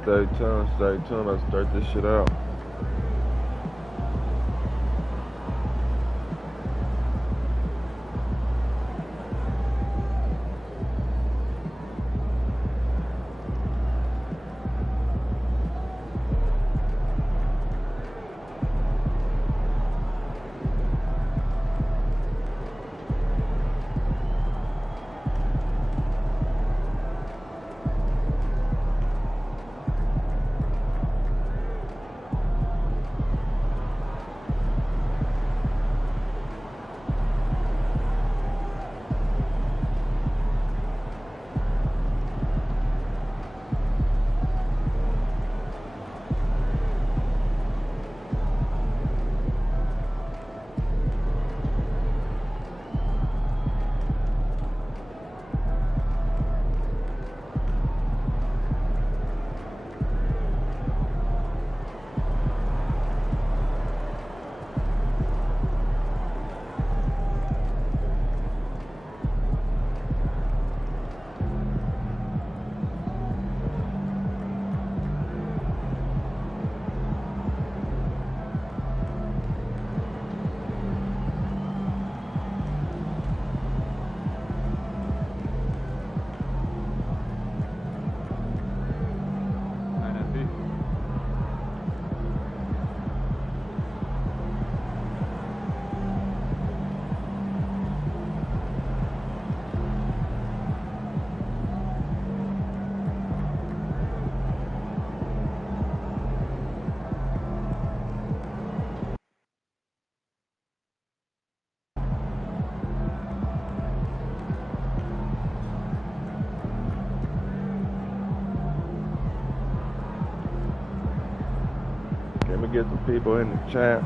Stay tuned, stay tuned. Let's start this shit out. Let me get some people in the chat.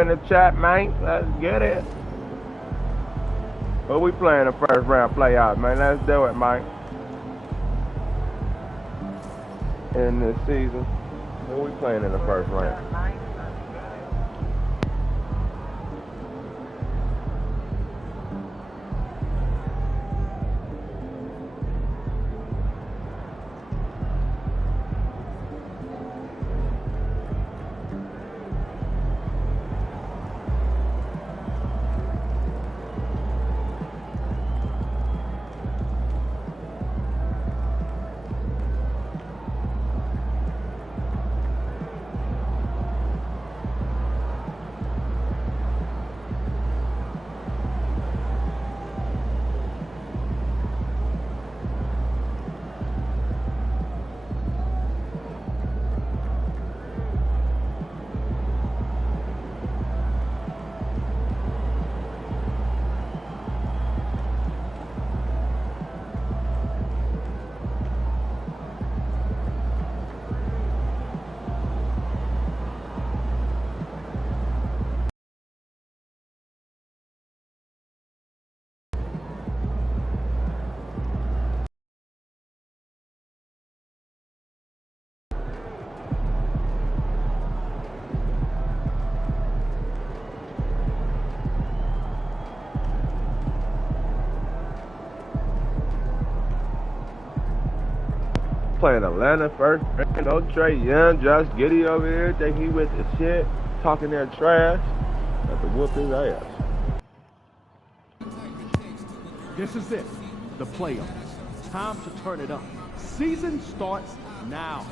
In the chat, man. Let's get it. What we playing the first round playoff, man? Let's do it, man. In this season, what we playing in the first round? Playing Atlanta first. No Trey Young, Josh Giddey over here. Think he with the shit. talking that trash, have to whoop his ass. This is it, the playoffs. Time to turn it up. Season starts now.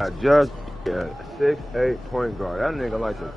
I just a 6'8" point guard. That nigga like a.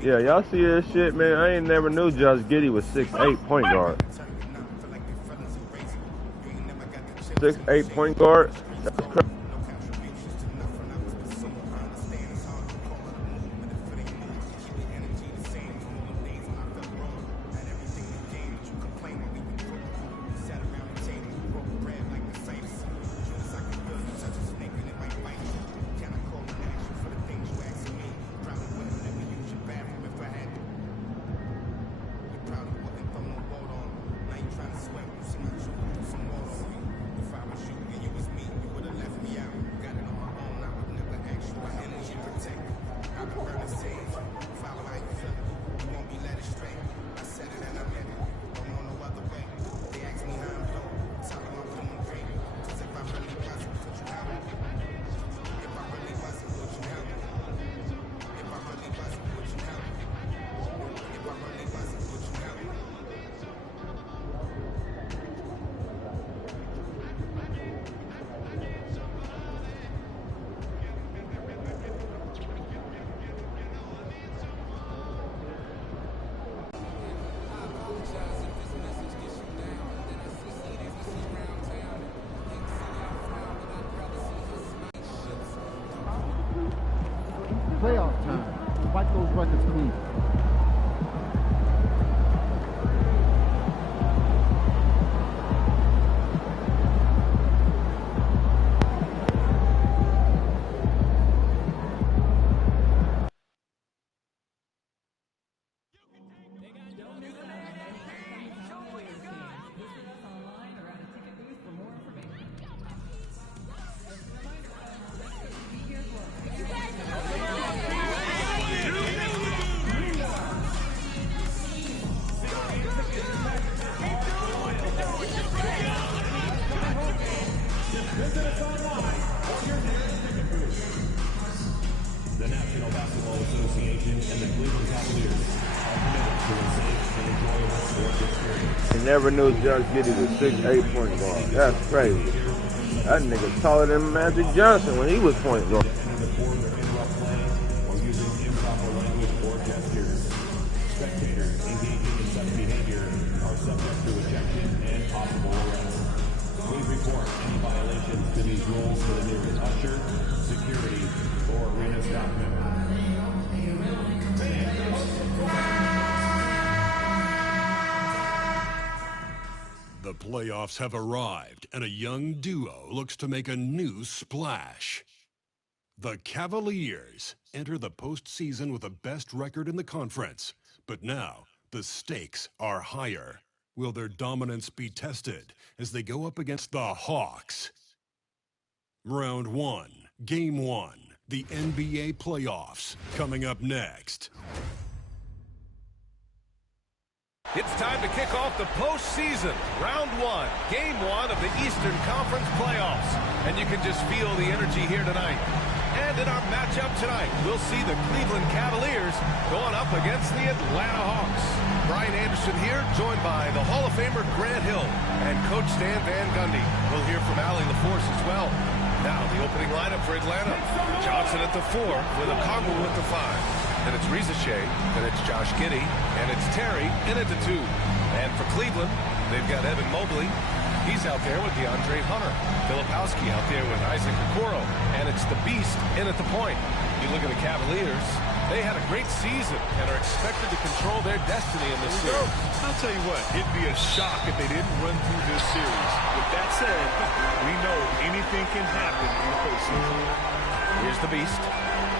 Yeah, y'all see this shit, man? I ain't never knew Josh Giddey was 6'8" point guard. 6'8" point guard? That's crazy. Playoff time. Wipe those records clean. The National Basketball Association and the Cleveland Cavaliers are committed to a safe and enjoyable sports experience. I never knew Josh Giddey was 6'8" point guard. That's crazy. That nigga taller than Magic Johnson when he was point guard. To form their interrupt play or using improper language or gestures. Spectators engaging in such behavior are subject to ejection and possible arrest. Please report any violations to these rules to the nearest usher, security, or arena staff member. The playoffs have arrived, and a young duo looks to make a new splash. The Cavaliers enter the postseason with the best record in the conference, but now the stakes are higher. Will their dominance be tested as they go up against the Hawks? Round 1, Game 1, the NBA playoffs, coming up next. It's time to kick off the postseason. Round 1, Game 1 of the Eastern Conference playoffs. And you can just feel the energy here tonight. And in our matchup tonight, we'll see the Cleveland Cavaliers going up against the Atlanta Hawks. Brian Anderson here, joined by the Hall of Famer Grant Hill and Coach Stan Van Gundy. We'll hear from Allie LaForce as well. Now, the opening lineup for Atlanta. Johnson at the 4 with Okongwu at the 5. Then it's Rizachet, then it's Josh Giddey, and it's Terry in at the 2. And for Cleveland, they've got Evan Mobley. He's out there with DeAndre Hunter. Filipowski out there with Isaac Okoro. And it's the Beast in at the point. You look at the Cavaliers, they had a great season and are expected to control their destiny in this series. I'll tell you what, it'd be a shock if they didn't run through this series. With that said, we know anything can happen in the postseason. Here's the Beast.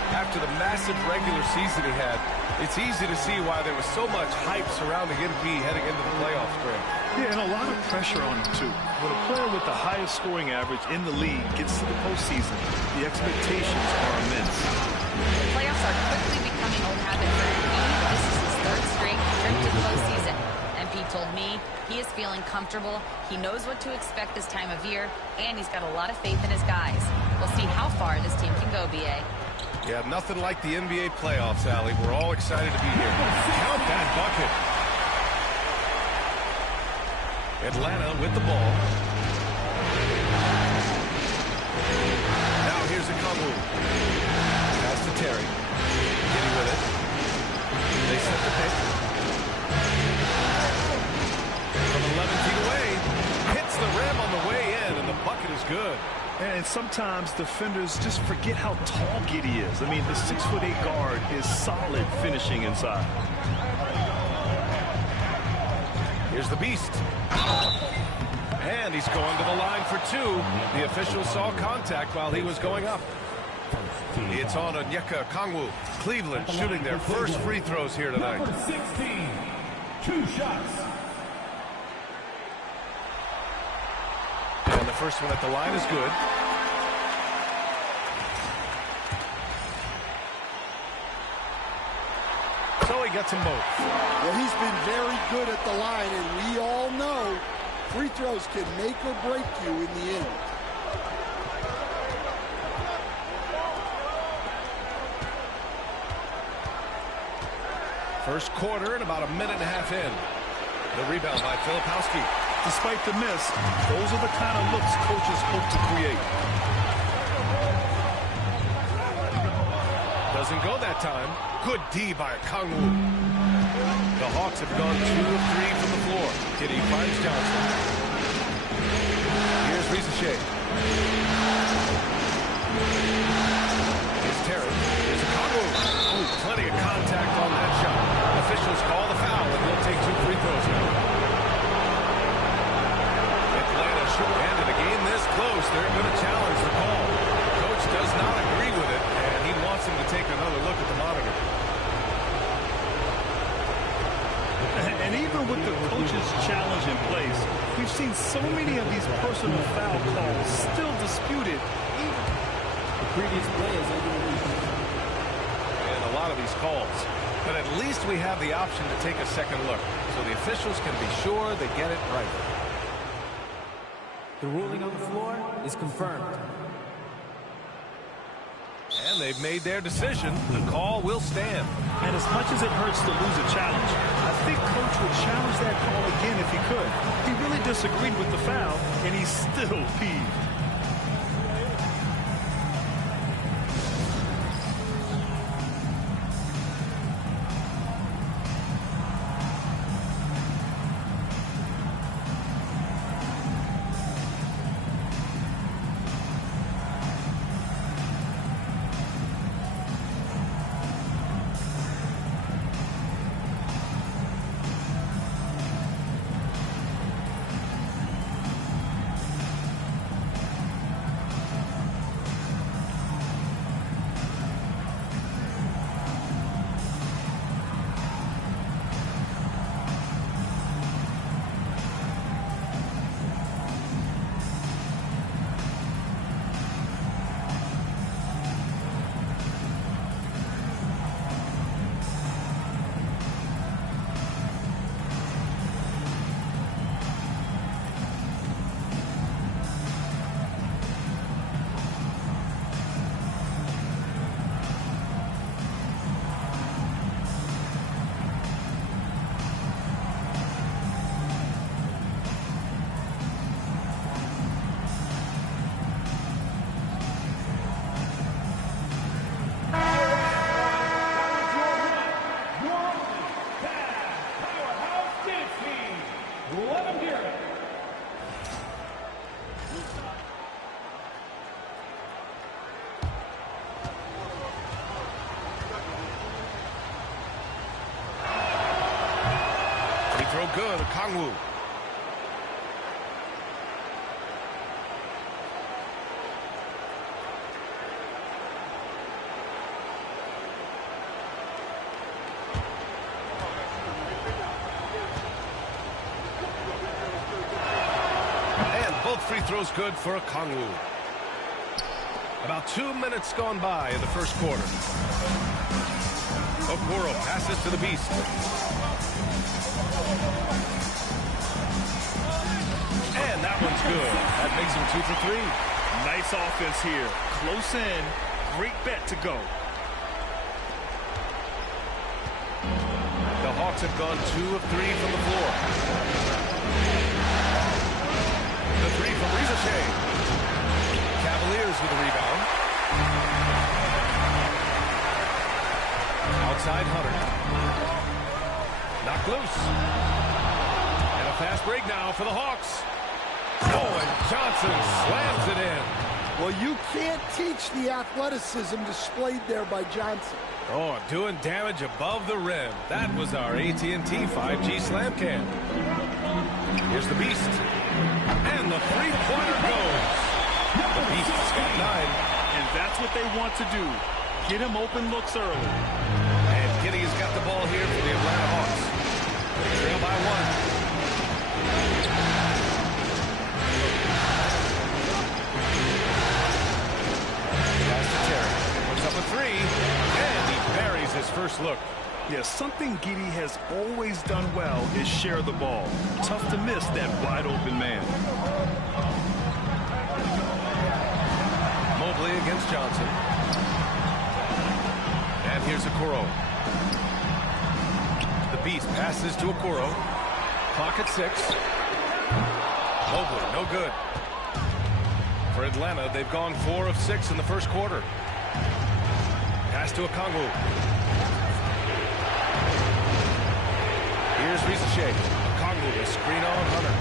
After the massive regular season he had, it's easy to see why there was so much hype surrounding MP heading into the playoff stretch. Yeah, and a lot of pressure on him, too. When a player with the highest scoring average in the league gets to the postseason, the expectations are immense. The playoffs are quickly becoming old habit for MP. This is his 3rd straight trip to the postseason. MP told me he is feeling comfortable, he knows what to expect this time of year, and he's got a lot of faith in his guys. We'll see how far this team can go, B.A. Yeah, nothing like the NBA playoffs, Allie. We're all excited to be here. Count that bucket. Atlanta with the ball. Now here's Okongwu. Pass to Terry. Getting with it. they set the pace. From 11 feet away, hits the rim on the way in, and the bucket is good. And sometimes defenders just forget how tall Giddey is. I mean, the 6'8" guard is solid finishing inside. Here's the Beast. And he's going to the line for two. The official saw contact while he was going up. It's on Onyeka Okongwu. Cleveland shooting their first free throws here tonight. Number 16, 2 shots. And the first one at the line is good. So he gets them both. Well, he's been very good at the line, and we all know free throws can make or break you in the end. First quarter and about a minute and a half in. The rebound by Filipowski. Despite the miss, those are the kind of looks coaches hope to create. Doesn't go that time. Good D by Okongwu. The Hawks have gone 2 of 3 from the floor. Giddey finds Johnson. Here's Risache. Here's Terry. Here's Okongwu. Ooh, plenty of contact on that shot. Officials call the foul, and he'll take 2 free throws now. Atlanta should end in a game this close. They're going to challenge the call. Coach does not agree with it, and he wants him to take another look at the monitor. And even with the coach's challenge in place, we've seen so many of these personal foul calls still disputed. The previous play is over. And a lot of these calls. But at least we have the option to take a second look, so the officials can be sure they get it right. The ruling on the floor is confirmed. And they've made their decision. The call will stand. And as much as it hurts to lose a challenge, I think Coach would challenge that call again if he could. He really disagreed with the foul, and he's still peeved. Throw good, Okongwu. And both free throws good for Okongwu. About 2 minutes gone by in the first quarter. Okoro passes to the Beast. And that one's good. That makes him 2 for 3. Nice offense here. Close in. Great bet to go. The Hawks have gone 2 of 3 from the floor. The three from Risache. Cavaliers with a rebound. Outside Hunter. loose. And a fast break now for the Hawks. Oh, and Johnson slams it in. Well, you can't teach the athleticism displayed there by Johnson. Oh, doing damage above the rim. That was our AT&T 5G slam cam. Here's the Beast. And the three-pointer goes. The Beast's got 9. And that's what they want to do. Get him open looks early. And Giddey has got the ball here for the Atlanta Hawks. They trail by 1. Up a 3, and he buries his first look. Yeah, something Giddey has always done well is share the ball. Tough to miss that wide open man. Mobley against Johnson. And here's Okoro. The Beast passes to Okoro. Clock at 6. Mobley, no good. For Atlanta, they've gone 4 of 6 in the first quarter. Pass to Okongwu. Here's Rizachet. Okongwu, a screen on Hunter.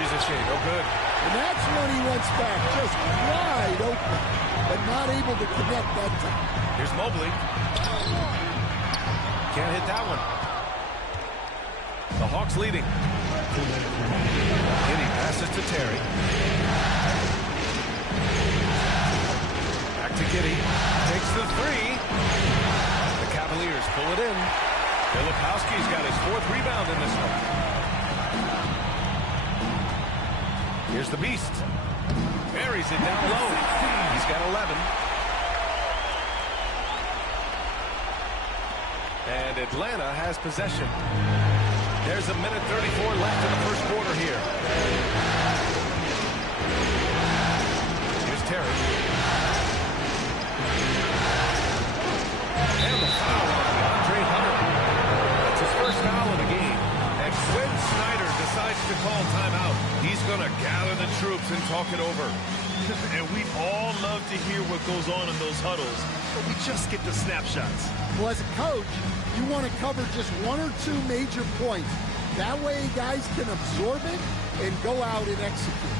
Rizachet, no good. And that's when he runs back, just wide open, but not able to connect that time. Here's Mobley. Can't hit that one. The Hawks leading. Giddey passes to Terry. Back to Giddey. Takes the 3. The Cavaliers pull it in. Filipowski's got his 4th rebound in this one. Here's the Beast. Buries it down low. He's got 11. And Atlanta has possession. There's a minute 34 left in the first quarter here. Here's Terry. And the foul on DeAndre Hunter. That's his first foul of the game. And Quinn Snyder decides to call timeout. He's going to gather the troops and talk it over. And we all love to hear what goes on in those huddles, but we just get the snapshots. Well, as a coach, you want to cover just 1 or 2 major points. That way guys can absorb it and go out and execute.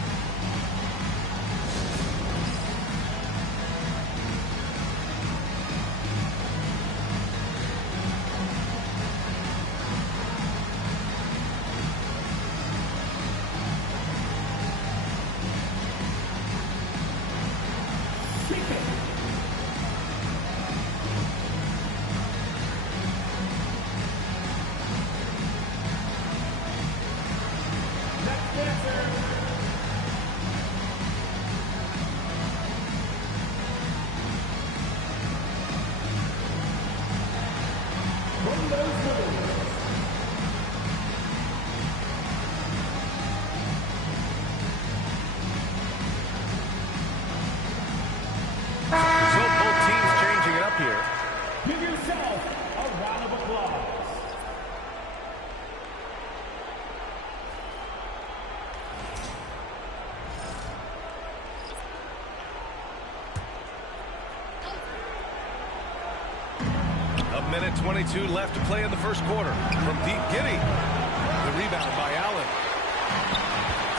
Minute 22 left to play in the first quarter. From deep, Giddey. The rebound by Allen.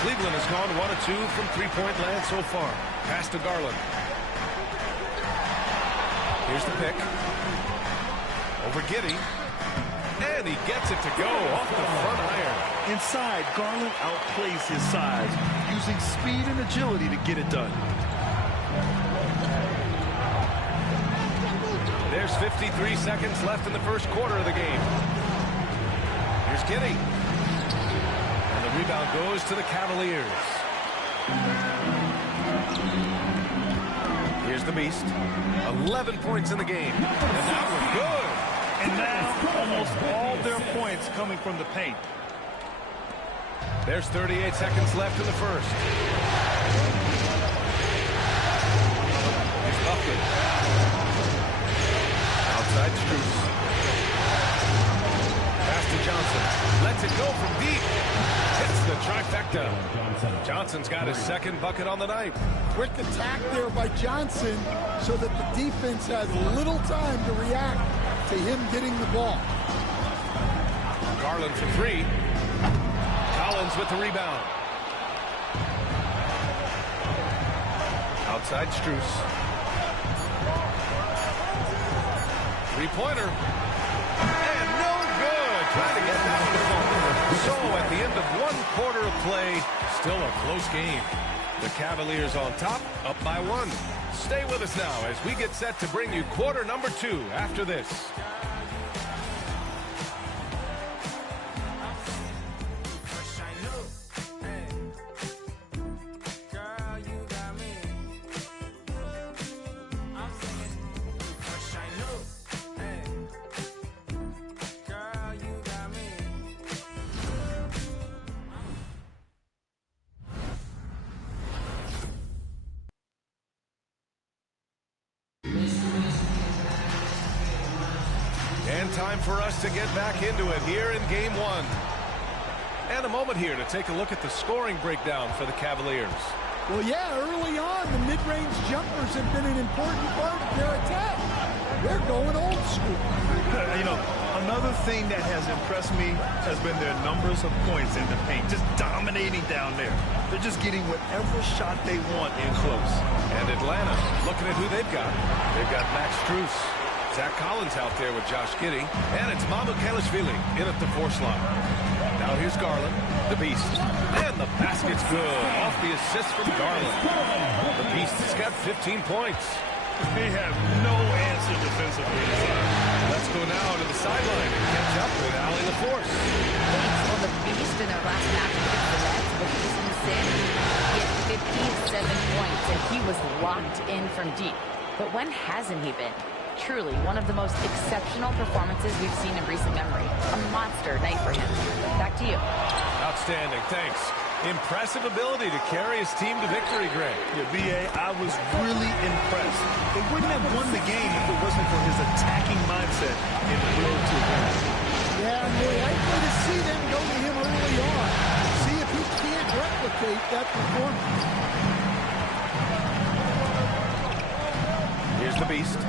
Cleveland has gone 1 of 2 from three-point land so far. Pass to Garland. Here's the pick. Over Giddey. And he gets it to go off the front iron. Inside, Garland outplays his size, using speed and agility to get it done. There's 53 seconds left in the first quarter of the game. Here's Giddey. And the rebound goes to the Cavaliers. Here's the Beast. 11 points in the game. And that was good. And now almost all their points coming from the paint. There's 38 seconds left in the first. Here's Buckley. Outside Strus. Pass to Johnson. Lets it go from deep. Hits the trifecta. Johnson's got his second bucket on the night. Quick attack there by Johnson so that the defense has little time to react to him getting the ball. Garland for three. Collins with the rebound. Outside Strus. Three-pointer. And no good. Trying to get that one. So at the end of one quarter of play, still a close game. The Cavaliers on top, up by one. Stay with us now as we get set to bring you quarter number 2 after this. And time for us to get back into it here in game 1. And a moment here to take a look at the scoring breakdown for the Cavaliers. Well, yeah, early on, the mid-range jumpers have been an important part of their attack. They're going old school. You know, another thing that has impressed me has been their numbers of points in the paint, just dominating down there. They're just getting whatever shot they want in close. And Atlanta, looking at who they've got. They've got Max Strus. Zach Collins out there with Josh Giddey. And it's Mamu Kelishvili in at the 4 slot. Now here's Garland, the Beast. And the basket's good. Off the assist from Garland. The Beast has got 15 points. They have no answer defensively inside. Let's go now to the sideline and catch up with Allie LaForce. Thanks. Well, the Beast in their last match against the Nets was just insanity. He had 57 points, and he was locked in from deep. But when hasn't he been? Truly, one of the most exceptional performances we've seen in recent memory. A monster night for him. Back to you. Outstanding, thanks. Impressive ability to carry his team to victory, Greg. Yeah, B.A., I was really impressed. They wouldn't have won the game if it wasn't for his attacking mindset and the will to win. Yeah, and we're likely to see them go to him early on. See if he can't replicate that performance. Here's the Beast.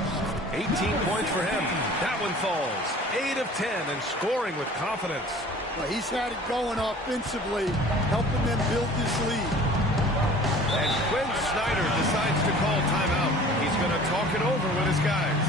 18 points for him. That one falls. 8 of 10 and scoring with confidence. Well, he's had it going offensively, helping them build this lead. And Quinn Snyder decides to call timeout. He's going to talk it over with his guys.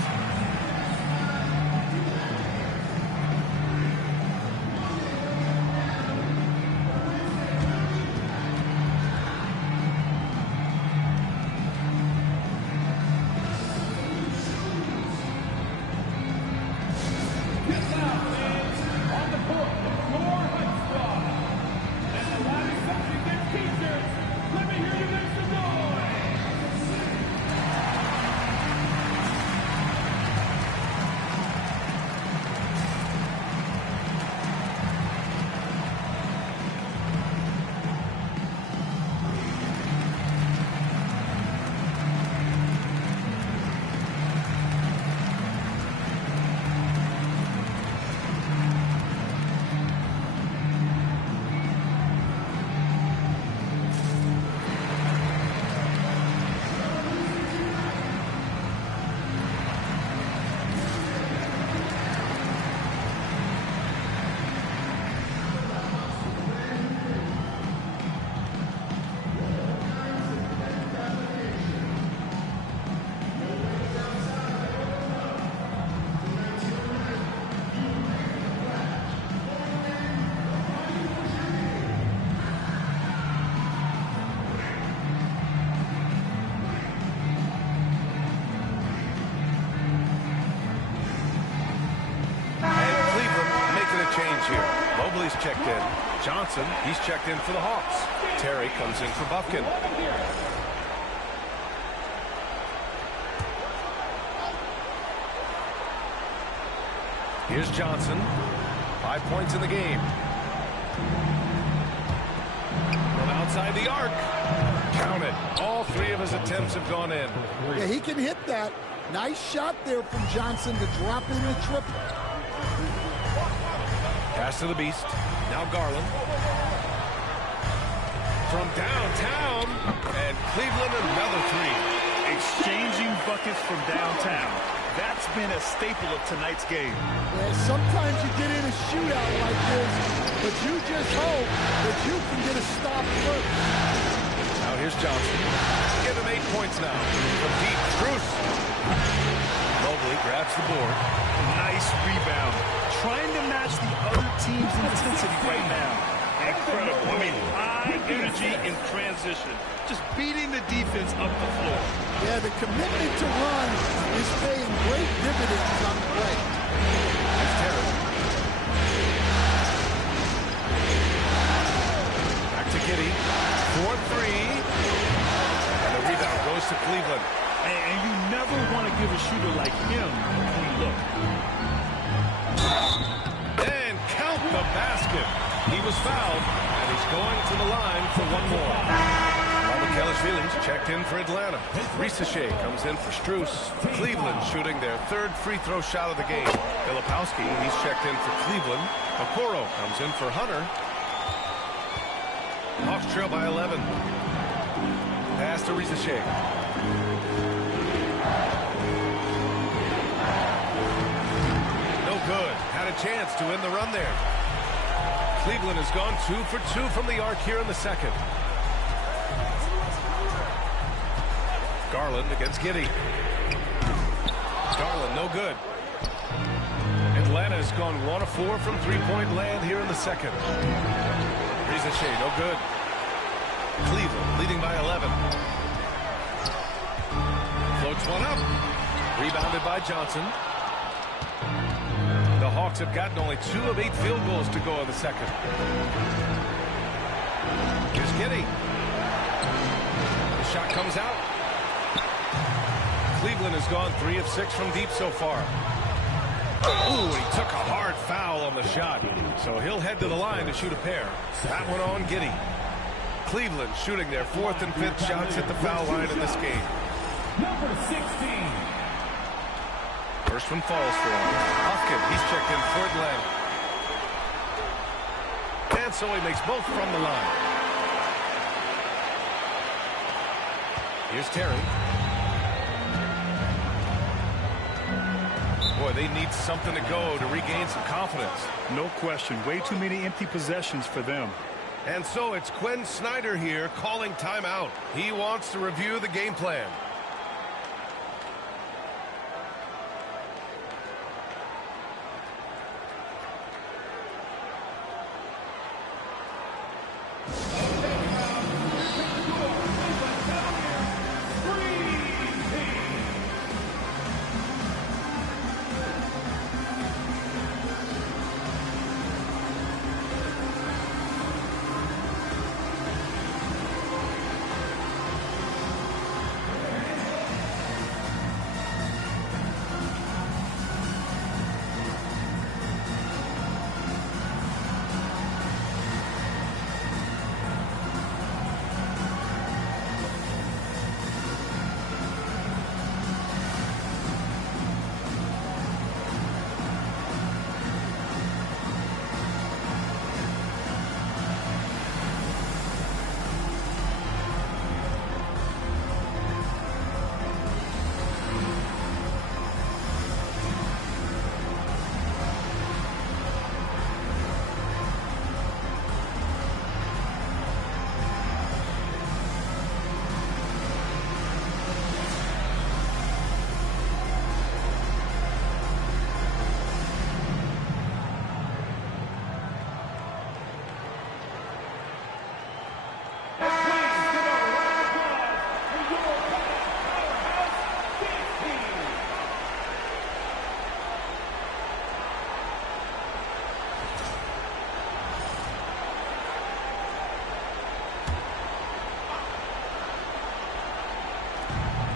Mobley's checked in. Johnson, he's checked in for the Hawks. Terry comes in for Bufkin. Here's Johnson. 5 points in the game. From outside the arc. Count it. All 3 of his attempts have gone in. Yeah, he can hit that. Nice shot there from Johnson to drop in the triple. Pass to the Beast. Now Garland. From downtown. And Cleveland another 3. Exchanging buckets from downtown. That's been a staple of tonight's game. Yeah, sometimes you get in a shootout like this, but you just hope that you can get a stop first. Now here's Johnson. Give him 8 points now. From deep, Bruce. Mobley grabs the board. Nice rebound. Trying to match the other team's intensity right now. Incredible. I mean, high energy in transition. Just beating the defense up the floor. Yeah, the commitment to run is paying great dividends on the play. That's Terry. Back to Giddey. 4-3. And the rebound goes to Cleveland. And you never want to give a shooter like him a clean look. And count the basket. He was fouled, and he's going to the line for one more. Kelishvili's checked in for Atlanta. Risachet comes in for Strus. Cleveland shooting their 3rd free throw shot of the game. Filipowski, he's checked in for Cleveland. Okoro comes in for Hunter. Hawks trail by 11. Pass to Risachet. No good. Had a chance to end the run there. Cleveland has gone 2 for 2 from the arc here in the second. Garland against Giddey. Garland, no good. Atlanta has gone 1 of 4 from three-point land here in the second. Risachet, no good. Cleveland leading by 11. Floats one up. Rebounded by Johnson. The Hawks have gotten only 2 of 8 field goals to go in the second. Here's Giddey. The shot comes out. Cleveland has gone 3 of 6 from deep so far. Ooh, he took a hard foul on the shot. So he'll head to the line to shoot a pair. That one on Giddey. Cleveland shooting their 4th and 5th shots at the foul line in this game. Number 16. First one falls for him. Hofkin, he's checked in for Atlanta. And so he makes both from the line. Here's Terry. Boy, they need something to go to regain some confidence. No question. Way too many empty possessions for them. And so it's Quinn Snyder here calling timeout. He wants to review the game plan.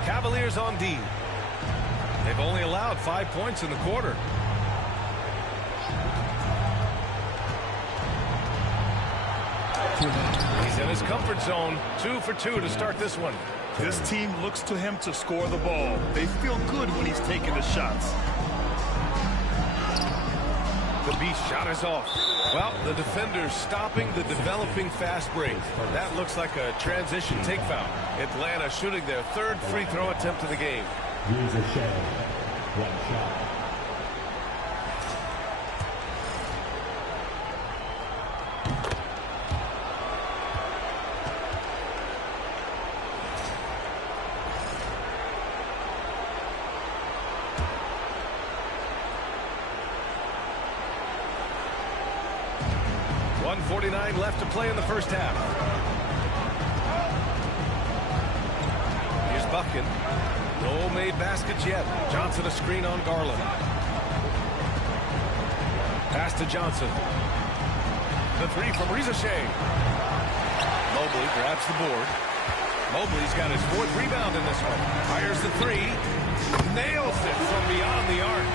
Cavaliers on D. They've only allowed 5 points in the quarter. He's in his comfort zone. 2 for 2 to start this one. This team looks to him to score the ball. They feel good when he's taking the shots. The beast shot is off. Well, the defender's stopping the developing fast break. That looks like a transition take foul. Atlanta shooting their 3rd free throw attempt of the game. One shot. .149 left to play in the first half. Here's Buffkin. No made baskets yet. Johnson a screen on Garland. Pass to Johnson. The three from Ricochet. Mobley grabs the board. Mobley's got his fourth rebound in this one. Fires the three. Nails it from beyond the arc.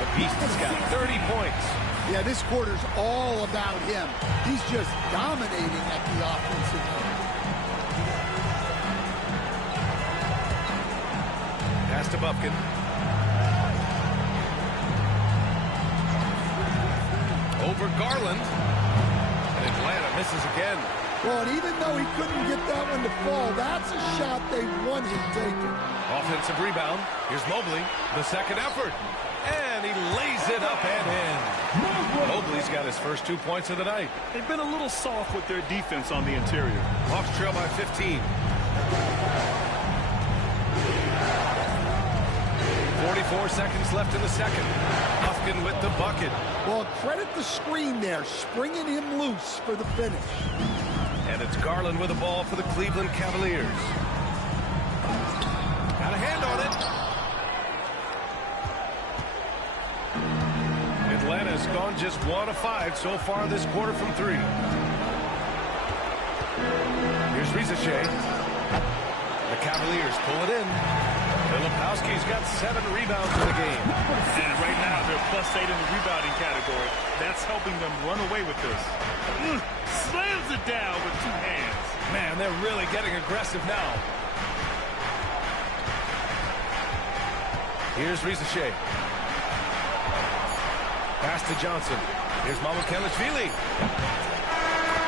The Beast has got 30 points. Yeah, this quarter's all about him. He's just dominating at the offensive end. Pass to Buffkin. Over Garland. And Atlanta misses again. Well, and even though he couldn't get that one to fall, that's a shot they want him taking. Offensive rebound. Here's Mobley. The second effort. And he lays it up and in. Mobley's got his first 2 points of the night. They've been a little soft with their defense on the interior. Hawks trail by 15. 44 seconds left in the second. Buffkin with the bucket. Well, credit the screen there, springing him loose for the finish. And it's Garland with the ball for the Cleveland Cavaliers. Got a hand on it. Atlanta's gone just 1 of 5 so far this quarter from 3. Here's Ricochet. The Cavaliers pull it in. Filipowski's got 7 rebounds in the game. And right now, they're +8 in the rebounding category. That's helping them run away with this. Slams it down with 2 hands. Man, they're really getting aggressive now. Here's Ricochet. Pass to Johnson. Here's Mamukelashvili.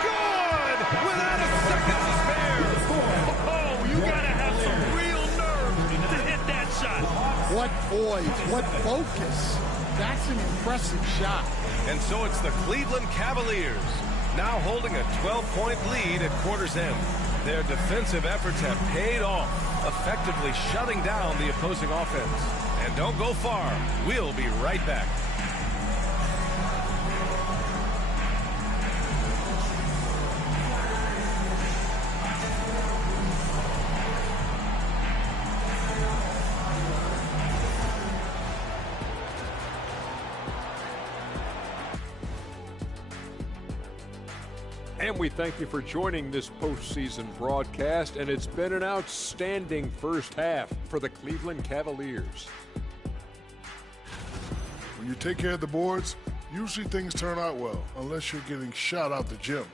Good! Without a second to spare. Oh, you gotta have some real nerve to hit that shot. What poise, what focus. That's an impressive shot. And so it's the Cleveland Cavaliers, now holding a 12-point lead at quarter's end. Their defensive efforts have paid off, effectively shutting down the opposing offense. And don't go far. We'll be right back. And we thank you for joining this postseason broadcast, and it's been an outstanding first half for the Cleveland Cavaliers. When you take care of the boards, usually things turn out well, unless you're getting shot out the gym.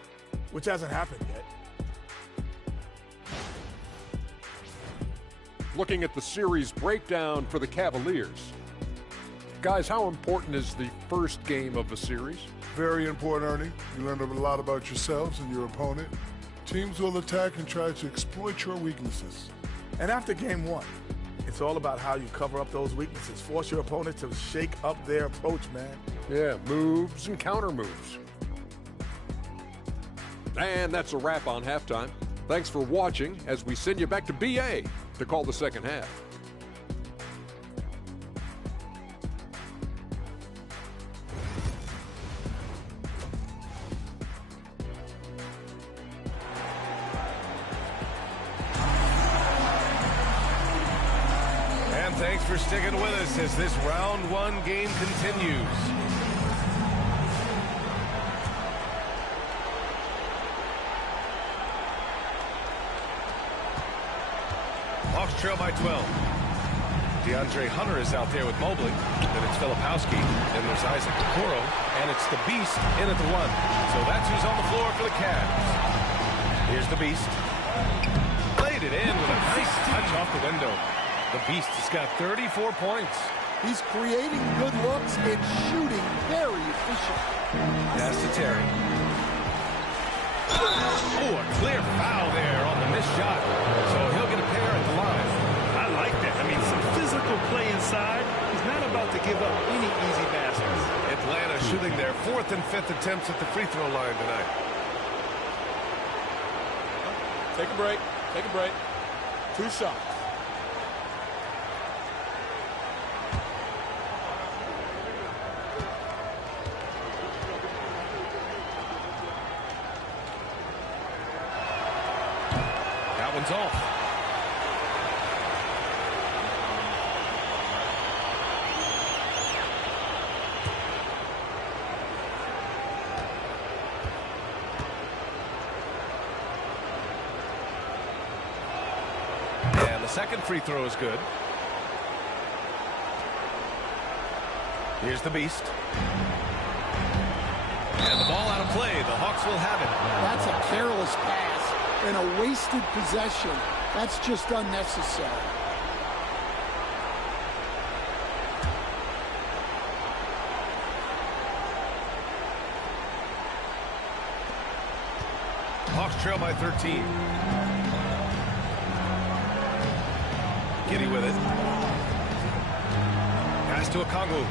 Which hasn't happened yet. Looking at the series breakdown for the Cavaliers. Guys, how important is the first game of the series? Very important, Ernie. You learn a lot about yourselves and your opponent. Teams will attack and try to exploit your weaknesses. And after game 1, it's all about how you cover up those weaknesses. Force your opponent to shake up their approach, man. Yeah, moves and counter moves. And that's a wrap on halftime. Thanks for watching as we send you back to BA to call the second half. Thanks for sticking with us as this round 1 game continues. Hawks trail by 12. DeAndre Hunter is out there with Mobley. Then it's Filipowski. Then there's Isaac Okoro. And it's the Beast in at the 1. So that's who's on the floor for the Cavs. Here's the Beast. Played it in with a nice touch off the window. The Beast has got 34 points. He's creating good looks and shooting very efficient. Pass to Terry. Oh, a clear foul there on the missed shot. So he'll get a pair at the line. I like that. I mean, some physical play inside. 4th and 5th attempts at the free throw line tonight. Take a break. Take a break. 2 shots. That one's off. And the second free throw is good. Here's the Beast. And the ball out of play. The Hawks will have it. That's a careless pass and a wasted possession. That's just unnecessary. Hawks trail by 13. Giddy with it. Pass to Okongwu.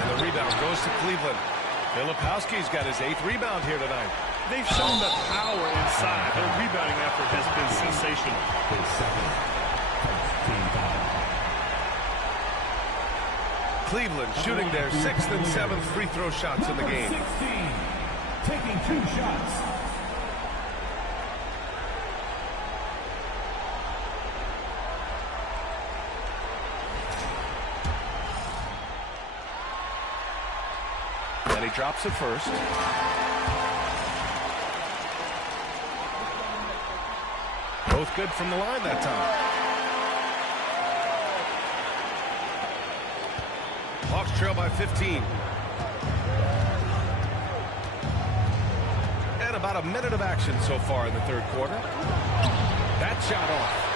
And the rebound goes to Cleveland. Filipowski's got his 8th rebound here tonight. They've shown the power inside. Their rebounding effort has been sensational. Cleveland shooting their 6th and 7th free throw shots in the game. 16, taking 2 shots. And he drops it first. Both good from the line that time. Hawks trail by 15. And about a minute of action so far in the 3rd quarter. That shot off.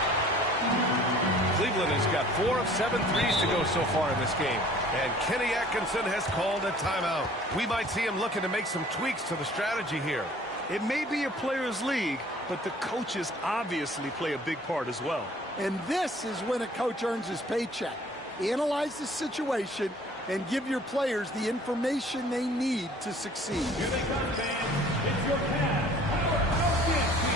Cleveland has got 4 of 7 threes to go so far in this game. And Kenny Atkinson has called a timeout. We might see him looking to make some tweaks to the strategy here. It may be a players' league, but the coaches obviously play a big part as well. And this is when a coach earns his paycheck. Analyze the situation and give your players the information they need to succeed. Here they come, fans. It's your Cavs powerhouse dance team.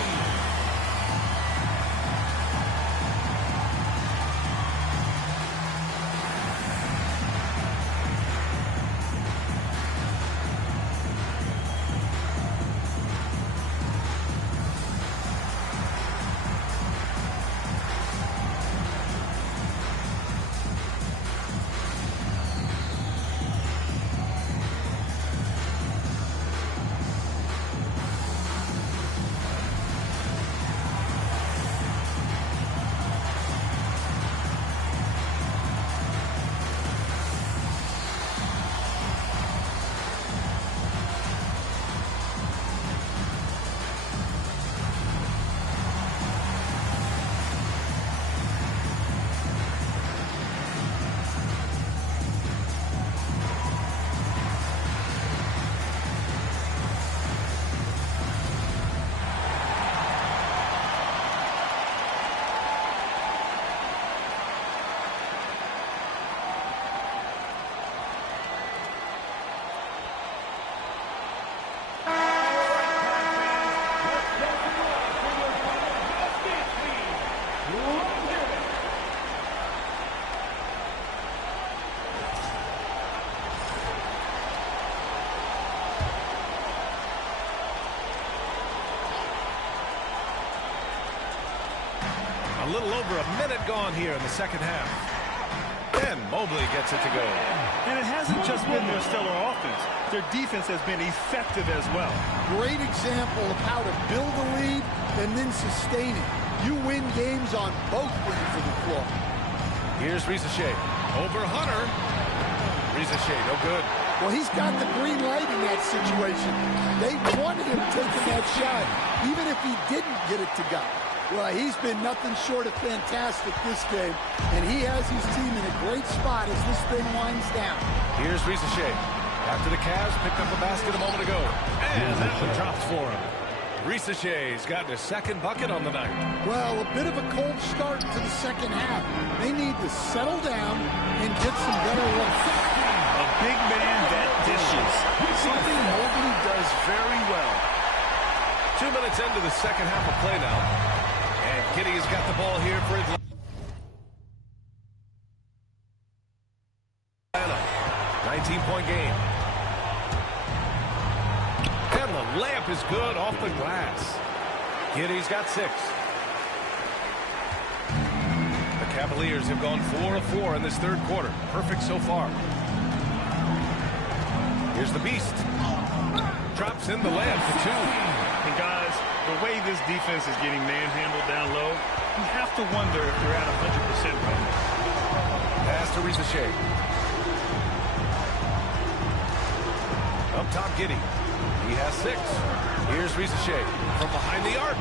A little over a minute gone here in the 2nd half. And Mobley gets it to go. And it hasn't just been their stellar offense. Their defense has been effective as well. Great example of how to build a lead and then sustain it. You win games on both ends of the floor. Here's Risacher. Over Hunter. Risacher, no good. Well, he's got the green light in that situation. They wanted him taking that shot, even if he didn't get it to go. Well, he's been nothing short of fantastic this game, and he has his team in a great spot as this thing winds down. Here's Risacher. After the Cavs picked up a basket a moment ago. And that one drops for him. Risacher's gotten his 2nd bucket on the night. Well, a bit of a cold start to the 2nd half. They need to settle down and get some better looks. A big man that dishes. Something Mobley does very well. 2 minutes into the second half of play now. And Giddey has got the ball here for Atlanta. 19-point game. And the layup is good off the glass. Giddey's got 6. The Cavaliers have gone 4 of 4 in this third quarter. Perfect so far. Here's the Beast. Drops in the layup for 2. And guys, the way this defense is getting manhandled down low, you have to wonder if they're at 100% right now. Pass to Rizachet. Up top, Giddey. He has 6. Here's Rizachet from behind the arc.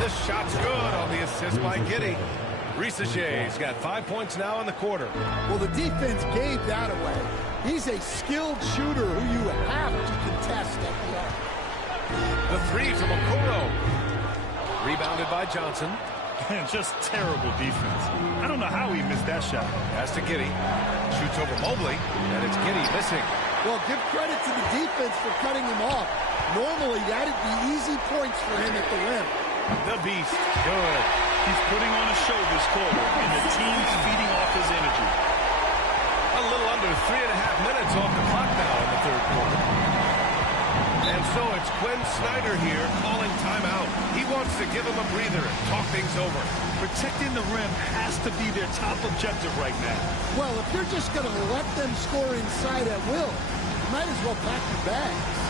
This shot's good on the assist by Giddey. Rizachet's got 5 points now in the quarter. Well, the defense gave that away. He's a skilled shooter who you have to contest at the arc. The 3 from Okoro. Rebounded by Johnson. And just terrible defense. I don't know how he missed that shot. Pass to Giddey. Shoots over Mobley, and it's Giddey missing. Well, give credit to the defense for cutting him off. Normally, that'd be easy points for him at the rim. The Beast, good. He's putting on a show this quarter, and the team's feeding off his energy. A little under 3.5 minutes off the clock now in the third quarter. And so it's Quinn Snyder here calling timeout. He wants to give him a breather and talk things over. Protecting the rim has to be their top objective right now. Well, if you're just going to let them score inside at will, you might as well pack your bags.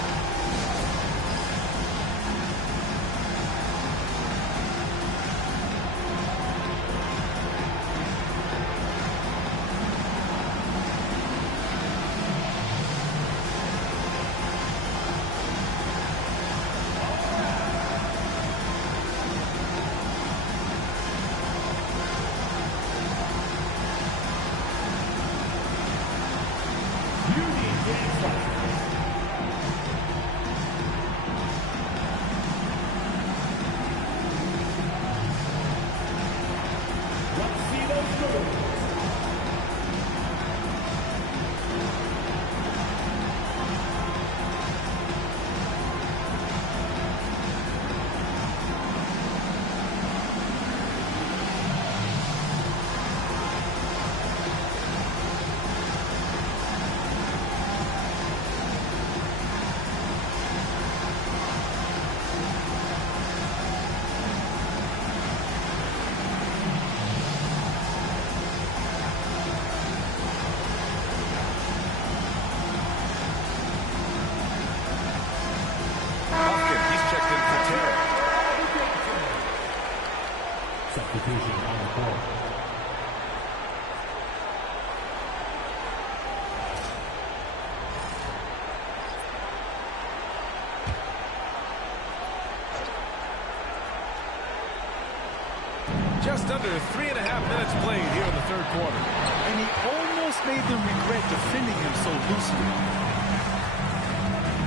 Just under 3.5 minutes played here in the third quarter. And he almost made them regret defending him so loosely.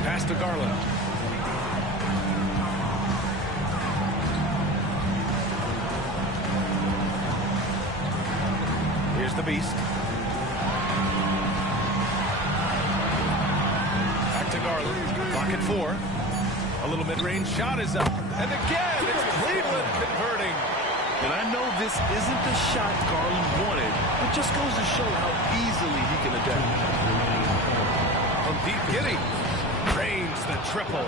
Pass to Garland. Here's the Beast. Back to Garland. Clock at 4. A little mid-range shot is up. And again, it's Cleveland converting. And I know this isn't the shot Garland wanted. It just goes to show how easily he can adapt. From deep, Giddey drains the triple.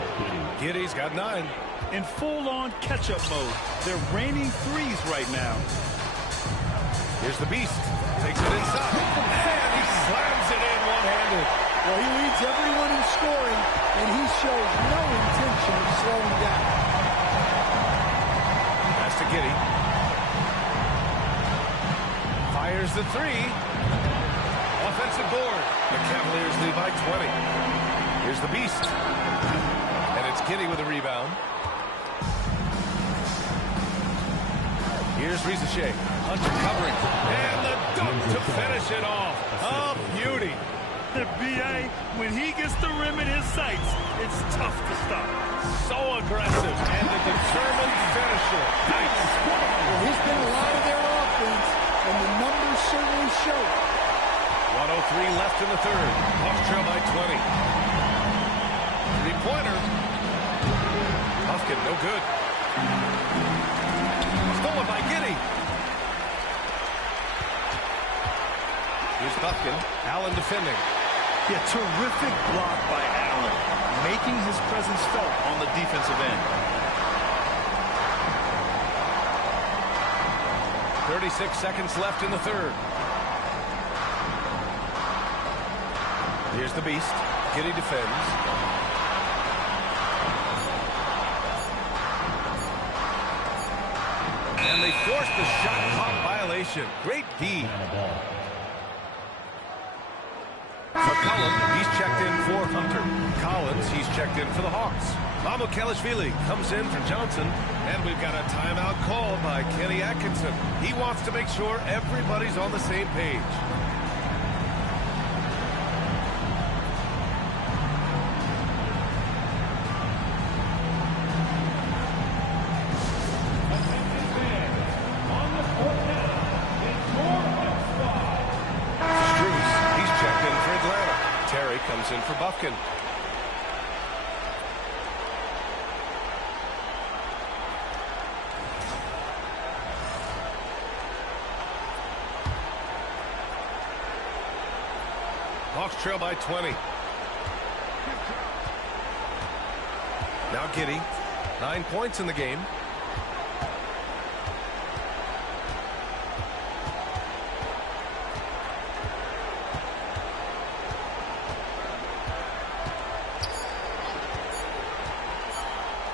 Giddey's got 9. In full-on catch-up mode, they're raining threes right now. Here's the Beast. Takes it inside. And he slams it in one-handed. Well, he leads everyone in scoring, and he shows no intention of slowing down. Pass to Giddey. Fires the 3. Offensive board. The Cavaliers lead by 20. Here's the Beast. And it's Giddey with a rebound. Here's Rizachet. Hunter covering. And the dunk to finish it off. A beauty. The BA, when he gets the rim in his sights, it's tough to stop. So aggressive. And the determined finisher. Nice. Well, he's been a lot of their offense, and the numbers certainly show it. 1:03 left in the third. Stolen by Giddy. Here's Buffkin. Allen defending. Yeah, terrific block by Allen, making his presence felt on the defensive end. 36 seconds left in the third. Here's the beast. Giddy defends. And they forced the shot clock violation. Great D. For Cullen, he's checked in for Hunter. Collins, he's checked in for the Hawks. Mamukelashvili comes in for Johnson. And we've got a timeout called by Kenny Atkinson. He wants to make sure everybody's on the same page. Comes in for Buffkin. Hawks trail by 20. Now Giddy. 9 points in the game.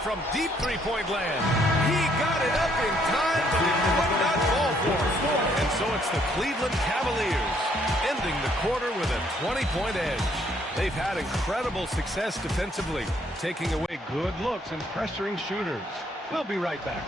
From deep three-point land. He got it up in time, but it would not fall for him. And so it's the Cleveland Cavaliers ending the quarter with a 20-point edge. They've had incredible success defensively, taking away good looks and pressuring shooters. We'll be right back.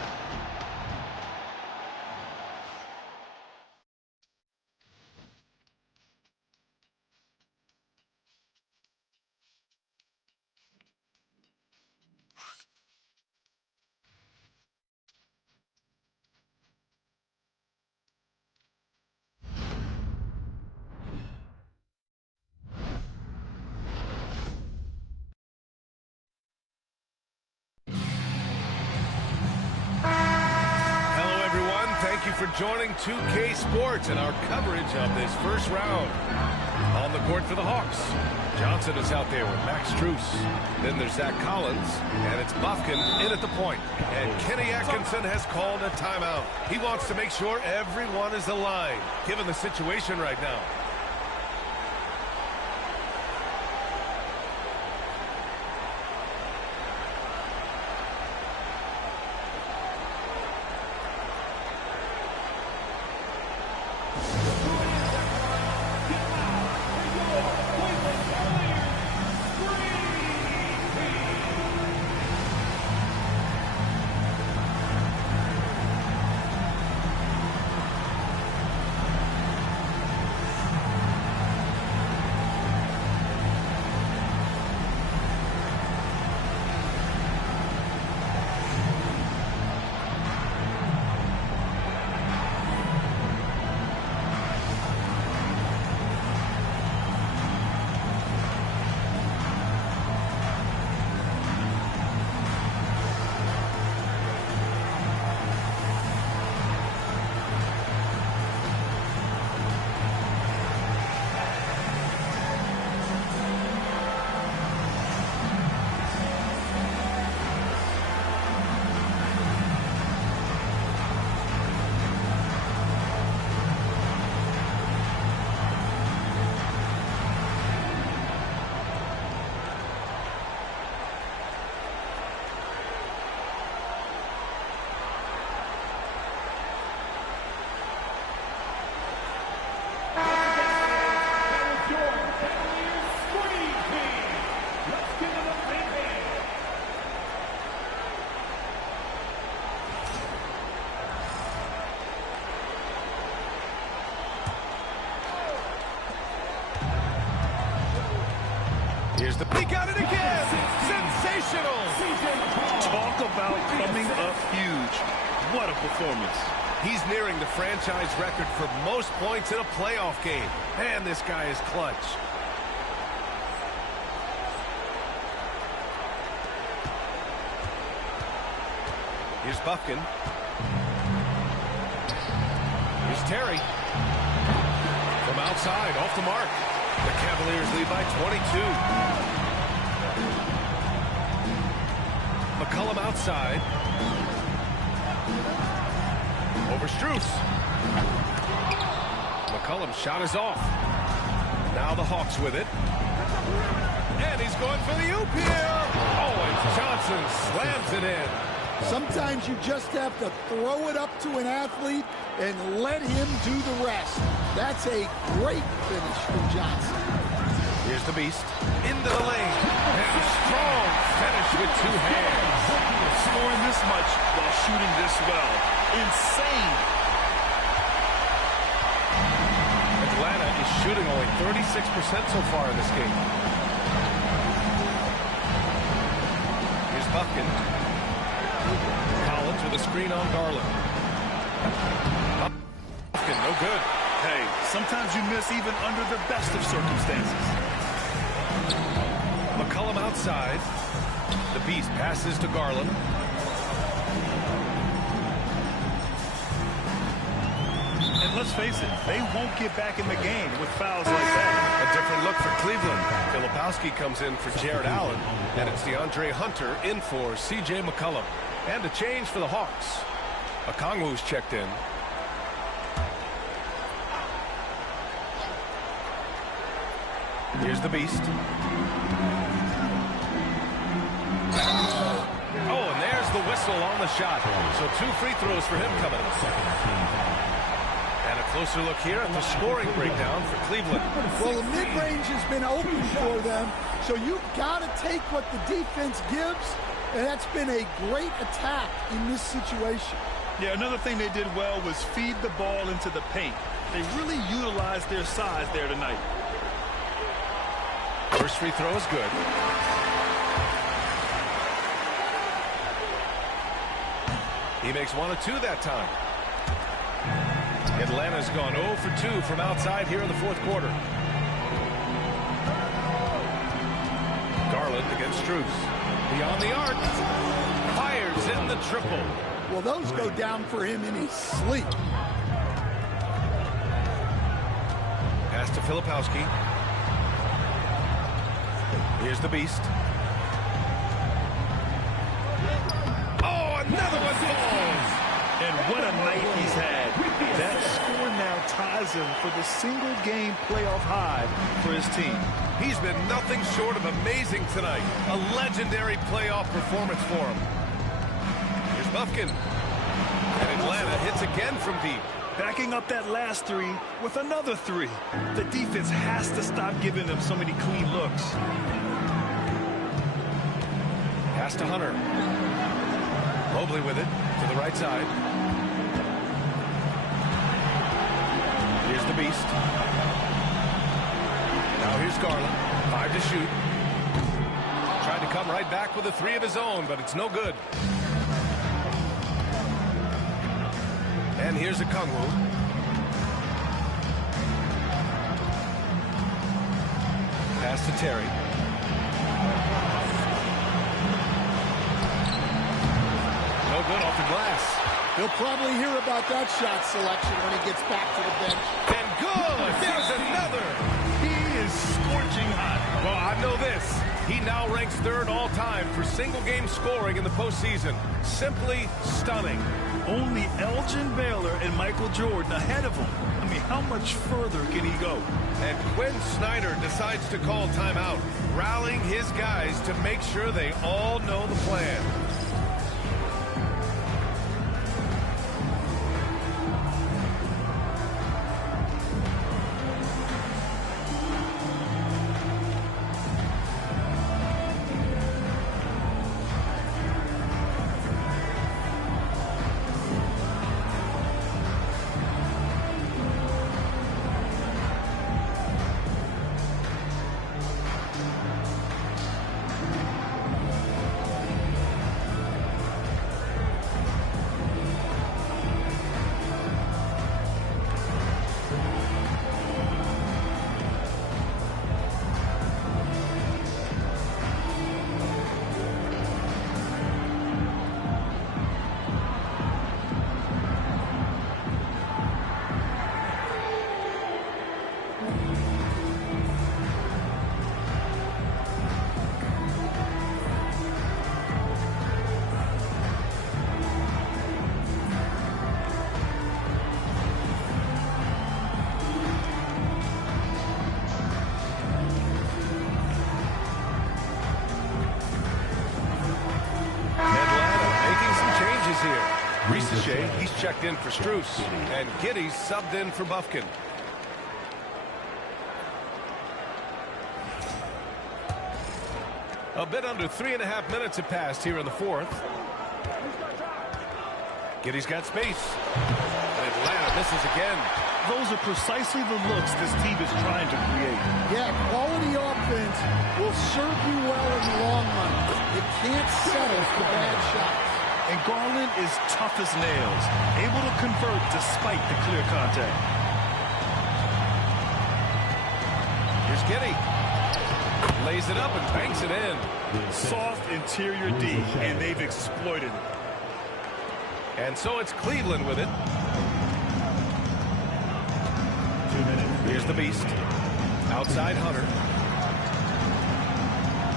Thank you for joining 2K Sports and our coverage of this first round. On the court for the Hawks, Johnson is out there with Max Strus. Then there's Zach Collins, and it's Buffkin in at the point. And Kenny Atkinson has called a timeout. He wants to make sure everyone is aligned, given the situation right now. Here's the peek at it again. Sensational. Talk about coming up huge. What a performance. He's nearing the franchise record for most points in a playoff game. Man, this guy is clutch. Here's Buffkin. Here's Terry. From outside, off the mark. The Cavaliers lead by 22. McCollum outside. Over Strus. McCollum's shot is off. Now the Hawks with it. And he's going for the oop here. Oh, and Johnson slams it in. Sometimes you just have to throw it up to an athlete and let him do the rest. That's a great finish from Johnson. Here's the Beast. Into the lane. And a strong finish with two hands. Scoring this much while shooting this well. Insane. Atlanta is shooting only 36% so far in this game. Here's Buffkin. Collins with a screen on Garland. Buffkin, no good. Hey, sometimes you miss even under the best of circumstances. McCollum outside. The Beast passes to Garland. And let's face it, they won't get back in the game with fouls like that. A different look for Cleveland. Filipowski comes in for Jared Allen, and it's DeAndre Hunter in for C.J. McCollum. And a change for the Hawks. Okongwu's checked in. Here's the Beast. Oh, and there's the whistle on the shot. So 2 free throws for him coming up. And a closer look here at the scoring breakdown for Cleveland. Well, the mid-range has been open for them, so you've got to take what the defense gives, and that's been a great attack in this situation. Yeah, another thing they did well was feed the ball into the paint. They really utilized their size there tonight. First free throw is good. He makes 1 of 2 that time. Atlanta's gone 0 for 2 from outside here in the fourth quarter. Garland against Strus. Beyond the arc. Fires in the triple. Well, those go down for him in his sleep. Pass to Filipowski. Here's the Beast. Oh, another one falls. And what a night he's had. That score now ties him for the single-game playoff high for his team. He's been nothing short of amazing tonight. A legendary playoff performance for him. Here's Buffkin. And Atlanta hits again from deep. Backing up that last 3 with another 3. The defense has to stop giving them so many clean looks. Pass to Hunter. Mobley with it to the right side. Here's the Beast. Now here's Garland. 5 to shoot. Tried to come right back with a 3 of his own, but it's no good. And here's Okongwu. Pass to Terry. No good off the glass. He'll probably hear about that shot selection when he gets back to the bench. And good! There's another! He is scorching hot. Well, I know this. He now ranks 3rd all-time for single-game scoring in the postseason. Simply stunning. Only Elgin Baylor and Michael Jordan ahead of him. I mean, how much further can he go? And Quinn Snyder decides to call timeout, rallying his guys to make sure they all know the plan. Ricochet, he's checked in for Strus. And Giddy's subbed in for Buffkin. A bit under 3.5 minutes have passed here in the fourth. Giddy's got space. And Atlanta misses again. Those are precisely the looks this team is trying to create. Yeah, quality offense will serve you well in the long run. You can't settle for bad shots. And Garland is tough as nails, able to convert despite the clear contact. Here's Giddy. Lays it up and banks it in. Soft interior D, and they've exploited it. And so it's Cleveland with it. Here's the Beast. Outside Hunter.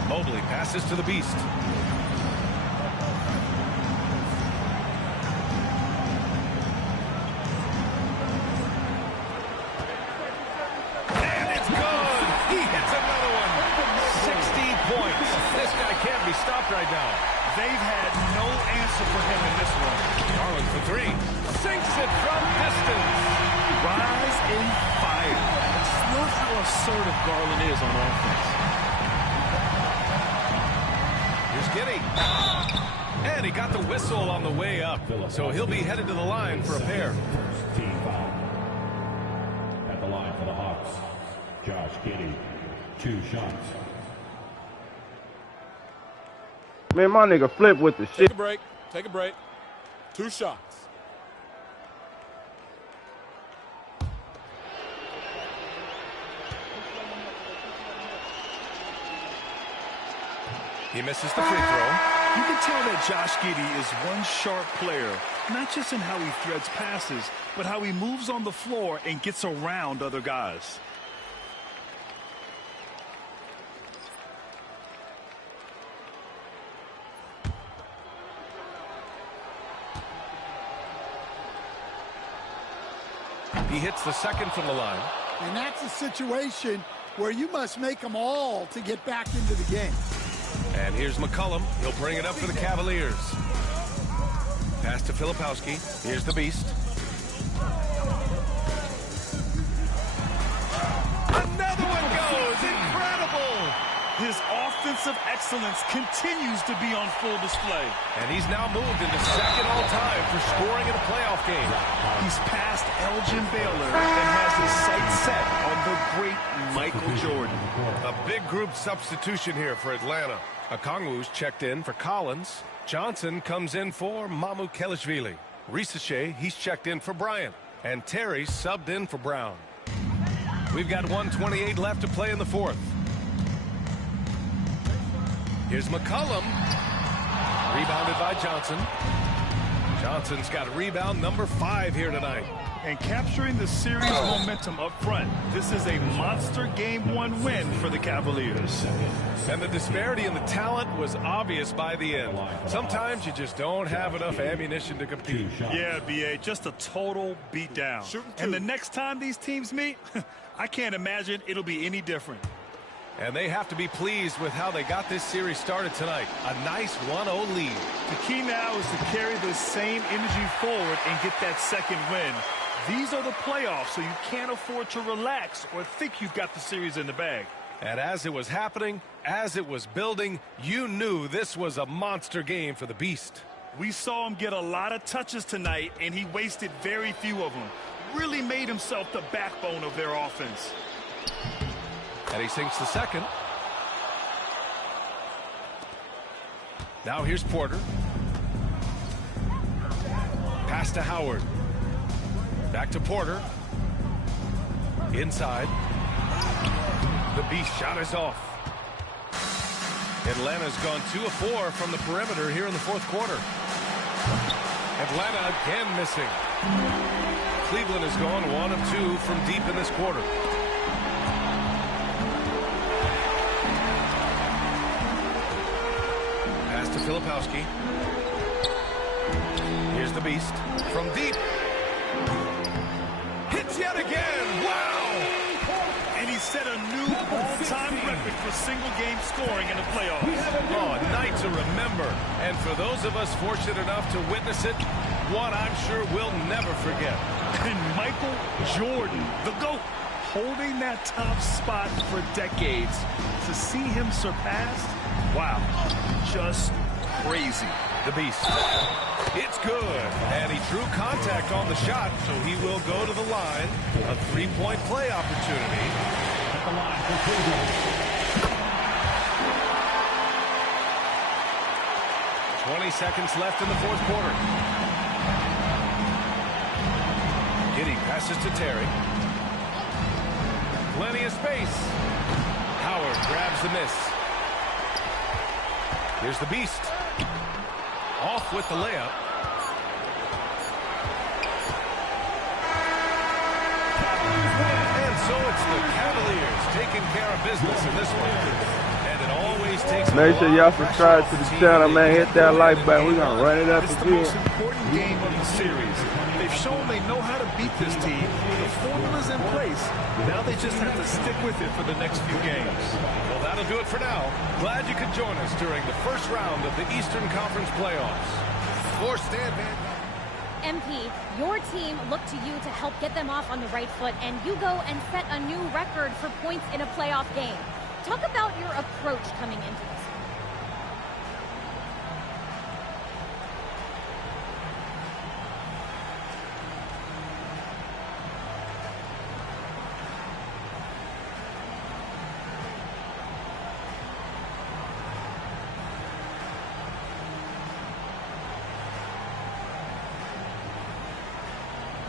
Mobley passes to the Beast. And it's good. He hits another one. 60 points. This guy can't be stopped right now. They've had no answer for him in this one. Garland for three. Sinks it from distance. Rise in fire. It's not how assertive Garland is on offense. Here's Giddy. And he got the whistle on the way up. So he'll be headed to the line for a pair. Team foul. At the line for the Hawks, Josh Giddey, 2 shots. Man, my nigga flip with the shit. Take a break. Take a break. 2 shots. He misses the free throw. You can tell that Josh Giddey is one sharp player, not just in how he threads passes, but how he moves on the floor and gets around other guys. He hits the second from the line. And that's a situation where you must make them all to get back into the game. And here's McCollum. He'll bring it up for the Cavaliers. Pass to Filipowski. Here's the Beast. Another one goes. Incredible. His offensive excellence continues to be on full display. And he's now moved into second all-time for scoring in a playoff game. He's passed Elgin Baylor and has his sights set on the great Michael Jordan. A big group substitution here for Atlanta. Okongwu's checked in for Collins. Johnson comes in for Mamukelashvili. Ricochet, he's checked in for Bryant. And Terry subbed in for Brown. We've got 1:28 left to play in the fourth. Here's McCollum. Rebounded by Johnson. Johnson's got rebound number 5 here tonight. And capturing the series momentum up front. This is a monster Game 1 win for the Cavaliers. And the disparity in the talent was obvious by the end. Sometimes you just don't have enough ammunition to compete. Yeah, B.A., just a total beatdown. And the next time these teams meet, I can't imagine it'll be any different. And they have to be pleased with how they got this series started tonight. A nice 1-0 lead. The key now is to carry this same energy forward and get that second win. These are the playoffs, so you can't afford to relax or think you've got the series in the bag. And as it was happening, as it was building, you knew this was a monster game for the Beast. We saw him get a lot of touches tonight, and he wasted very few of them. Really made himself the backbone of their offense. And he sinks the second. Now here's Porter. Pass to Howard. Back to Porter. Inside. The Beast shot is off. Atlanta's gone 2 of 4 from the perimeter here in the fourth quarter. Atlanta again missing. Cleveland has gone 1 of 2 from deep in this quarter. Pass to Filipowski. Here's the Beast from deep. Hits yet again. Wow! And he set a new all-time record for single-game scoring in the playoffs. Oh, a night to remember. And for those of us fortunate enough to witness it, One I'm sure we'll never forget. And Michael Jordan, the GOAT, holding that top spot for decades. To see him surpassed, wow, just crazy. The Beast. It's good. And he drew contact on the shot, so he will go to the line. A three-point play opportunity. At the line for Cleveland. 20 seconds left in the fourth quarter. Giddey passes to Terry. Plenty of space. Howard grabs the miss. Here's the Beast. Off with the layup. And so it's the Cavaliers taking care of business in this one. And it always takes. Make sure y'all subscribe to the channel, man. Hit that like button. We're going to run it up It's the again. most important game of the series. They've shown they know how to beat this team. The formula's in place. Now they just have to stick with it for the next few games. Well, that'll do it for now. Glad you could join us during the first round of the Eastern Conference playoffs. For Stan Van MP, your team looked to you to help get them off on the right foot, and you go and set a new record for points in a playoff game. Talk about your approach coming into this.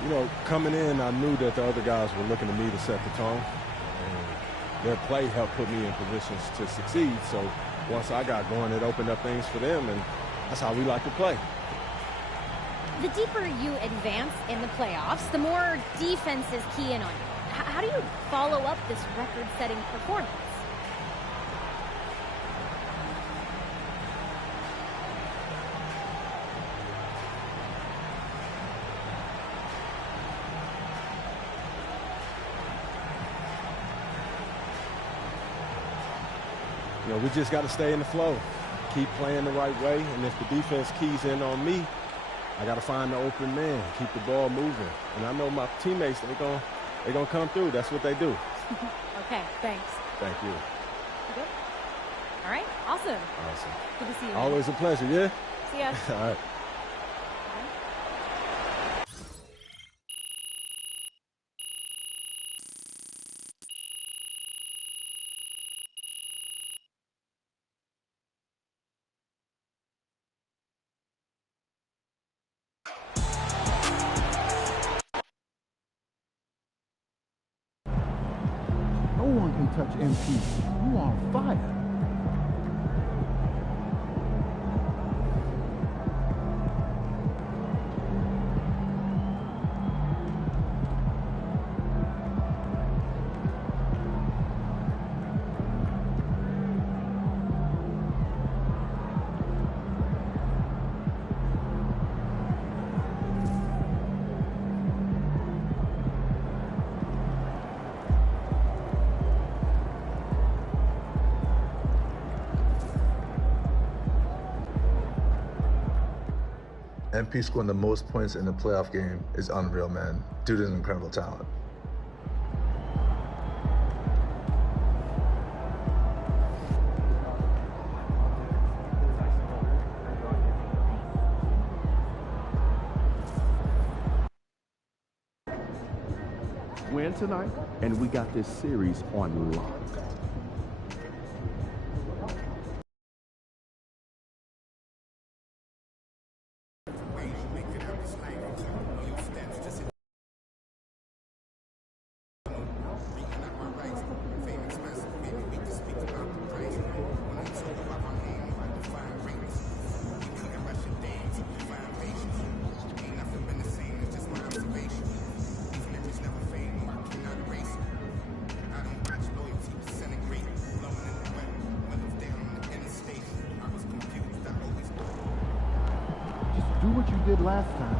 You know, coming in, I knew that the other guys were looking to me to set the tone. And their play helped put me in positions to succeed. So once I got going, it opened up things for them, and that's how we like to play. The deeper you advance in the playoffs, the more defenses key in on you. How do you follow up this record-setting performance? You know, we just got to stay in the flow, keep playing the right way, and if the defense keys in on me, I got to find the open man, keep the ball moving. And I know my teammates, they're gonna come through. That's what they do. Okay, thanks. Thank you. You good? All right, awesome. Awesome. Good to see you. Always a pleasure, yeah? See ya. All right. No one can touch MP. You on fire. MP scoring the most points in the playoff game is unreal, man. Dude is an incredible talent. Win tonight, and we got this series on lock. Do what you did last time.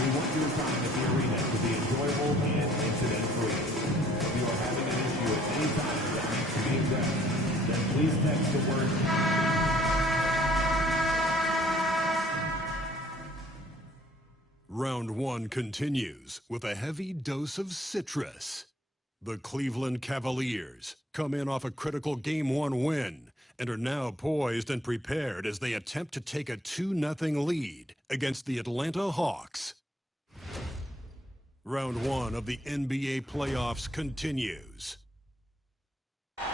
We want your time at the arena to be enjoyable and incident-free. If you are having an issue at any time that needs to be addressed, then please text the word Round 1 continues with a heavy dose of citrus. The Cleveland Cavaliers come in off a critical Game 1 win and are now poised and prepared as they attempt to take a 2-0 lead against the Atlanta Hawks. Round 1 of the NBA playoffs continues.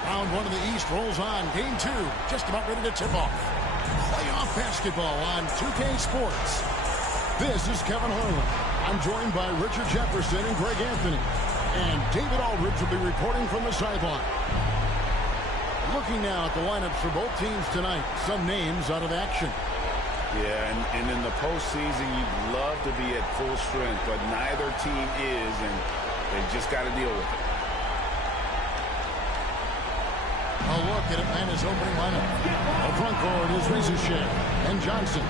Round 1 of the East rolls on. Game 2 just about ready to tip off. Playoff basketball on 2K Sports. This is Kevin Harlan. I'm joined by Richard Jefferson and Greg Anthony. And David Aldridge will be reporting from the sideline. Looking now at the lineups for both teams tonight. Some names out of action. Yeah, and in the postseason, you'd love to be at full strength, but neither team is, and they've just got to deal with it. A look at Atlanta's opening lineup. The front court is Rizushe and Johnson.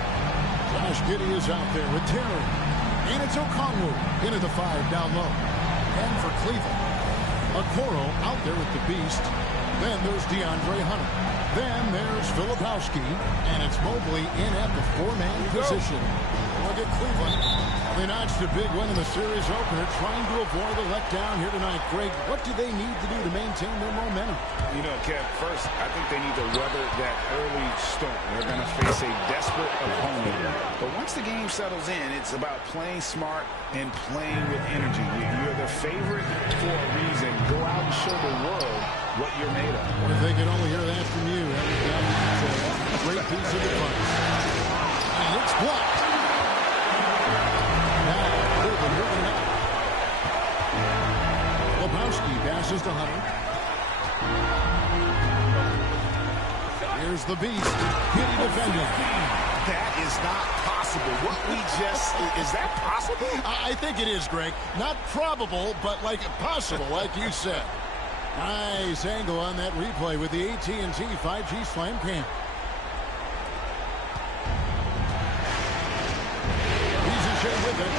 Josh Giddey is out there with Terry. And it's O'Connell into the 5 down low. And for Cleveland, Okoro out there with the Beast. Then there's DeAndre Hunter. Then there's Filipowski. And it's Mobley in at the 4-man position. Look at Cleveland. They notched a big win in the series opener, trying to avoid a letdown here tonight. Greg, what do they need to do to maintain their momentum? You know, Kev, first, I think they need to weather that early storm. They're going to face a desperate opponent. But once the game settles in, it's about playing smart and playing with energy. You're the favorite for a reason. Go out and show the world what you're made of. Well, if they could only hear that from you, a great piece of advice. And it's blocked. Lebowski passes to Hunter. Here's the Beast. Giddey defending. That is not possible. What we just... Is that possible? I think it is, Greg. Not probable, but like possible, like you said. Nice angle on that replay with the AT&T 5G Slam Cam. Rizushe with it.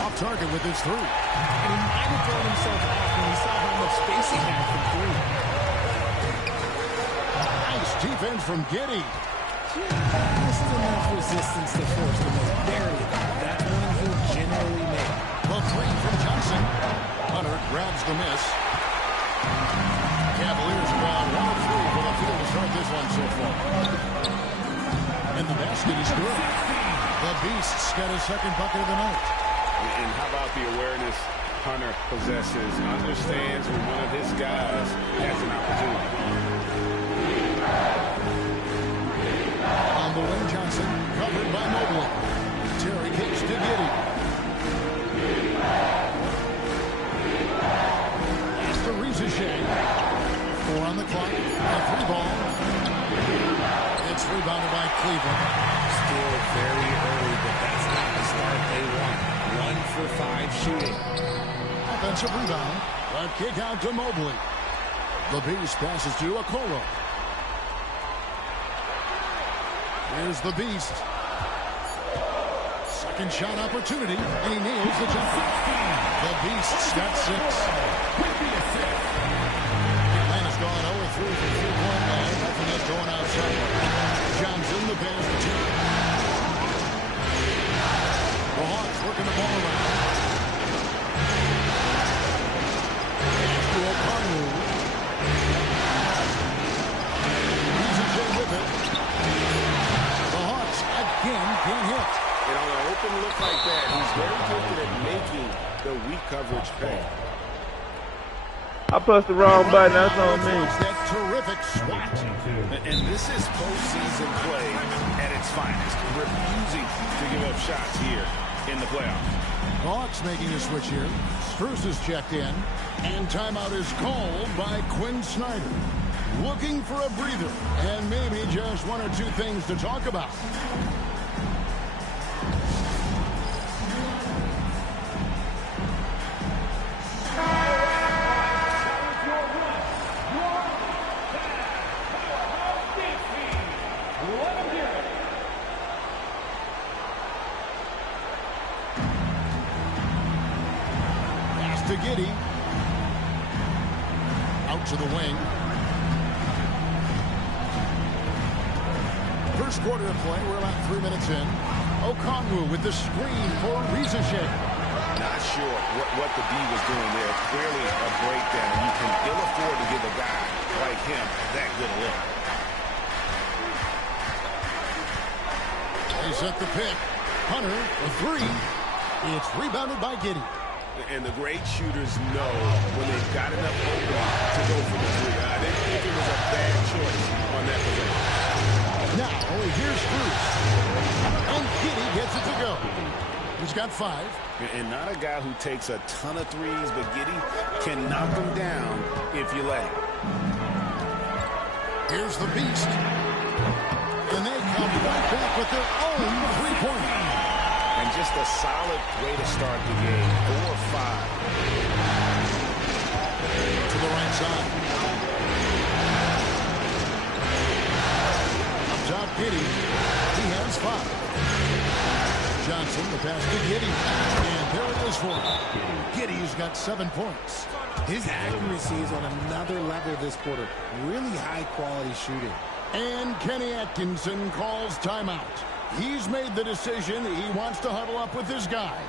Off target with his 3. And he might have thrown himself off when he saw how much space he had from 3. Nice defense from Giddey. This is enough resistance to force them to bury that one he'll generally make. The 3 from Johnson. Hunter grabs the miss. Cavaliers are down 1-3 for the field to start this one so far. And the basket is good. The Beast's got his second bucket of the night. And how about the awareness Hunter possesses, understands when one of his guys has an opportunity. On the wing, Johnson, covered by Mobley. Terry kicks to Giddey. It's to Rizushe. 4 on the clock. A 3-ball. It's rebounded by Cleveland. Still very early, but that's not the start they want. 1 for 5 shooting. Offensive rebound. A kick out to Mobley. The Beast passes to Okoro. Here's the Beast. Second shot opportunity, and he nails the jumper. The Beast's got 6. Atlanta's gone 0-3 from 3-point line. Nothing is going outside. Johnson, the pass to Terry. The Hawks working the ball around. Pass to O'Connell. Rizushe with it. The Hawks again can't hit. And on an open look like that, he's very gifted at making the weak coverage pay. I pressed the wrong button, that's on me. That terrific swat. And this is postseason play at its finest, refusing to give up shots here in the playoffs. Hawks making a switch here. Strus is checked in. And timeout is called by Quinn Snyder. Looking for a breather. And maybe just 1 or 2 things to talk about. Giddey. Out to the wing. First quarter of play. We're about 3 minutes in. Okongwu with the screen for Rizashek. Not sure what the D was doing there. Clearly a breakdown. You can ill afford to give a guy like him that good a look. They set the pick. Hunter, a three. It's rebounded by Giddey. And the great shooters know when they've got enough open to go for the three. I didn't think it was a bad choice on that possession. Now, here's Bruce. And Giddey gets it to go. He's got 5. And not a guy who takes a ton of threes, but Giddey can knock them down if you let him. Here's the Beast. And they come right back with their own three-pointer. And just a solid way to start the game. 4 or 5. To the right side. Up top, Giddey. He has 5. Johnson, the pass to Giddey. And there it is for him. Giddey's got 7 points. His accuracy is on another level this quarter. Really high-quality shooting. And Kenny Atkinson calls timeout. He's made the decision. He wants to huddle up with his guys.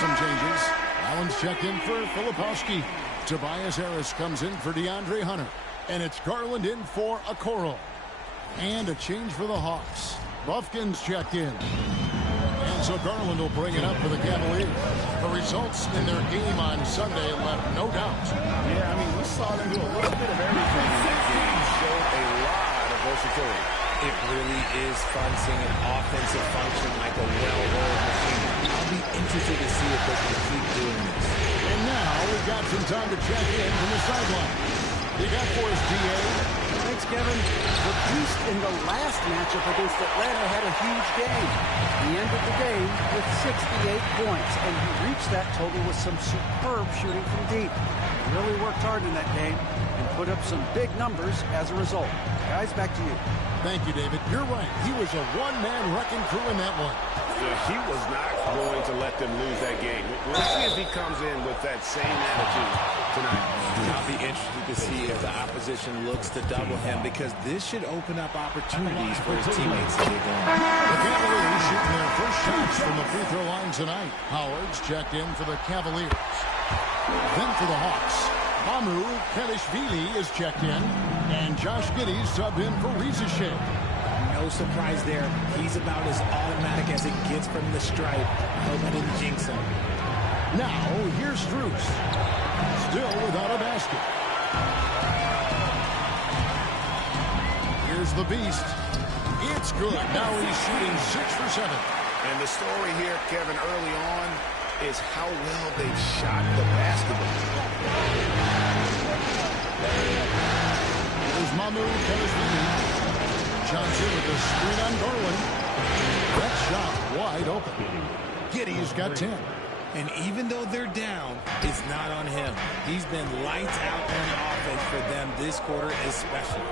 Some changes. Allen's checked in for Filipowski. Tobias Harris comes in for DeAndre Hunter. And it's Garland in for Okoro. And a change for the Hawks. Buffkin's checked in. And so Garland will bring it up for the Cavaliers. The results in their game on Sunday left no doubt. Yeah, I mean, we saw them do a little bit of everything in that game. Showed a lot of versatility. It really is fun seeing an offensive function like a well-oiled machine. I'll be interested to see if they can keep doing this. And now we've got some time to check in from the sideline. You got for us, D.A. Thanks, Kevin. The Beast in the last matchup against Atlanta had a huge game. He ended the game with 68 points, and he reached that total with some superb shooting from deep. He really worked hard in that game and put up some big numbers as a result. Guys, back to you. Thank you, David. You're right. He was a one-man wrecking crew in that one. Yeah, he was not going to let them lose that game. We'll see if he comes in with that same attitude tonight. I'll be interested to see if the opposition looks to double him, because this should open up opportunities for his teammates to get going. The Cavaliers shooting their first shots from the free throw line tonight. Howard's checked in for the Cavaliers. Then for the Hawks, Mamu Kelishvili is checked in, and Josh Giddey's subbed in for Rizashek. No surprise there. He's about as automatic as it gets from the stripe. I hope I didn't jinx him. Now, here's Strus. Still without a basket. Here's the Beast. It's good. Now he's shooting 6 for 7. And the story here, Kevin, early on is how well they've shot the basketball. There's Mamu Kelishvili. Johnson with the screen on Garland. That shot wide open. Giddey's got 10. And even though they're down, it's not on him. He's been lights out on offense for them this quarter especially.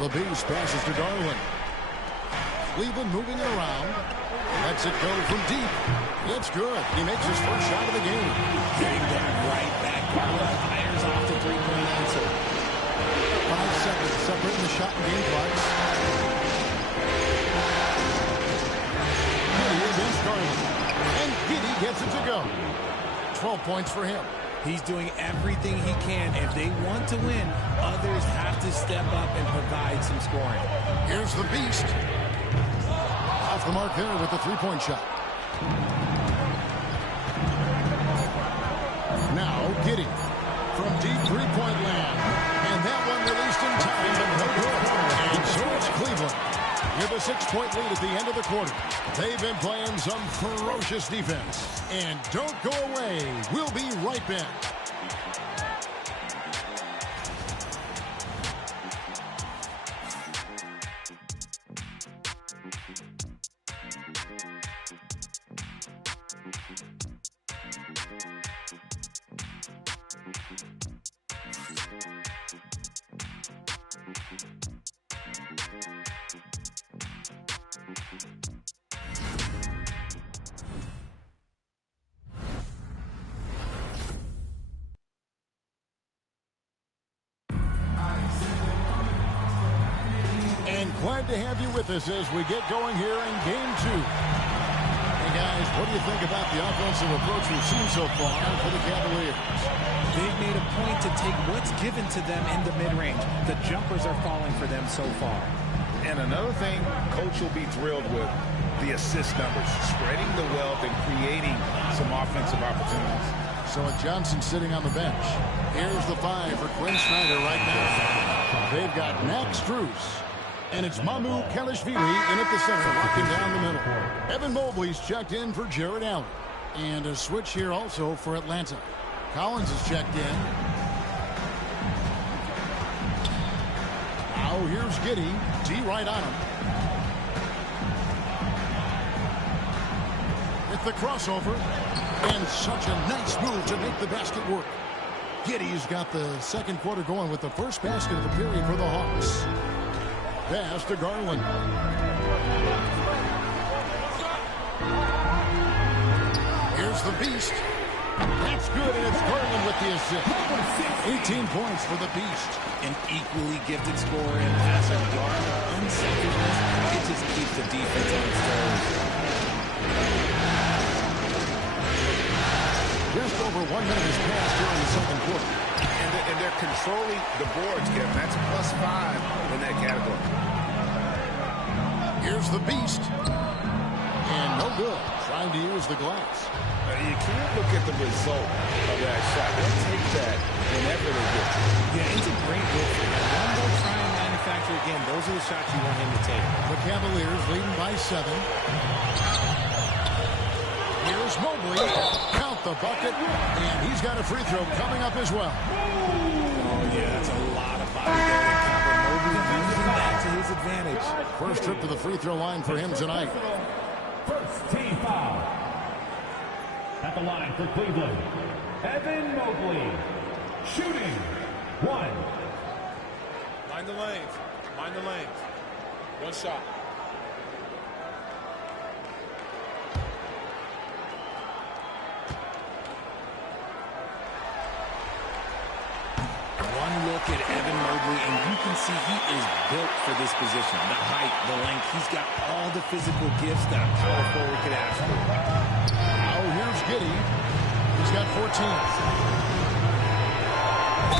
The Beast passes to Garland. Cleveland moving it around. Lets it go from deep. It's good. He makes his first shot of the game. Getting them right back. Garland fires off the three-point answer. 5 seconds separating the shot and game clocks. Giddy against Garland. And Giddy gets it to go. 12 points for him. He's doing everything he can. If they want to win, others have to step up and provide some scoring. Here's the Beast. Off the mark there with the three-point shot. Now Giddy from deep three-point land. And that one released in time, but no good. And so it's Cleveland with a 6-point lead at the end of the quarter. They've been playing some ferocious defense. And don't go away. We'll be right back. Glad to have you with us as we get going here in Game 2. Hey, guys, what do you think about the offensive approach we've seen so far for the Cavaliers? They've made a point to take what's given to them in the mid-range. The jumpers are falling for them so far. And another thing Coach will be thrilled with, the assist numbers, spreading the wealth and creating some offensive opportunities. So Johnson sitting on the bench. Here's the 5 for Quinn Snyder right now. They've got Max Strus. And it's Mamu Kelishvili in at the center, locking down the middle. Evan Mobley's checked in for Jared Allen. And a switch here also for Atlanta. Collins is checked in. Now here's Giddy. D right on him. With the crossover. And such a nice move to make the basket work. Giddy's got the second quarter going with the first basket of the period for the Hawks. Pass to Garland. Here's the Beast. That's good, and it's Garland with the assist. 18 points for the Beast. An equally gifted scorer and passer. Garland, unselfishness. It just keeps the defense on its toes. Just over 1 minute has passed here in the second quarter. And they're controlling the boards, Kevin. That's +5 in that category. Here's the Beast. And no good. Trying to use the glass. You can't look at the result of that shot. They'll take that whenever they get it. Yeah, it's a great look for him. One more try and manufacture again. Those are the shots you want him to take. The Cavaliers leading by 7. Here's Mobley. Count the bucket. And he's got a free throw coming up as well. Oh, yeah, that's a lot of body there to cover. Mobley using that to his advantage. First trip to the free throw line for him tonight. First team foul. At the line for Cleveland, Evan Mobley. Shooting. 1. Mind the lanes. Mind the lanes. One shot. One look at Evan Mobley, and you can see he is built for this position. The height, the length, he's got all the physical gifts that a power forward could ask for. Now here's Giddy. He's got 14.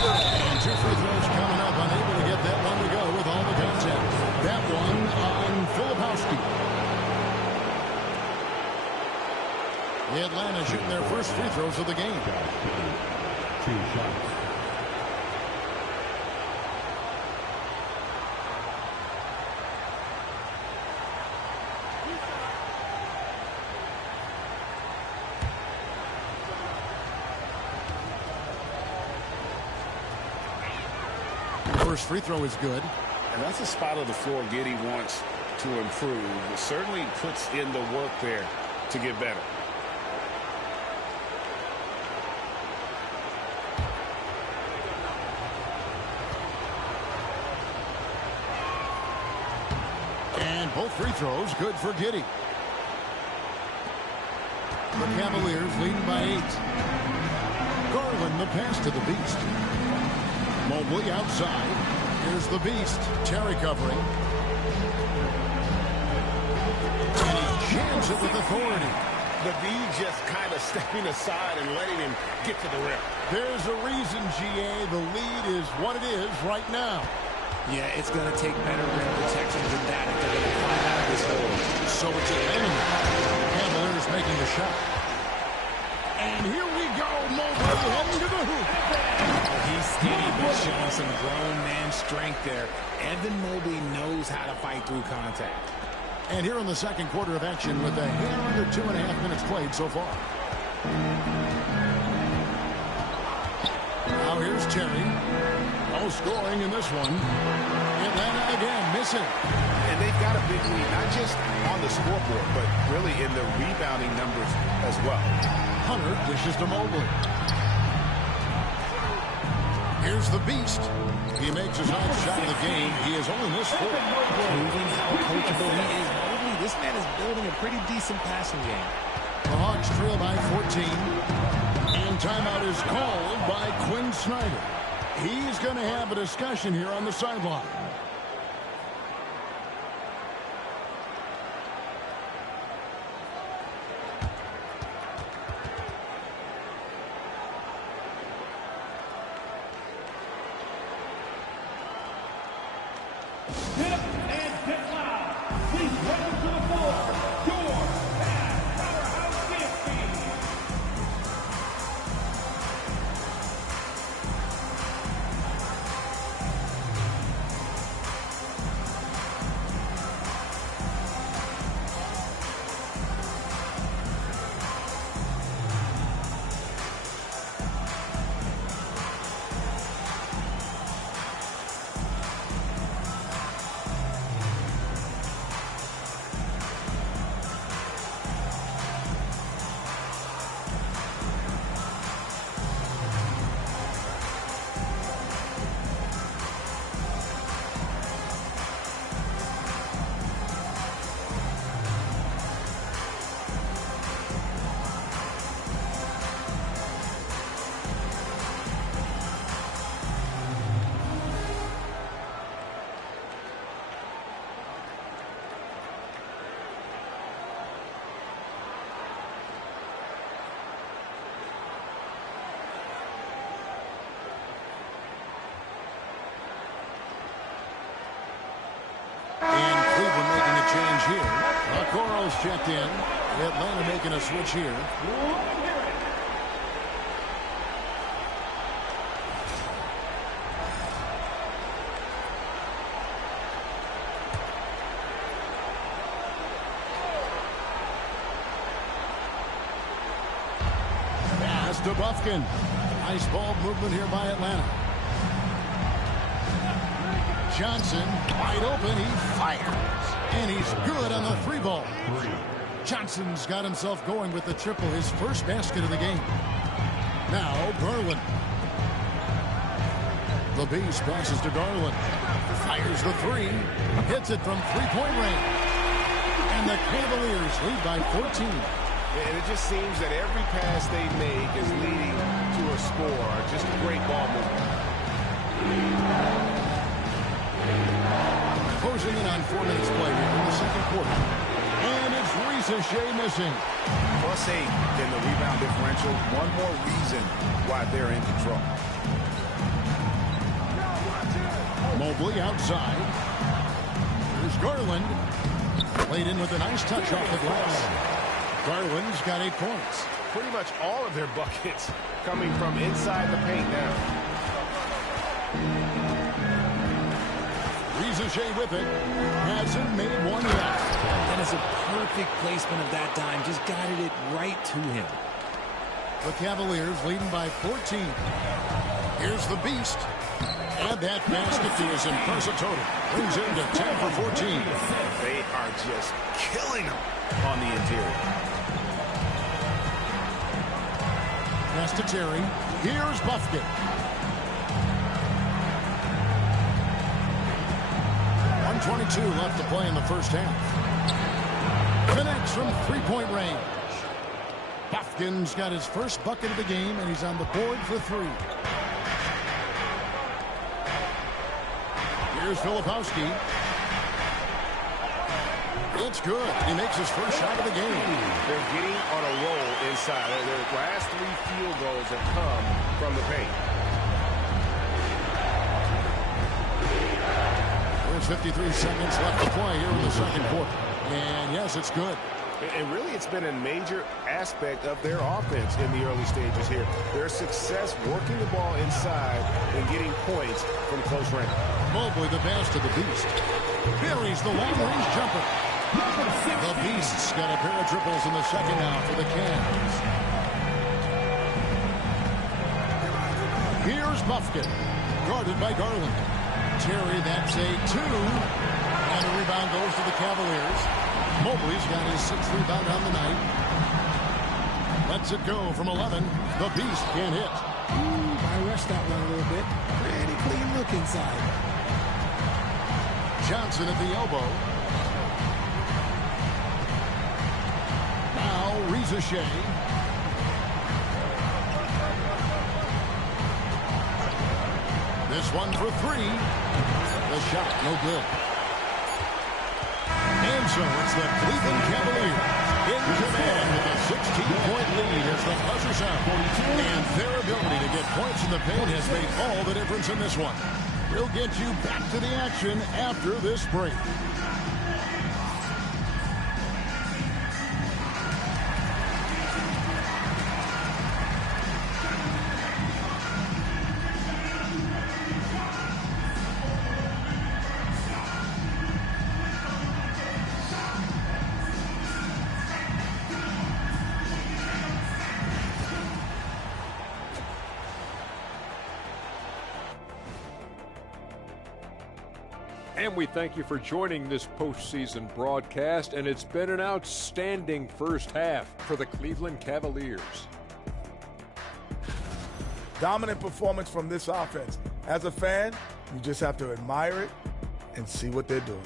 And 2 free throws coming up. Unable to get that one to go with all the contact. That one on Filipowski. The Atlanta shooting their first free throws of the game. 2 shots. First free throw is good. And that's a spot of the floor Giddy wants to improve. It certainly puts in the work there to get better. Both free throws good for Giddey. The Cavaliers leading by 8. Garland the pass to the Beast. Mobley outside. Here's the Beast. Terry covering. And he jams it with authority. The B just kind of stepping aside and letting him get to the rim. There's a reason, GA. The lead is what it is right now. Yeah, it's going to take better rim protection than that if they're going to climb out of this hole. So it's Atlanta. Cavaliers making the shot. And here we go. Mobley heading to the hoop. Oh, he's skinny, but showing some grown man strength there. Evan Mobley knows how to fight through contact. And here in the second quarter of action with a hair under 2.5 minutes played so far. Now here's Terry. No scoring in this one. Atlanta again missing. And they've got a big lead, not just on the scoreboard, but really in the rebounding numbers as well. Hunter dishes to Mobley. Here's the Beast. He makes his ninth shot of the game. He has only missed 4. Proving how coachable he is. Mobley, this man is building a pretty decent passing game. The Hawks trail by 14. And timeout is called by Quinn Snyder. He's going to have a discussion here on the sideline. Here. Coral's checked in. Atlanta making a switch here. Pass to Bufkin. Nice ball movement here by Atlanta. Johnson wide open. He fires. And he's good on the 3 ball. Johnson's got himself going with the triple, his first basket of the game. Now Garland. The Beast passes to Garland. Fires the 3. Hits it from 3-point range. And the Cavaliers lead by 14. And it just seems that every pass they make is leading to a score. Just great ball movement. Closing in on 4 minutes play here in the second quarter. And it's Shea missing. +8 in the rebound differential. One more reason why they're in control. Mobley outside. Here's Garland. Played in with a nice touch off the glass. Garland's got 8 points. Pretty much all of their buckets coming from inside the paint now. Shea with it. Hasn't made one yet. That is a perfect placement of that dime. Just guided it right to him. The Cavaliers leading by 14. Here's the Beast. Add that basket to his impressive total. Brings him to 10 for 14. They are just killing him on the interior. Pass to Terry. Here's Bufkin. 1:22 left to play in the first half. Connects from three-point range. Buffkin's got his first bucket of the game, and he's on the board for three. Here's Filipowski. It's good. He makes his first shot of the game. They're getting on a roll inside. Their last 3 field goals have come from the paint. There's 53 seconds left to play here in the second quarter. And yes, it's good. And really, it's been a major aspect of their offense in the early stages here. Their success working the ball inside and getting points from close range. Mobley, the pass to the Beast. Buries the long-range jumper. The Beast's got a pair of triples in the second now for the Cavs. Here's Buffkin, guarded by Garland. Terry, that's a 2. And a rebound goes to the Cavaliers. Mobley's got his 6th rebound on the night. Lets it go from 11. The Beast can't hit. I rushed that one a little bit. Pretty clean look inside. Johnson at the elbow. Now Reza Shea. This one for 3. The shot, no good. And so it's the Cleveland Cavaliers in command with a 16-point lead as the buzzer sounds. And their ability to get points in the paint has made all the difference in this one. We'll get you back to the action after this break. And we thank you for joining this postseason broadcast, and it's been an outstanding first half for the Cleveland Cavaliers. Dominant performance from this offense. As a fan, you just have to admire it and see what they're doing.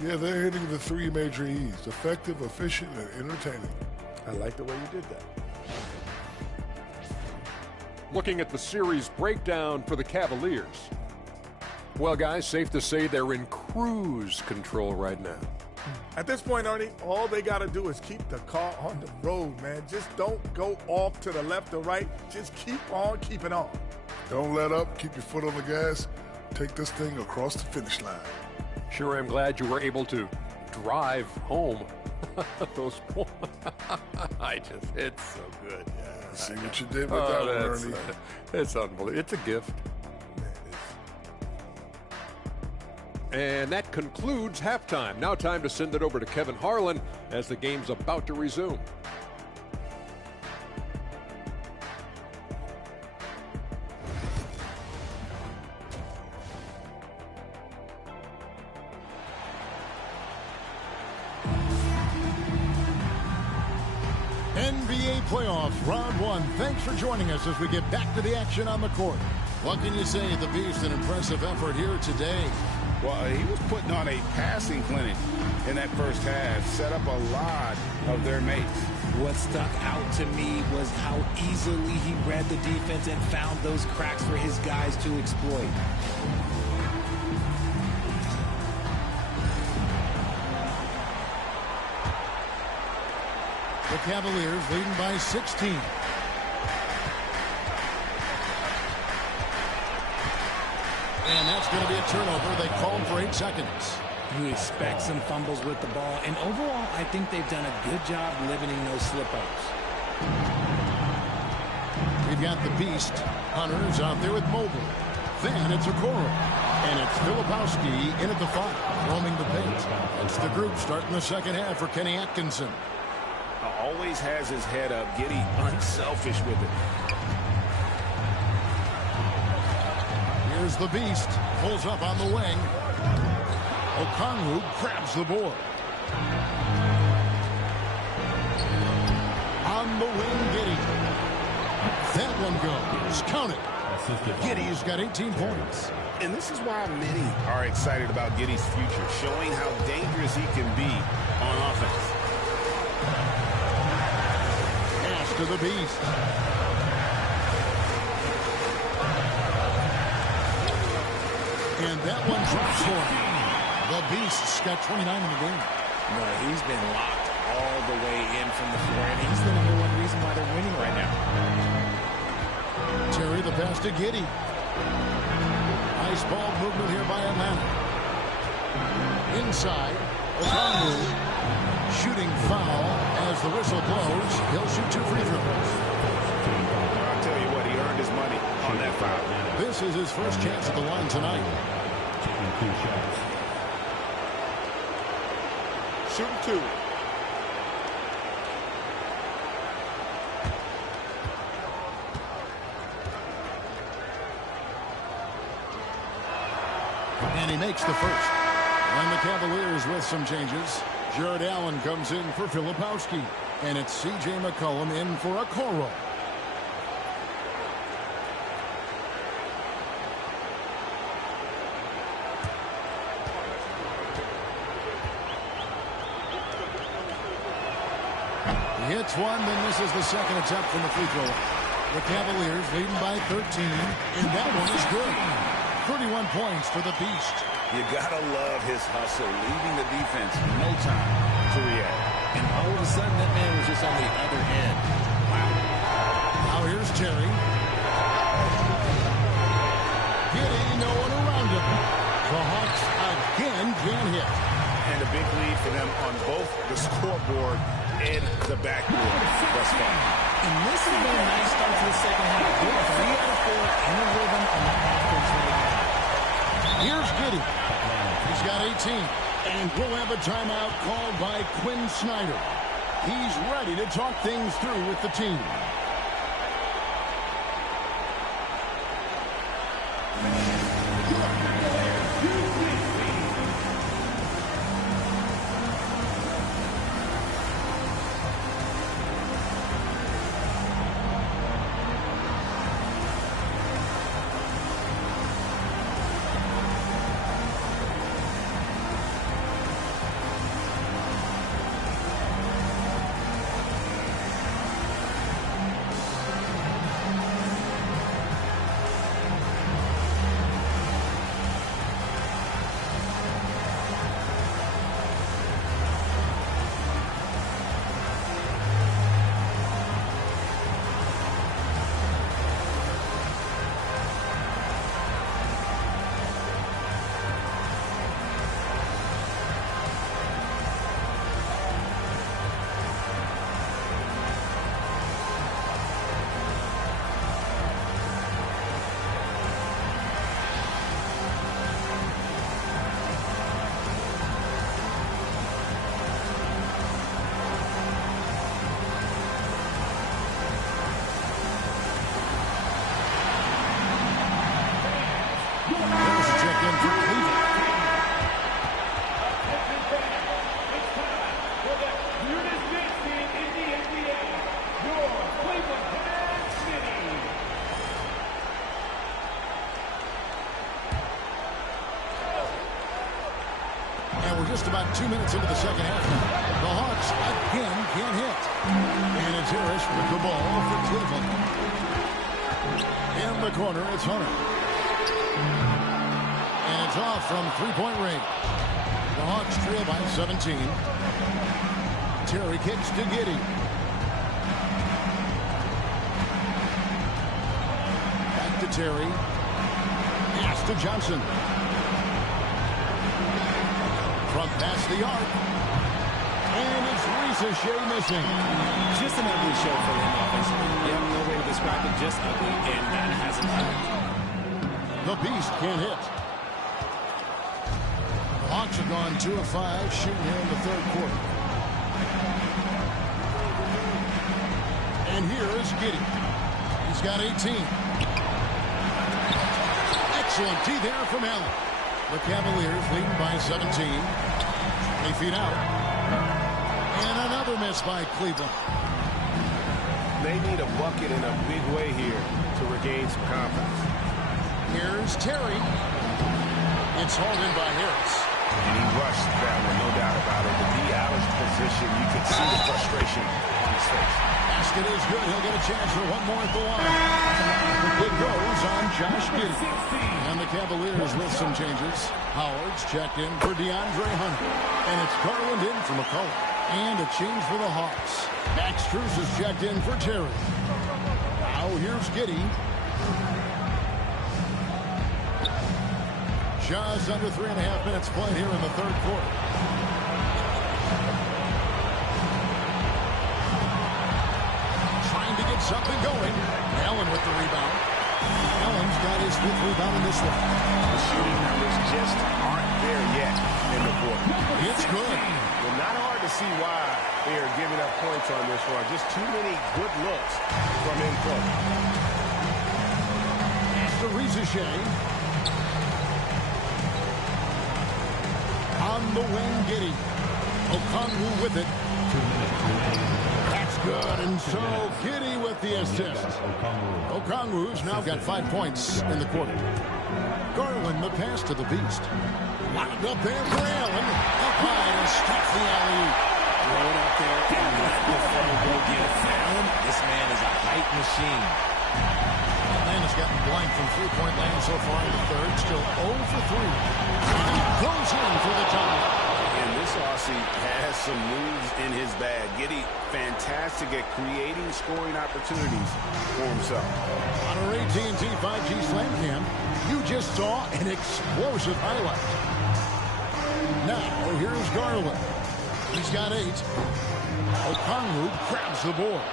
Yeah, they're hitting the 3 major E's: effective, efficient, and entertaining. I like the way you did that. Looking at the series breakdown for the Cavaliers. Well, guys, safe to say they're in cruise control right now. At this point, Ernie, all they got to do is keep the car on the road, man. Just don't go off to the left or right. Just keep on keeping on. Don't let up. Keep your foot on the gas. Take this thing across the finish line. Sure, I'm glad you were able to drive home. Those points. It's so good. Yeah, see what you did with that one, Ernie. It's unbelievable. It's a gift. And that concludes halftime. Now time to send it over to Kevin Harlan as the game's about to resume. NBA playoffs, round 1. Thanks for joining us as we get back to the action on the court. What can you say? The Beast, an impressive effort here today. Well, he was putting on a passing clinic in that first half, set up a lot of their mates. What stuck out to me was how easily he read the defense and found those cracks for his guys to exploit. The Cavaliers leading by 16. And that's going to be a turnover. They called for 8 seconds. You expect some fumbles with the ball, and overall, I think they've done a good job limiting those slip-ups. We've got the Beast. Hunter's out there with Mobley. Then it's Okoro. And it's Filipowski in at the 5, roaming the paint. It's the group starting the second half for Kenny Atkinson. Always has his head up, getting unselfish with it. Here's the Beast. Pulls up on the wing. Okongwu grabs the board. On the wing, Giddey. That one goes. Count it. Giddy's got 18 points. And this is why many are excited about Giddy's future, showing how dangerous he can be on offense. Pass to the Beast. And that one drops for him. The Beast's got 29 in the game. No, he's been locked all the way in from the floor, and he's the #1 reason why they're winning right now. Terry, the pass to Giddey. Nice ball movement here by Atlanta. Inside, Okongwu. Shooting foul as the whistle blows. He'll shoot 2 free throws. I'll tell you what, he earned his money on that foul. This is his first chance at the line tonight. Taking 2 shots. Shooting 2. And he makes the first. And the Cavaliers with some changes. Jared Allen comes in for Filipowski. And it's C.J. McCollum in for Okoro. He hits one, then misses the second attempt from the free throw. The Cavaliers leading by 13, and that one is good. 31 points for the Beast. You gotta love his hustle, leaving the defense no time to react. And all of a sudden, that man was just on the other end. Wow. Now here's Terry. Giddey, no one around him. The Hawks again can't hit. And a big lead for them on both the scoreboard and the backboard thus far. And this has been a nice start to the second half. They're 3 out of 4 in a rhythm on the offense right now. Here's Giddey. He's got 18. And we'll have a timeout called by Quinn Snyder. He's ready to talk things through with the team. Just about 2 minutes into the second half. The Hawks again can't hit. And it's Harris with the ball for Cleveland. In the corner, it's Hunter. And it's off from three-point range. The Hawks trail by 17. Terry kicks to Giddey. Back to Terry. Pass to Johnson. From past the arc. And it's Ricochet missing. Just an ugly show for him offensively. You have no way to describe it, just ugly, and that hasn't happened. The Beast can't hit. The Hawks have gone 2 of 5 shooting here in the third quarter. And here is Giddey. He's got 18. Excellent D there from Allen. The Cavaliers leading by 17. 20 feet out. And another miss by Cleveland. they need a bucket in a big way here to regain some confidence. Here's Terry. It's hauled in by Harris. And he rushed that one, no doubt about it. With the out of position, you could see the frustration on his face. Basket is good. He'll get a chance for one more at the line. It goes on Josh Giddey. And the Cavaliers with some changes. Howard's checked in for DeAndre Hunter. And it's Garland in for McCullough. And a change for the Hawks. Max Strus is checked in for Terry. Now here's Giddey. Just under 3.5 minutes played here in the third quarter. Trying to get something going. Allen with the rebound. Allen's got his 5th rebound in this one. The shooting numbers just aren't there yet in the quarter. It's good. Well, not hard to see why they are giving up points on this run. Just too many good looks from in close. After Shea. On the wing, Giddey. Okongwu with it. That's good, and so Giddey with the assist. Okongwu's now got 5 points in the quarter. Garland, the pass to the Beast. Wound up there for Allen. Up high to stop the alley-oop. Throw it up there and let the flow go get it. Allen, this man is a height machine. Atlanta's gotten blank from three-point land so far in the third. Still 0 for 3. And he goes in for the tie. And this Aussie has some moves in his bag. Giddey fantastic at creating scoring opportunities for himself. On our AT&T 5G Slam Cam, you just saw an explosive highlight. Now, here's Garland. He's got 8. Okongwu grabs the board.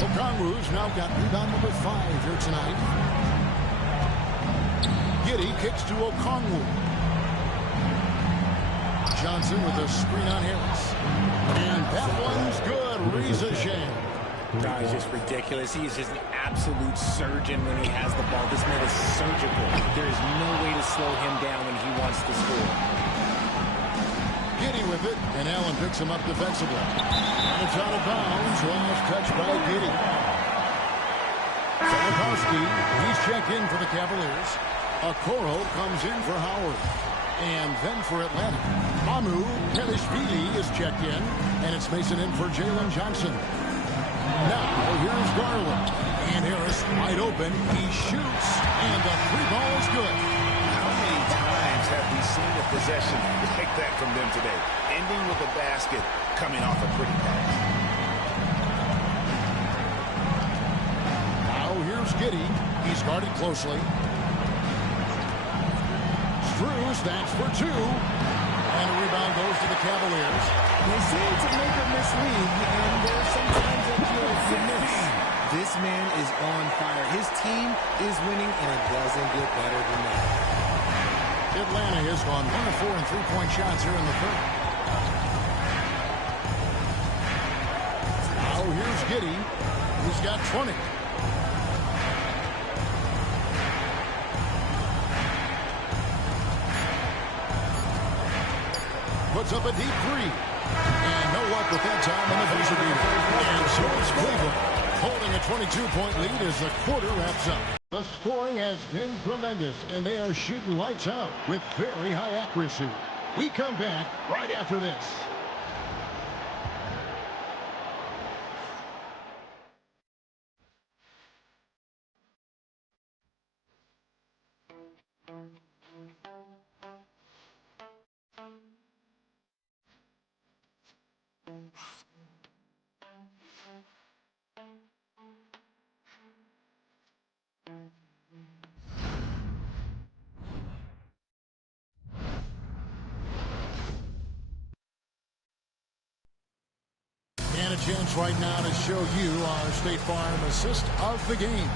Okongwu's now got rebound number 5 here tonight. Giddey kicks to Okongwu. Johnson with a screen on Harris. And that one's good. Reza Shea. No, he's just ridiculous. He is just an absolute surgeon when he has the ball. This man is surgical. There is no way to slow him down when he wants to score. Giddey with it, and Allen picks him up defensively. And it's out of bounds. Last touch by Giddey. Solonkowski, he's checked in for the Cavaliers. Okoro comes in for Howard. And then for Atlanta, Mamu Kelishvili is checked in, and it's Mason in for Jalen Johnson. Now, here's Garland. And Harris wide open. He shoots, and the 3-ball is good. How many times have we seen a possession like that from them today? Ending with a basket, coming off a pretty pass. Now, here's Giddey. He's guarded closely. Strus, that's for 2. And a rebound goes to the Cavaliers. They say it's a make or miss league, and there's sometimes that you miss. This man is on fire. His team is winning, and it doesn't get better than that. Atlanta has gone 1 of 4 in three-point shots here in the third. Now here's Giddey. He's got 20. Puts up a deep 3. And no luck with that time in the buzzer beater. And so it's Cleveland holding a 22-point lead as the quarter wraps up. The scoring has been tremendous, and they are shooting lights out with very high accuracy. We come back right after this. And a chance right now to show you our State Farm assist of the game.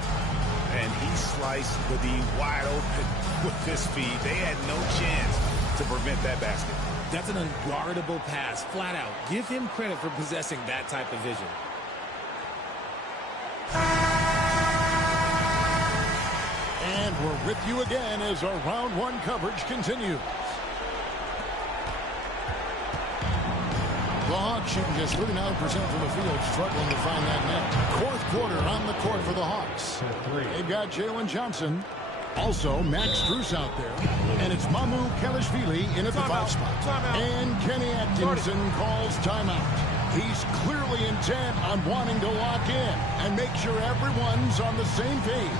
And he sliced the D wide open with this feed. They had no chance to prevent that basket. That's an unguardable pass, flat out. Give him credit for possessing that type of vision. And we're with you again as our round 1 coverage continues. The Hawks shooting just 39% from the field, struggling to find that net. Fourth quarter on the court for the Hawks. They've got Jalen Johnson. Also, Max Strus out there. And it's Mamu Kelishvili in at the 5 spot. And Kenny Atkinson calls timeout. He's clearly intent on wanting to lock in and make sure everyone's on the same page.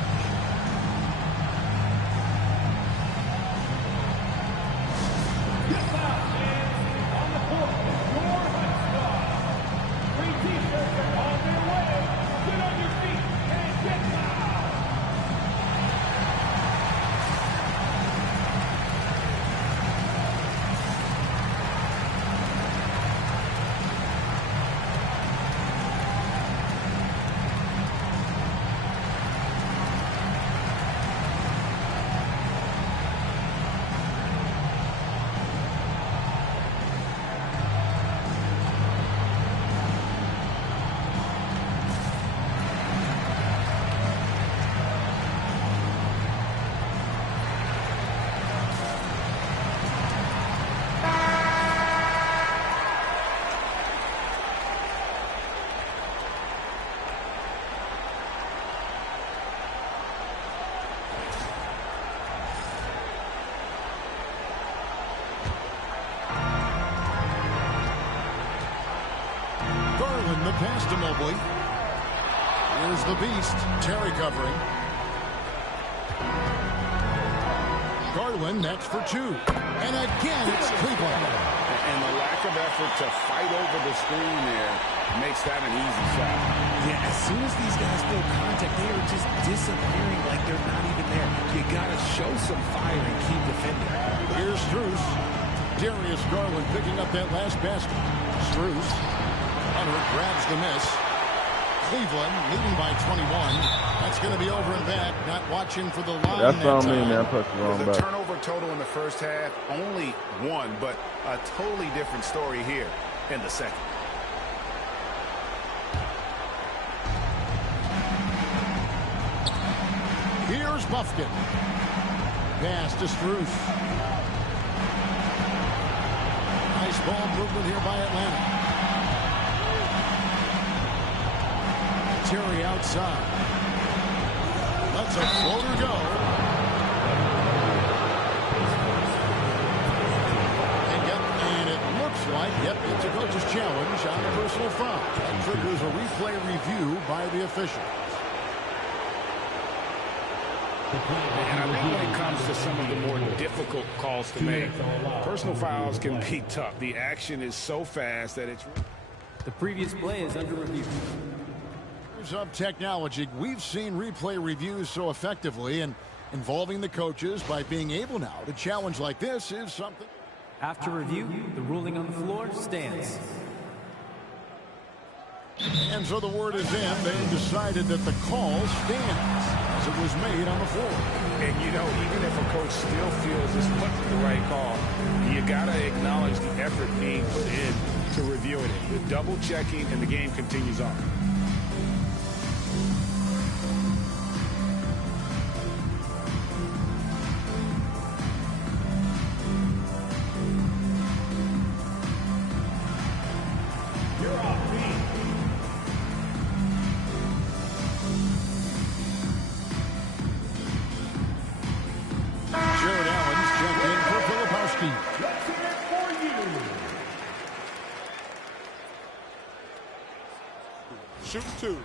The pass to Mobley. Here's the beast. Terry covering. Garland, that's for 2. And again, it's Cleveland. And the lack of effort to fight over the screen there makes that an easy shot. Yeah, as soon as these guys feel contact, they are just disappearing like they're not even there. You got to show some fire and keep defending. Here's Strus. Darius Garland picking up that last basket. Strus. Hunter grabs the miss. Cleveland leading by 21. That's going to be over and back. Not watching for the line. That's on me, man. Push the wrong The back. turnover total in the first half, only 1, but a totally different story here in the second. Here's Buffkin. Pass to Strus. Nice ball movement here by Atlanta. Terry outside. Lets a floater go. And it looks like, it's a coach's challenge on a personal foul. That triggers a replay review by the official. And I think when it comes to some of the more difficult calls to make, personal fouls can be tough. The action is so fast that it's... The previous play is under review. Of technology, we've seen replay reviews so effectively and involving the coaches by being able now to challenge like this is something. After review, the ruling on the floor stands. And so the word is in. They've decided that the call stands as it was made on the floor. And you know, even if a coach still feels this wasn't the right call, you got to acknowledge the effort being put in to reviewing it. With double checking, and the game continues on. Shoot 2.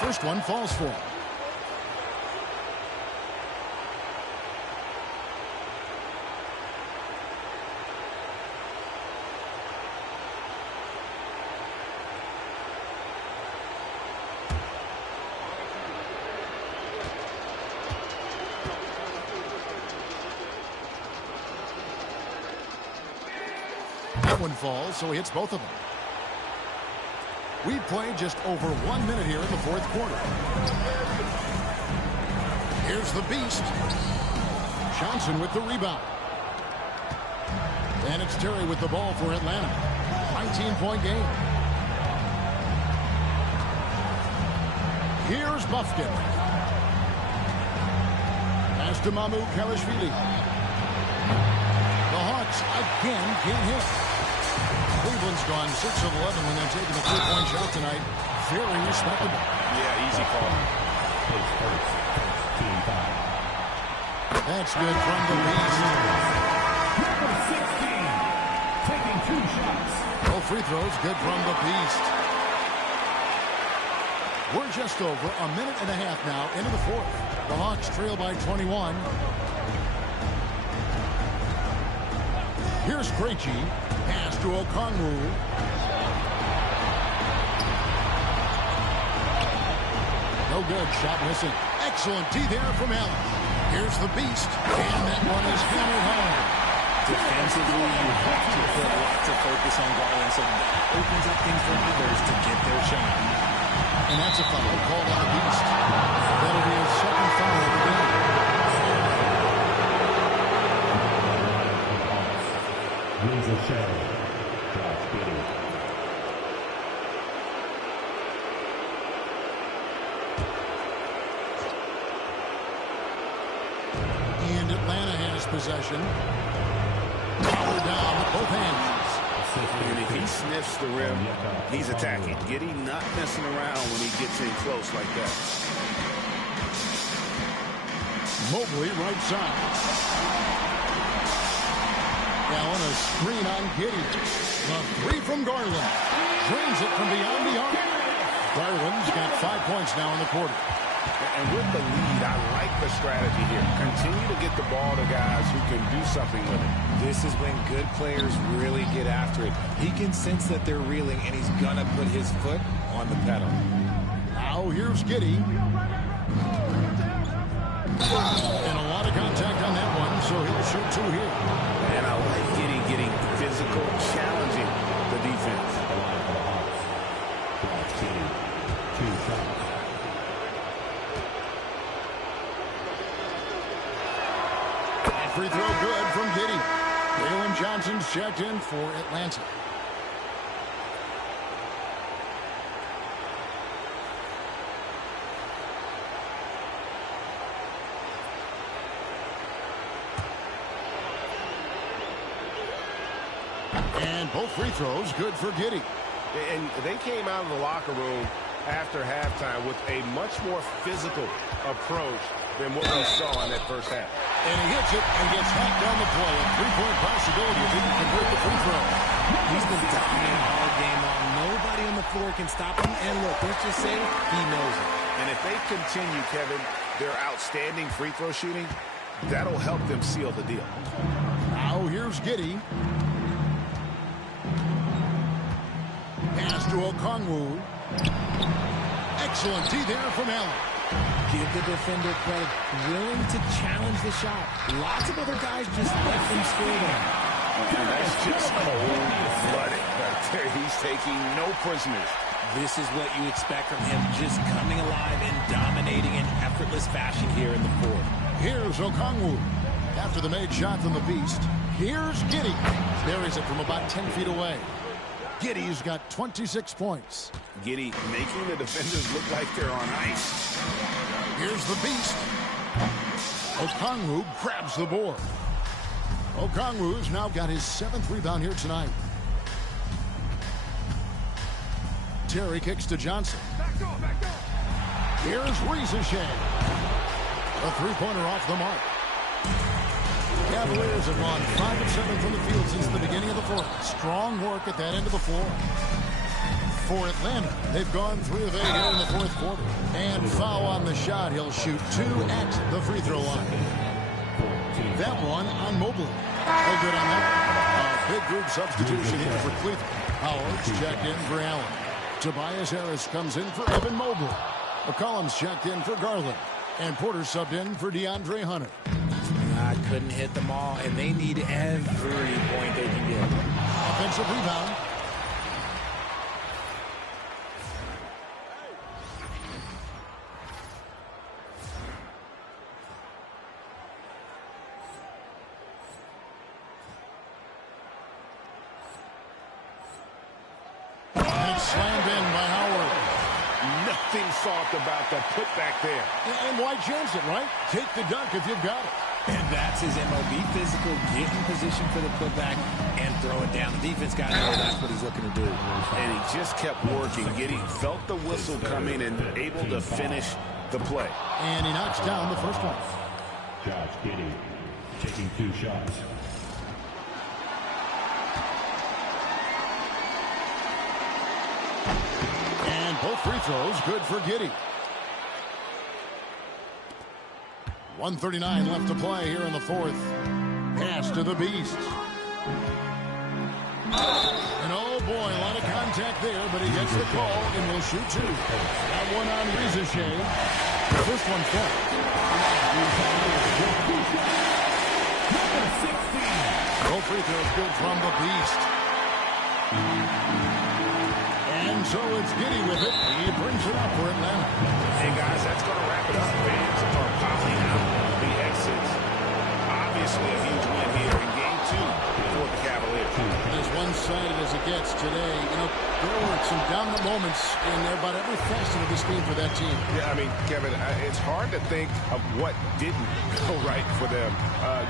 First one falls for him. One falls, so he hits both of them. We've played just over 1 minute here in the fourth quarter. Here's the beast. Johnson with the rebound. And it's Terry with the ball for Atlanta. 19-point game. Here's Buffkin. Pass to Mamu Kalashvili. The Hawks again can't hit. Cleveland's gone 6 of 11 when they're taking a 3-point shot tonight. Very respectable. Yeah, easy call. That's good from the Beast. Taking 2 shots. Both free throws good from the Beast. We're just over a minute and a half now into the fourth. The Hawks trail by 21. Here's Krejci. Pass to Okongwu. No good. Shot missing. Excellent D there from Allen. Here's the Beast. And that one is hammered home. Defensively, you have to put lots of focus on Garland, so that opens up things for others to get their shot. And that's a foul called on the Beast. That'll be his second foul of the game. Wins the show. Josh Giddey. And Atlanta has possession. Power down with both hands. And if he sniffs the rim, he's attacking. Giddey not messing around when he gets in close like that. Mobley right side. Allen a screen on Giddey. The three from Garland. Drains it from beyond the arc. Garland's got 5 points now in the quarter. And with the lead, I like the strategy here. Continue to get the ball to guys who can do something with it. This is when good players really get after it. He can sense that they're reeling, and he's going to put his foot on the pedal. Now here's Giddey. And a lot of contact on that one, so he'll shoot 2 here. And I like Giddey getting physical, challenging the defense. Free throw good from Giddey. Jalen Johnson's checked in for Atlanta. And both free throws good for Giddey. And they came out of the locker room after halftime with a much more physical approach than what we saw in that first half. And he hits it and gets hacked down the play. A 3-point possibility if he can convert the free throw. He's been dominating all game long. Nobody on the floor can stop him. And look, let's just say he knows it. And if they continue, Kevin, their outstanding free throw shooting, that'll help them seal the deal. Now here's Giddey. Pass to Okongwu. Excellent D there from Allen. Give the defender credit. Willing to challenge the shot. Lots of other guys just let him score there. And that's just cold-blooded right there. He's taking no prisoners. This is what you expect from him, just coming alive and dominating in effortless fashion here in the fourth. Here's Okongwu. After the made shot from the Beast, here's Giddey. Buries it from about 10 feet away. Giddey's got 26 points. Giddey making the defenders look like they're on ice. Here's the Beast. Okongwu grabs the board. Okongwu's now got his 7th rebound here tonight. Terry kicks to Johnson. Here's Rizashea. A 3-pointer off the mark. Cavaliers have gone 5 of 7 from the field since the beginning of the fourth. Strong work at that end of the floor. For Atlanta, they've gone 3 of 8 here in the fourth quarter. And foul on the shot. He'll shoot 2 at the free throw line. That one on Mobley. No good on that. A big group substitution here for Cleveland. Howard's checked in for Allen. Tobias Harris comes in for Evan Mobley. McCollum's checked in for Garland. And Porter subbed in for DeAndre Hunter. Couldn't hit them all, and they need every point they can get. Offensive rebound. And slammed in by Howard. Nothing soft about the putback there. And why chance it, right? Take the dunk if you've got it. And that's his MO. Be physical, get in position for the putback, and throw it down. The defense got to know that's what he's looking to do. And he just kept working, felt the whistle coming and able to finish the play. And he knocks down the first one. Josh Giddey taking 2 shots. And both free throws good for Giddey. 1:39 left to play here in the fourth. Pass to the Beast. And oh boy, a lot of contact there, but he gets the call and will shoot 2. That one on Rizichet. The first one fell. Both free throws good from the Beast. And so it's Giddey with it. He brings it up for Atlanta. Hey, guys, that's going to wrap it up. Fans are piling out the exits. Obviously a huge win here in Game 2 for the Cavaliers. As one-sided as it gets today, you know, there were some dominant moments in about every facet of this game for that team. Yeah, I mean, Kevin, it's hard to think of what didn't go right for them.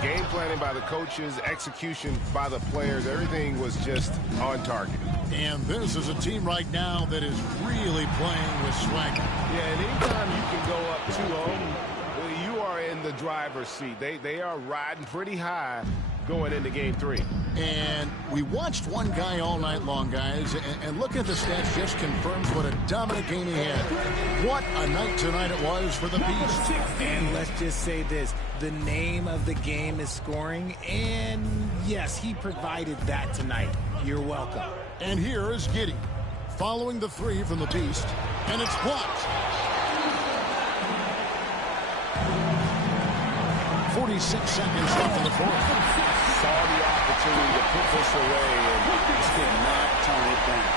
Game planning by the coaches, execution by the players, everything was just on target. And this is a team right now that is really playing with swagger. Yeah, and anytime you can go up 2-0, you are in the driver's seat. They are riding pretty high going into Game 3. And we watched one guy all night long, guys, and looking at the stats just confirms what a dominant game he had. What a night tonight it was for the Beast. And let's just say this, the name of the game is scoring, and yes, he provided that tonight. You're welcome. And here is Giddey, following the 3 from the Beast, and it's blocked. 46 seconds left in the fourth. Saw the opportunity to put this away and just did not turn it down.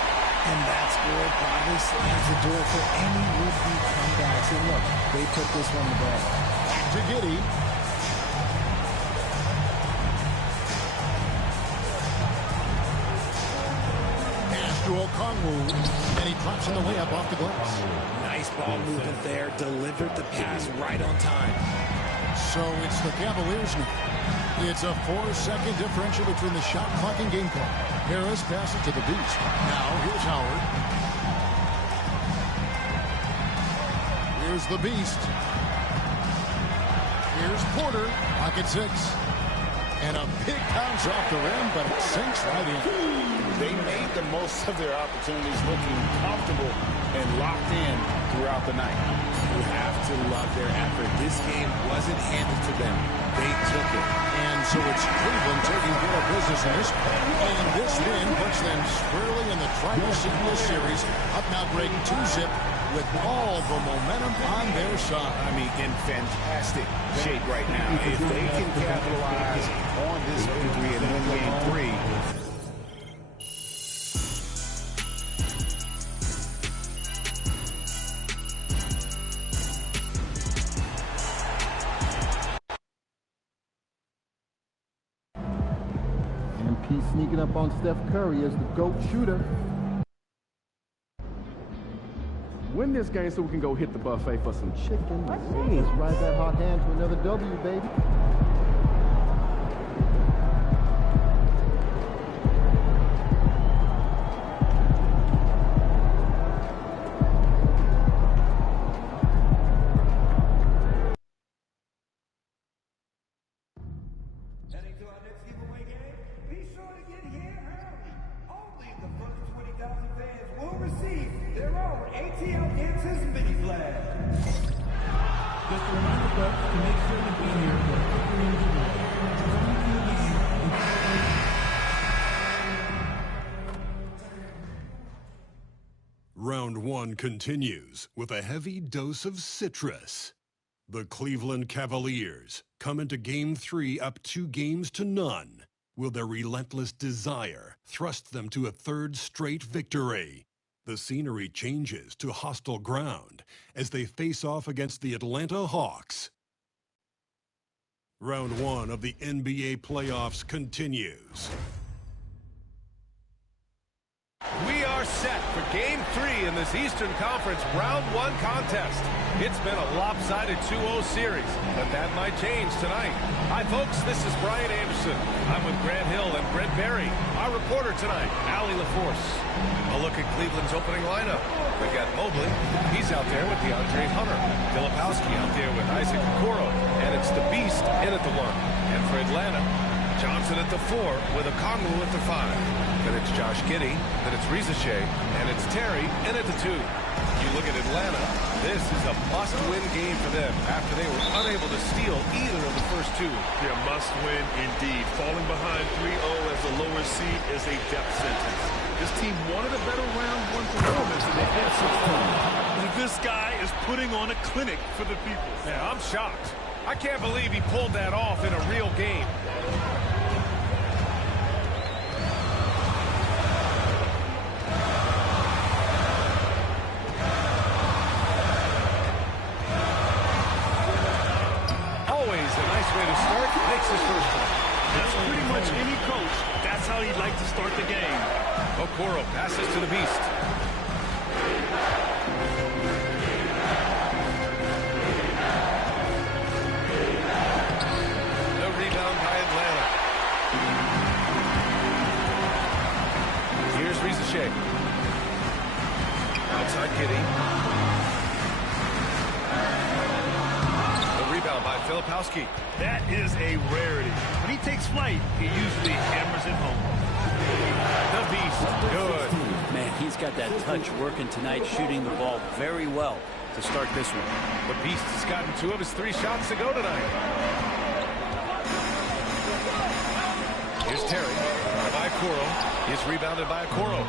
And that score probably slams the door for any would-be comebacks. And look, they put this one to bed. Back to Giddey. Pass to Okongwu, and he drops in the layup off the glass. Nice ball movement there. Delivered the pass right on time. So it's the Cavaliers now. It's a 4-second differential between the shot clock and game clock. Harris passes to the Beast. Now here's Howard. Here's the Beast. Here's Porter. Pocket 6. And a big bounce off the rim, but it sinks right in. They made the most of their opportunities, looking comfortable and locked in throughout the night. You have to love their effort. This game wasn't handed to them. They took it. And so it's Cleveland taking care of business in this one. And this win puts them squarely in the Tri-Sequel Series. Up now, Greg, 2-zip with all the momentum on their side. I mean, in fantastic shape right now. If they can capitalize on this victory and win Game 3, Peat sneaking up on Steph Curry as the GOAT shooter. Win this game so we can go hit the buffet for some chicken wings. Ride that hot hand to another W, baby. Round 1 continues with a heavy dose of citrus. The Cleveland Cavaliers come into Game 3 up 2-0. Will their relentless desire thrust them to a third straight victory? The scenery changes to hostile ground as they face off against the Atlanta Hawks. Round 1 of the NBA playoffs continues. We are set for Game 3 in this Eastern Conference Round 1 contest. It's been a lopsided 2-0 series, but that might change tonight. Hi, folks. This is Brian Anderson. I'm with Grant Hill and Brent Berry. Our reporter tonight, Allie LaForce. A look at Cleveland's opening lineup. We've got Mobley. He's out there with DeAndre Hunter. Filipowski out there with Isaac Okoro. And it's the Beast in at the 1. And for Atlanta, Johnson at the 4 with Okongwu at the 5. Then it's Josh Giddey, then it's Rizachet, and it's Terry in at the 2. You look at Atlanta, this is a must-win game for them after they were unable to steal either of the first 2. Yeah, must-win indeed. Falling behind 3-0 as a lower seed is a death sentence. This team wanted a better round 1 performance, and they had some. This guy is putting on a clinic for the people. Yeah, I'm shocked. I can't believe he pulled that off in a real game. Way to start, makes his first one. That's pretty much any coach. That's how he'd like to start the game. Okoro passes to the Beast. The rebound by Atlanta. Here's Rizachet. Outside Giddey. By Filipowski. That is a rarity. When he takes flight, he usually hammers it home. The Beast, good. Man, he's got that touch working tonight, shooting the ball very well to start this one. The Beast has gotten 2 of his 3 shots to go tonight. Here's Terry by Okoro. He's rebounded by Okoro.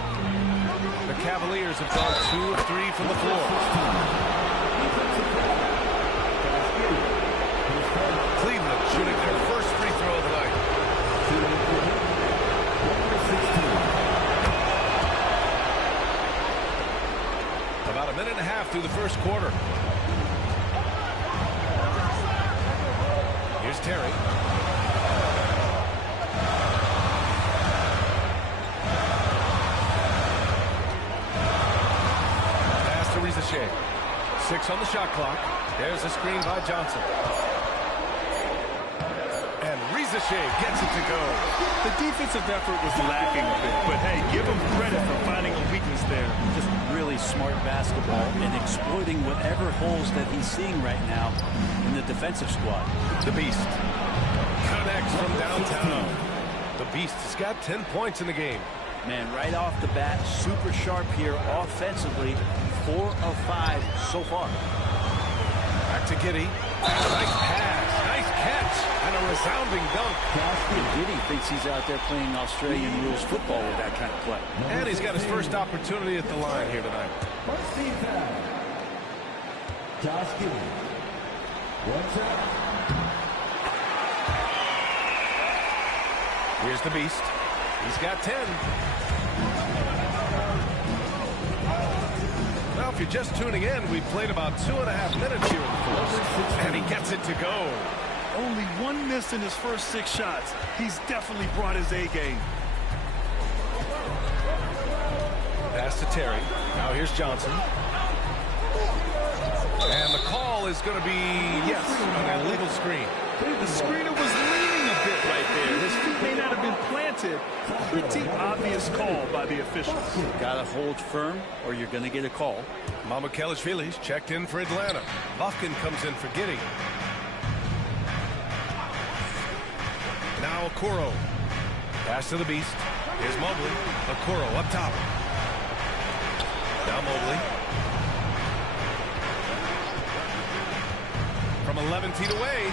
The Cavaliers have gone 2 of 3 from the floor. Cleveland shooting their first free throw of the night. About a minute and a half through the first quarter. Here's Terry. Pass to Rizachet. 6 on the shot clock. There's a screen by Johnson. And Rizachet gets it to go. The defensive effort was lacking a bit, but hey, give him credit for finding a weakness there. Just really smart basketball and exploiting whatever holes that he's seeing right now in the defensive squad. The Beast connects from downtown. The Beast has got 10 points in the game. Man, right off the bat, super sharp here offensively. 4 of 5 so far. Back to Giddey. Nice pass. Nice catch. And a resounding dunk. Giddey thinks he's out there playing Australian rules football with that kind of play. And he's got his first opportunity at the line here tonight. First team foul. Josh Giddey. 1 shot. Here's the Beast. He's got 10. Well, if you're just tuning in, we've played about 2.5 minutes here in the fourth. And he gets it to go. Only 1 miss in his first 6 shots. He's definitely brought his A game. Pass to Terry. Now here's Johnson. And the call is going to be, yes, an illegal screen. The screener was leaning a bit right there. His feet may not have been planted. Pretty obvious call by the officials. Got to hold firm or you're going to get a call. Mamukelashvili's checked in for Atlanta. Buffkin comes in for Giddey. Now Okoro. Pass to the Beast. Here's Mobley. Okoro up top. Now Mobley. From 11 feet away.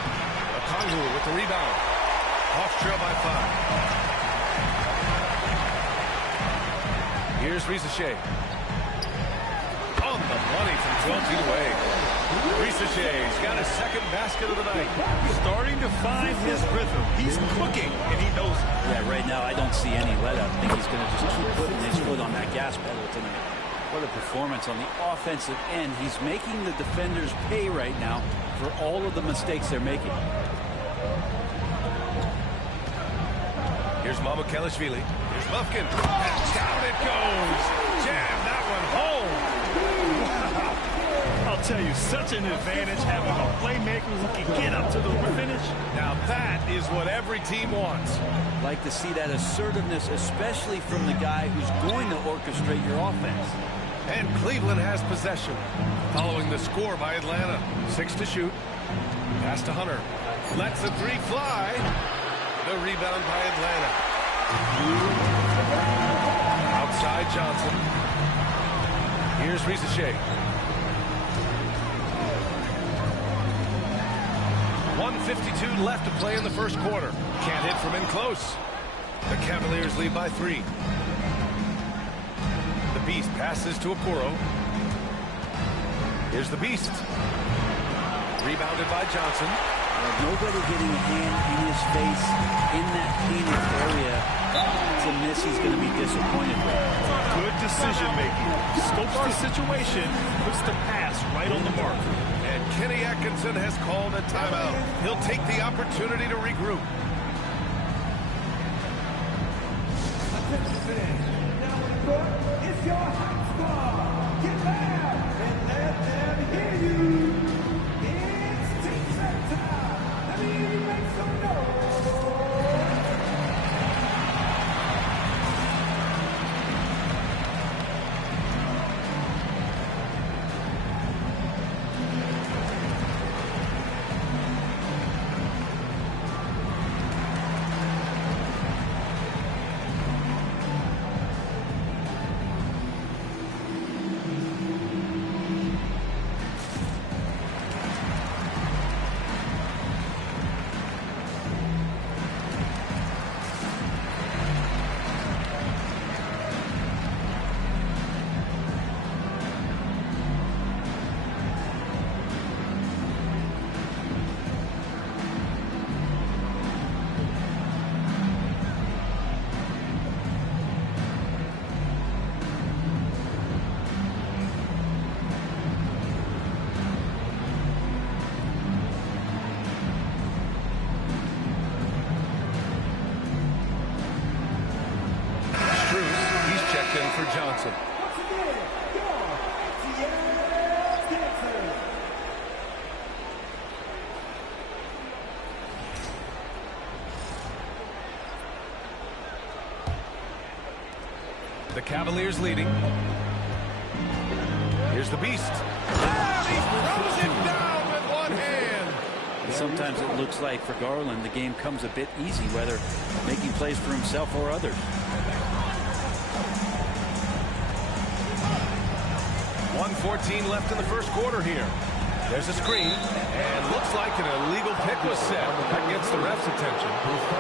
Okongwu with the rebound. Hawks trail by 5. Here's Rizachet. On the money from 12 feet away. Rizachet's got his second basket of the night. Starting to find his rhythm. He's cooking, and he knows it. Yeah, right now I don't see any let up. I think he's going to just keep putting his foot on that gas pedal tonight. What a performance on the offensive end. He's making the defenders pay right now for all of the mistakes they're making. Here's Mamukelashvili. Here's Buffkin. And down it goes. Jam that one home. Wow. I'll tell you, such an advantage having a playmaker who can get up to the finish. Now that is what every team wants. Like to see that assertiveness, especially from the guy who's going to orchestrate your offense. And Cleveland has possession. Following the score by Atlanta. 6 to shoot. Pass to Hunter. Lets the three fly. The rebound by Atlanta. Outside Johnson. Here's Ricochet. 1:52 left to play in the first quarter. Can't hit from in close. The Cavaliers lead by 3. The Beast passes to Okoro. Here's the Beast. Rebounded by Johnson. Nobody getting a hand in his face in that painted area. It's a miss he's going to be disappointed with. Good decision making. Scopes the situation, puts the pass right on the mark. And Kenny Atkinson has called a timeout. He'll take the opportunity to regroup. It's your hot squad. Get loud and let them hear you. It's team set time. Let me hear you make some noise. Johnson. The Cavaliers leading. Here's the Beast. And he throws it down with one hand. Sometimes it looks like for Garland the game comes a bit easy, whether making plays for himself or others. 1:14 left in the first quarter here. There's a screen, and looks like an illegal pick was set. That gets the ref's attention.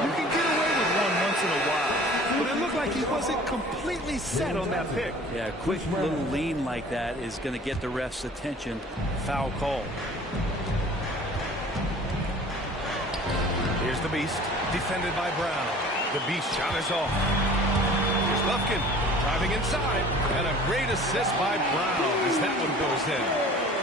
You can get away with one once in a while, but it looked like he wasn't completely set on that pick. Yeah, a quick little lean like that is going to get the ref's attention. Foul call. Here's the Beast, defended by Brown. The Beast shot is off. Here's Lufkin, driving inside, and a great assist by Brown as that one goes in.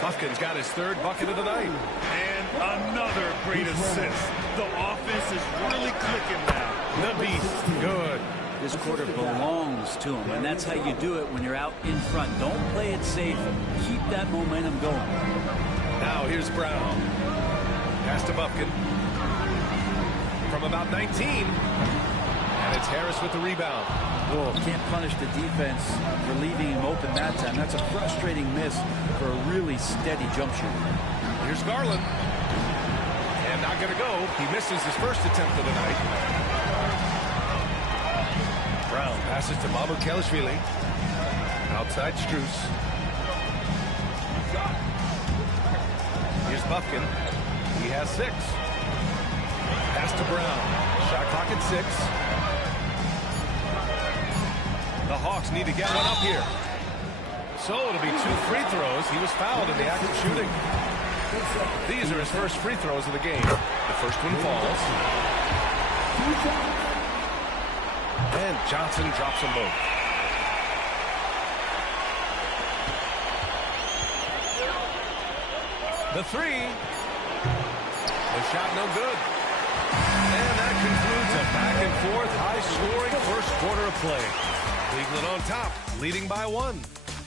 Lufkin's got his third bucket of the night. And another great assist. The offense is really clicking now. The Beast, good. This quarter belongs to him, and that's how you do it when you're out in front. Don't play it safe. Keep that momentum going. Now here's Brown. Pass to Lufkin. From about 19. And it's Harris with the rebound. Well, can't punish the defense for leaving him open that time. That's a frustrating miss for a really steady jump shooter. Here's Garland. And not going to go. He misses his first attempt of the night. Brown passes to Mamukelashvili. Outside Strus. Here's Lufkin. He has 6. Pass to Brown. Shot clock at 6. The Hawks need to get one up here. So it'll be 2 free throws. He was fouled in the act of shooting. These are his first free throws of the game. The first one falls. And Johnson drops them both. The 3. The shot no good. And that concludes a back-and-forth, high-scoring first quarter of play. Cleveland on top, leading by 1.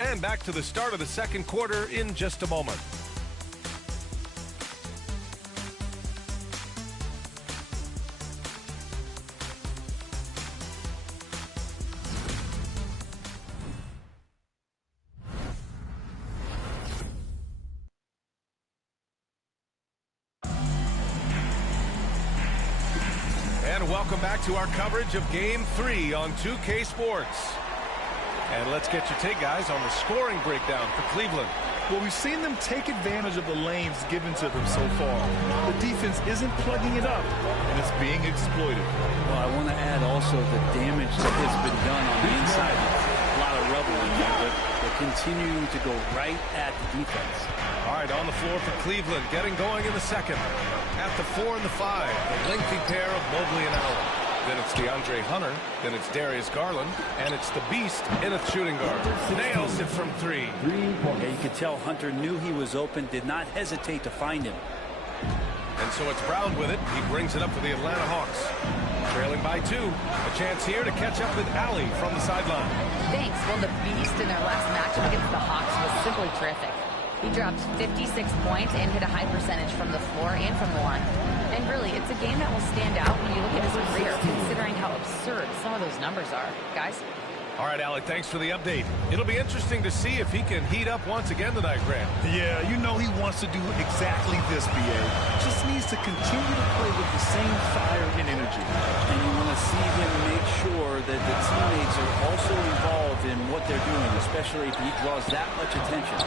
And back to the start of the second quarter in just a moment. And welcome back to our coverage of Game 3 on 2K Sports. And let's get your take, guys, on the scoring breakdown for Cleveland. Well, we've seen them take advantage of the lanes given to them so far. The defense isn't plugging it up, and it's being exploited. Well, I want to add also the damage that has been done on the inside. A lot of rubble in there, but they're continuing to go right at the defense. All right, on the floor for Cleveland, getting going in the second. At the 4 and the 5, the lengthy pair of Mobley and Allen. Then it's DeAndre Hunter. Then it's Darius Garland. And it's the beast, Ennis shooting guard. Nails it from 3. Yeah, you could tell Hunter knew he was open, did not hesitate to find him. And so it's Brown with it. He brings it up for the Atlanta Hawks. Trailing by 2. A chance here to catch up with Allie from the sideline. Thanks. Well, the beast in their last matchup against the Hawks was simply terrific. He dropped 56 points and hit a high percentage from the floor and from the line. And really, it's a game that will stand out when you look at his career, considering how absurd some of those numbers are. Guys? All right, Alec, thanks for the update. It'll be interesting to see if he can heat up once again tonight, Grant. Yeah, you know he wants to do exactly this, B.A. Just needs to continue to play with the same fire and energy. And you want to see him make sure that the teammates are also involved in what they're doing, especially if he draws that much attention.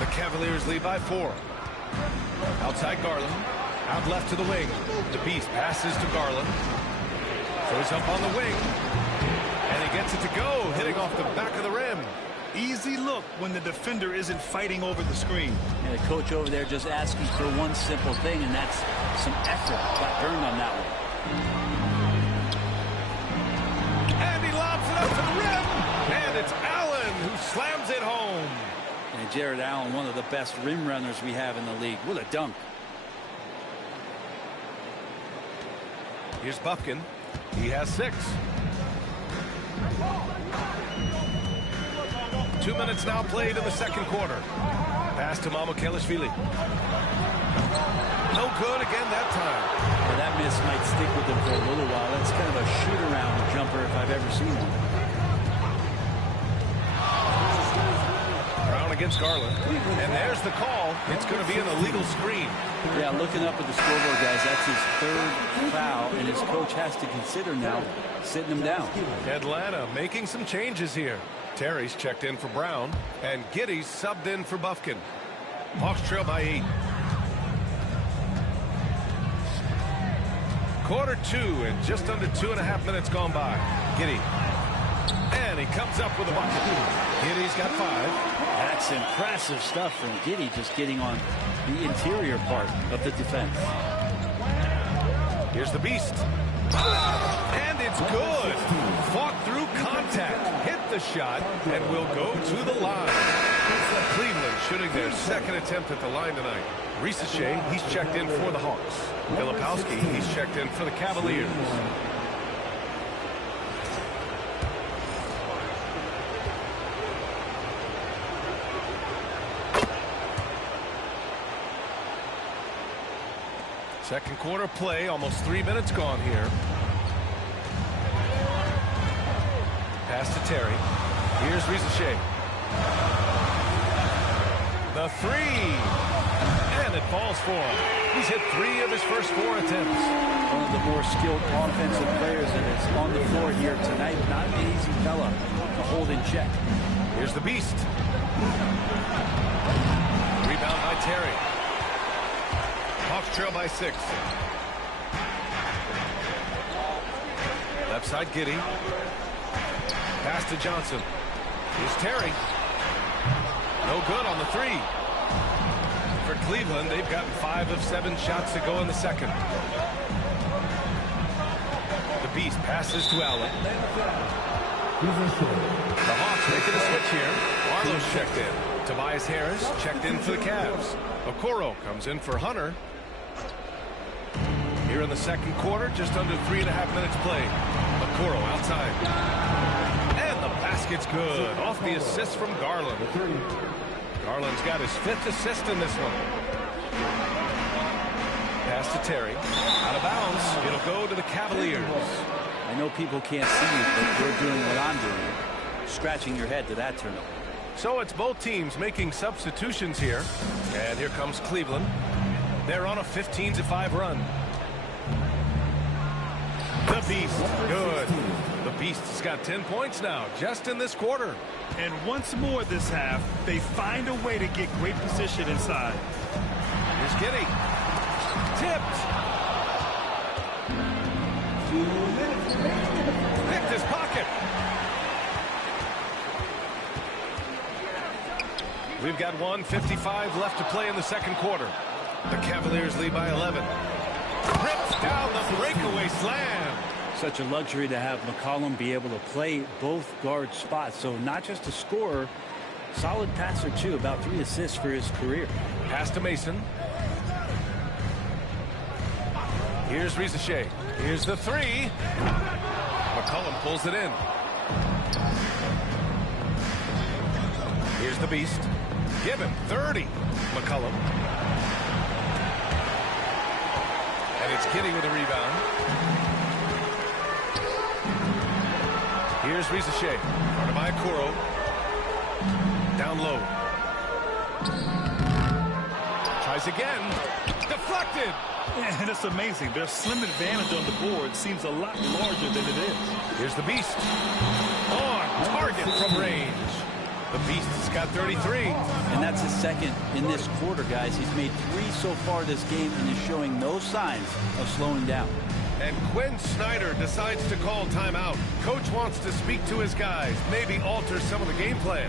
The Cavaliers lead by 4. Outside Garland. Out left to the wing. The beast passes to Garland. Throws up on the wing. And he gets it to go, hitting off the back of the rim. Easy look when the defender isn't fighting over the screen. And the coach over there just asking for one simple thing, and that's some effort. Got burned on that one. And he lobs it up to the rim. And it's Allen who slams it home. And Jared Allen, one of the best rim runners we have in the league. What a dunk. Here's Bufkin. He has 6. 2 minutes now played in the second quarter. Pass to Mamukelashvili. No good again that time. Well, that miss might stick with him for a little while. That's kind of a shoot-around jumper if I've ever seen one. Against Garland. And there's the call. It's going to be an illegal screen. Yeah, looking up at the scoreboard, guys, that's his 3rd foul, and his coach has to consider now sitting him down. Atlanta making some changes here. Terry's checked in for Brown, and Giddey's subbed in for Bufkin. Hawks trail by 8. Quarter 2 and just under 2.5 minutes gone by. Giddey. And he comes up with a bucket. Giddey's got 5. That's impressive stuff from Giddey, just getting on the interior part of the defense. Here's the beast. And it's good. Fought through contact. Hit the shot and will go to the line. Cleveland shooting their 2nd attempt at the line tonight. Risacher, he's checked in for the Hawks. Filipowski, he's checked in for the Cavaliers. Second quarter play, almost 3 minutes gone here. Pass to Terry. Here's Risacher. The 3. And it falls for him. He's hit 3 of his first 4 attempts. One of the more skilled offensive players that is on the floor here tonight. Not an easy fella to hold in check. Here's the beast. Rebound by Terry. Hawks trail by 6. Left side, Giddey. Pass to Johnson. Here's Terry. No good on the 3. For Cleveland, they've gotten 5 of 7 shots to go in the second. The beast passes to Allen. The Hawks making a switch here. Arlo's checked in. Tobias Harris checked in for the Cavs. Okoro comes in for Hunter. Here in the second quarter, just under 3.5 minutes played. Okoro outside. And the pass basket's good. Off the assist from Garland. Garland's got his 5th assist in this one. Pass to Terry. Out of bounds. It'll go to the Cavaliers. I know people can't see you, but you're doing what I'm doing. Scratching your head to that turnover. So it's both teams making substitutions here. And here comes Cleveland. They're on a 15-5 run. The Beast, good. The Beast's got 10 points now, just in this quarter. And once more this half, they find a way to get great position inside. Here's Giddey. Tipped. Picked his pocket. We've got 1:55 left to play in the second quarter. The Cavaliers lead by 11. Rips down the breakaway slam. Such a luxury to have McCollum be able to play both guard spots. So not just a scorer, solid passer too, about 3 assists for his career. Pass to Mason. Here's Rizachet. Here's the 3. McCollum pulls it in. Here's the Beast. Give him 30. McCollum. And it's Giddey with a rebound. Here's Rizachet. Artemaya Kuro. Down low. Tries again. Deflected. Yeah, and it's amazing. Their slim advantage on the board seems a lot larger than it is. Here's the Beast. On target from range. The Beast's got 33. And that's his 2nd in this quarter, guys. He's made 3 so far this game and is showing no signs of slowing down. And Quinn Snyder decides to call timeout. Coach wants to speak to his guys, maybe alter some of the game plan.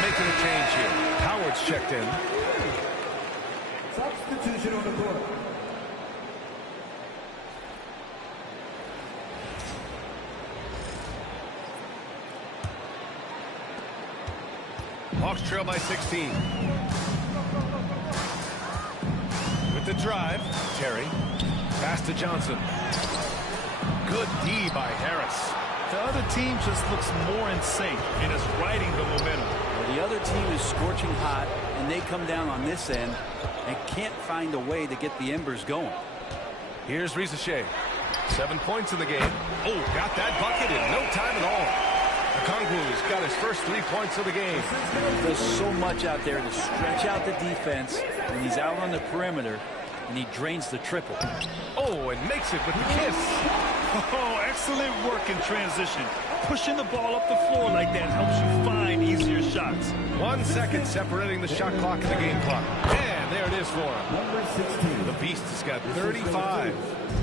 Making a change here. Howard's checked in. Substitution on the court. Hawks trail by 16. With the drive, Terry. Pass to Johnson. Good D by Harris. The other team just looks more in sync and is riding the momentum. Well, the other team is scorching hot, and they come down on this end and can't find a way to get the embers going. Here's Rizachet. 7 points in the game. Oh, got that bucket in no time at all. Okongwu's got his first 3 points of the game. He does so much out there to stretch out the defense when he's out on the perimeter, and he drains the triple. Oh, and makes it with the kiss. Oh, excellent work in transition. Pushing the ball up the floor like that helps you find easier shots. 1 second separating the shot clock and the game clock. And there it is for him. Number 16. The Beast has got 35.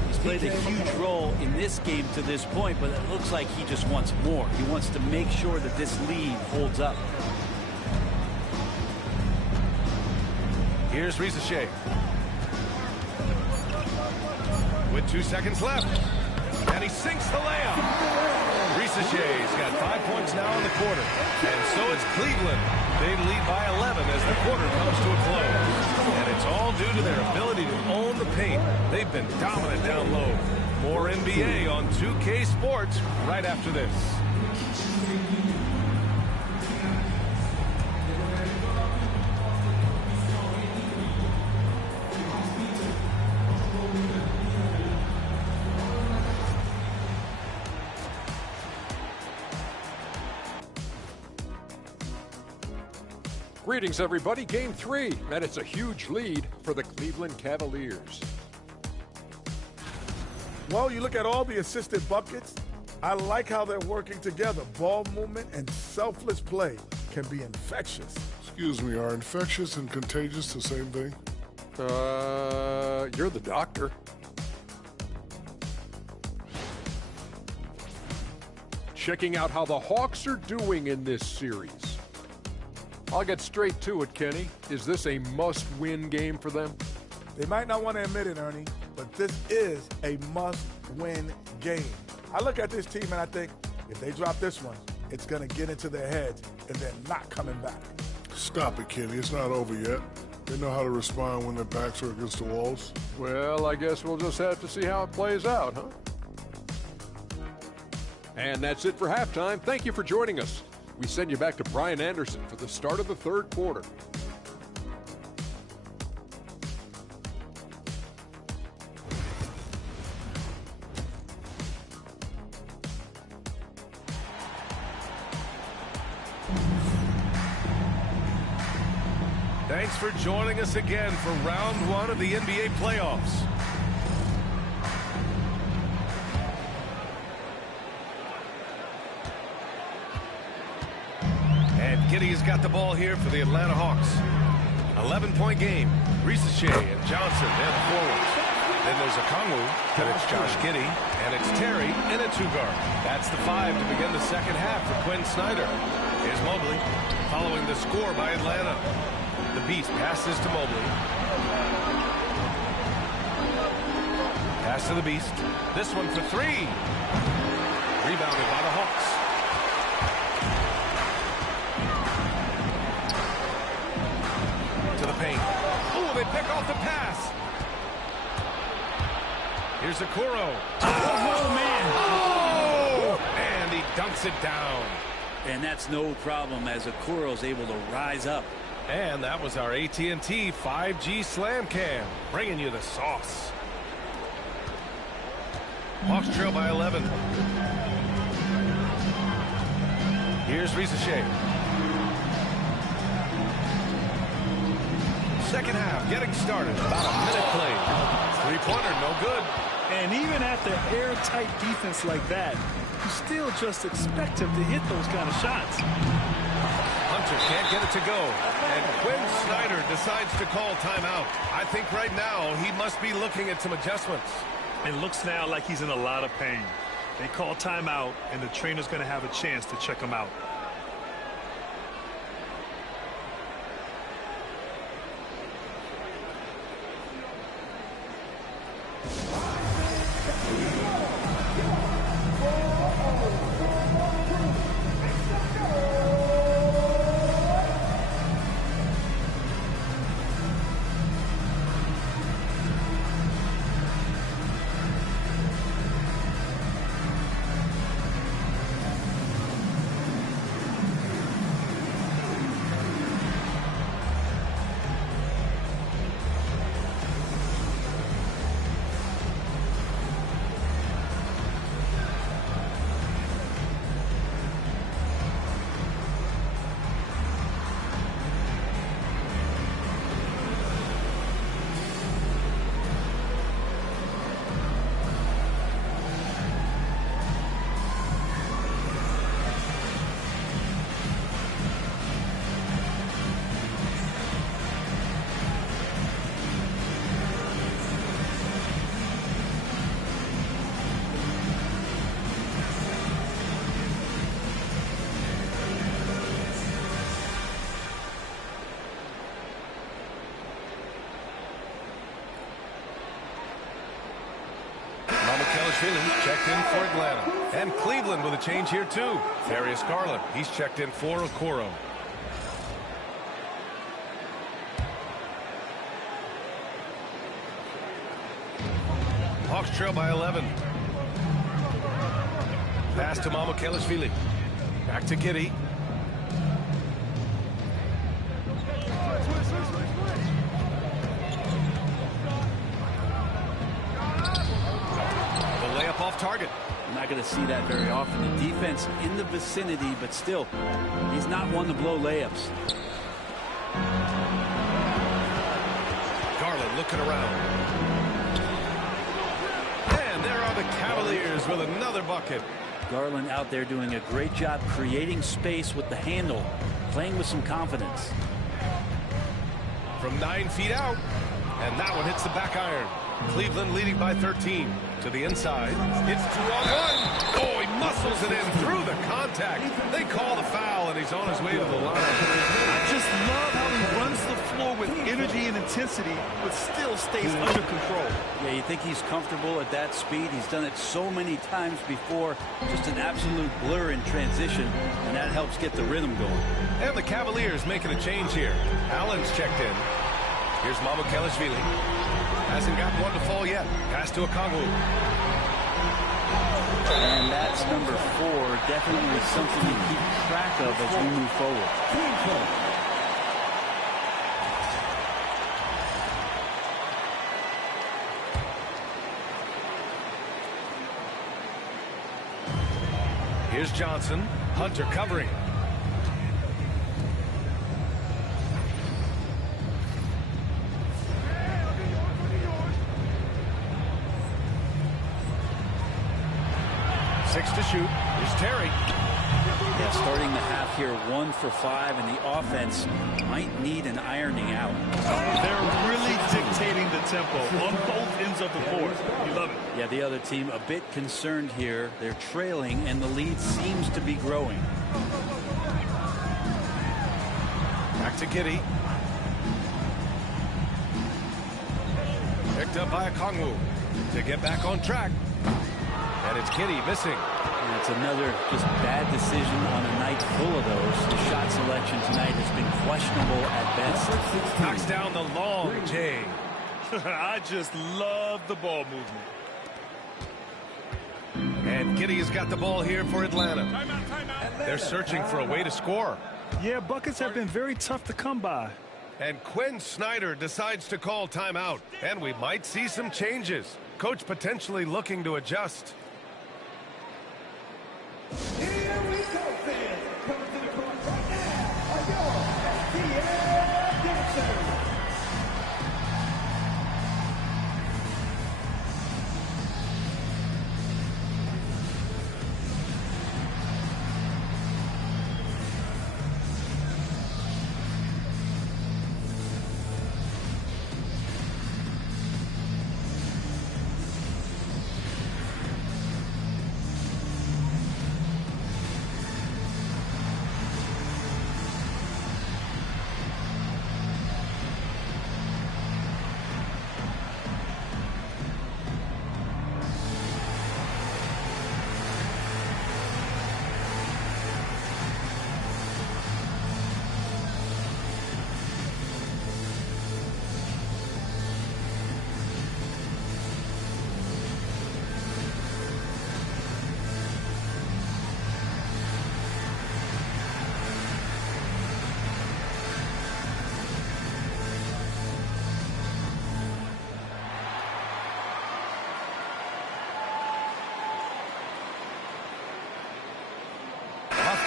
He's played a huge role in this game to this point, but it looks like he just wants more. He wants to make sure that this lead holds up. Here's Rizachet. With 2 seconds left. And he sinks the layup. Rizachet's got 5 points now in the quarter. And so it's Cleveland. They lead by 11 as the quarter comes to a close. And it's all due to their ability to own the paint. They've been dominant down low. More NBA on 2K Sports right after this. Greetings, everybody. Game 3, and it's a huge lead for the Cleveland Cavaliers. Well, you look at all the assisted buckets. I like how they're working together. Ball movement and selfless play can be infectious. Excuse me, are infectious and contagious the same thing? You're the doctor. Checking out how the Hawks are doing in this series. I'll get straight to it, Kenny. Is this a must-win game for them? They might not want to admit it, Ernie, but this is a must-win game. I look at this team and I think, if they drop this one, it's going to get into their heads and they're not coming back. Stop it, Kenny. It's not over yet. They know how to respond when their backs are against the walls. Well, I guess we'll just have to see how it plays out, huh? And that's it for halftime. Thank you for joining us. We send you back to Brian Anderson for the start of the third quarter. Thanks for joining us again for round 1 of the NBA playoffs. And Giddey's got the ball here for the Atlanta Hawks. 11-point game. Shea and Johnson and the forwards. Then there's a Kongwu, and it's Josh Giddey, and it's Terry in a 2-guard. That's the 5 to begin the second half for Quinn Snyder. Here's Mobley, following the score by Atlanta. The Beast passes to Mobley. Pass to the Beast. This one for 3. Rebounded by the Hawks. To the paint. Oh, they pick off the pass. Here's Okoro. Oh, man. Oh, and he dunks it down. And that's no problem as Okoro's able to rise up. And that was our AT&T 5G Slam Cam, bringing you the sauce. Hawks trail by 11. Here's Shea. Second half getting started. About a minute played. Three-pointer, no good. And even after airtight defense like that, you still just expect him to hit those kind of shots. Hunter can't get it to go. And Quinn Snyder decides to call timeout. I think right now he must be looking at some adjustments. It looks now like he's in a lot of pain. They call timeout, and the trainer's going to have a chance to check him out. Checked in for Atlanta. And Cleveland with a change here, too. Darius Garland, he's checked in for Okoro. Hawks trail by 11. Pass to Mamukelashvili. Back to Giddey. The layup off target. I'm not going to see that very often. The defense in the vicinity, but still, he's not one to blow layups. Garland looking around. And there are the Cavaliers with another bucket. Garland out there doing a great job creating space with the handle, playing with some confidence. From 9 feet out, and that one hits the back iron. Cleveland leading by 13. To the inside. It's 2-on-1. Oh, he muscles it in through the contact. They call the foul, and he's on his way to the line. I just love how he runs the floor with energy and intensity, but still stays under control. Yeah, you think he's comfortable at that speed. He's done it so many times before. Just an absolute blur in transition, and that helps get the rhythm going. And the Cavaliers making a change here. Allen's checked in. Here's Mamukelashvili. Hasn't got one to fall yet. Pass to Okongwu. And that's number 4. Definitely something to keep track of as we move forward. Here's Johnson. Hunter covering. Six to shoot. Here's Terry. Yeah, starting the half here 1 for 5, and the offense might need an ironing out. They're really dictating the tempo on both ends of the court. You love it. Yeah, the other team a bit concerned here. They're trailing, and the lead seems to be growing. Back to Giddey. Picked up by Okongwu to get back on track. And it's Giddey missing. And it's another just bad decision on a night full of those. The shot selection tonight has been questionable at best. Knocks down the long J. I just love the ball movement. And Giddey has got the ball here for Atlanta. They're searching for a way to score. Yeah, buckets have been very tough to come by. And Quinn Snyder decides to call timeout. And we might see some changes. Coach potentially looking to adjust. Here we go, fans. Coming to the court right now are your STL dancers.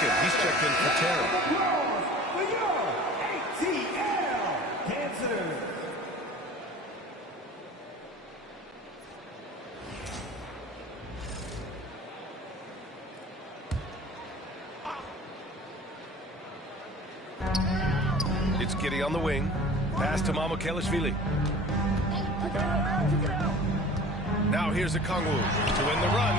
He's checked in for Terry. For your ATL dancers. It's Giddey on the wing. Pass to Mamukelashvili. Now here's Okongwu to win the run.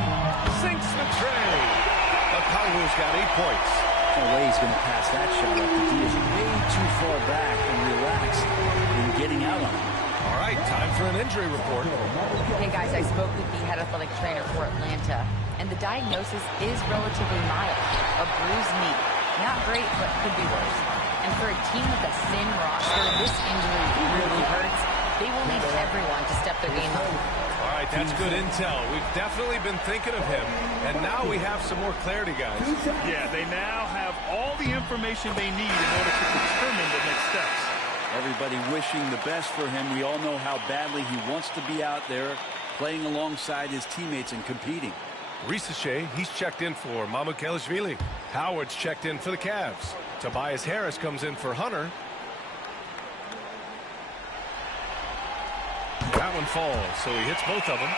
Sinks the tray. Okongwu's got 8 points. No way he's going to pass that shot up. He is way too far back and relaxed in getting out on it. All right, time for an injury report. Hey guys, I spoke with the head athletic trainer for Atlanta, and the diagnosis is relatively mild. A bruised knee. Not great, but could be worse. And for a team with a thin roster, this injury really hurts. They will need everyone to step their game up. All right, right, that's good intel. We've definitely been thinking of him, and now we have some more clarity, guys. Yeah, they now have all the information they need in order to determine the next steps. Everybody wishing the best for him. We all know how badly he wants to be out there playing alongside his teammates and competing. Risache, he's checked in for Mamukelashvili. Howard's checked in for the Cavs. Tobias Harris comes in for Hunter. That one falls, so he hits both of them.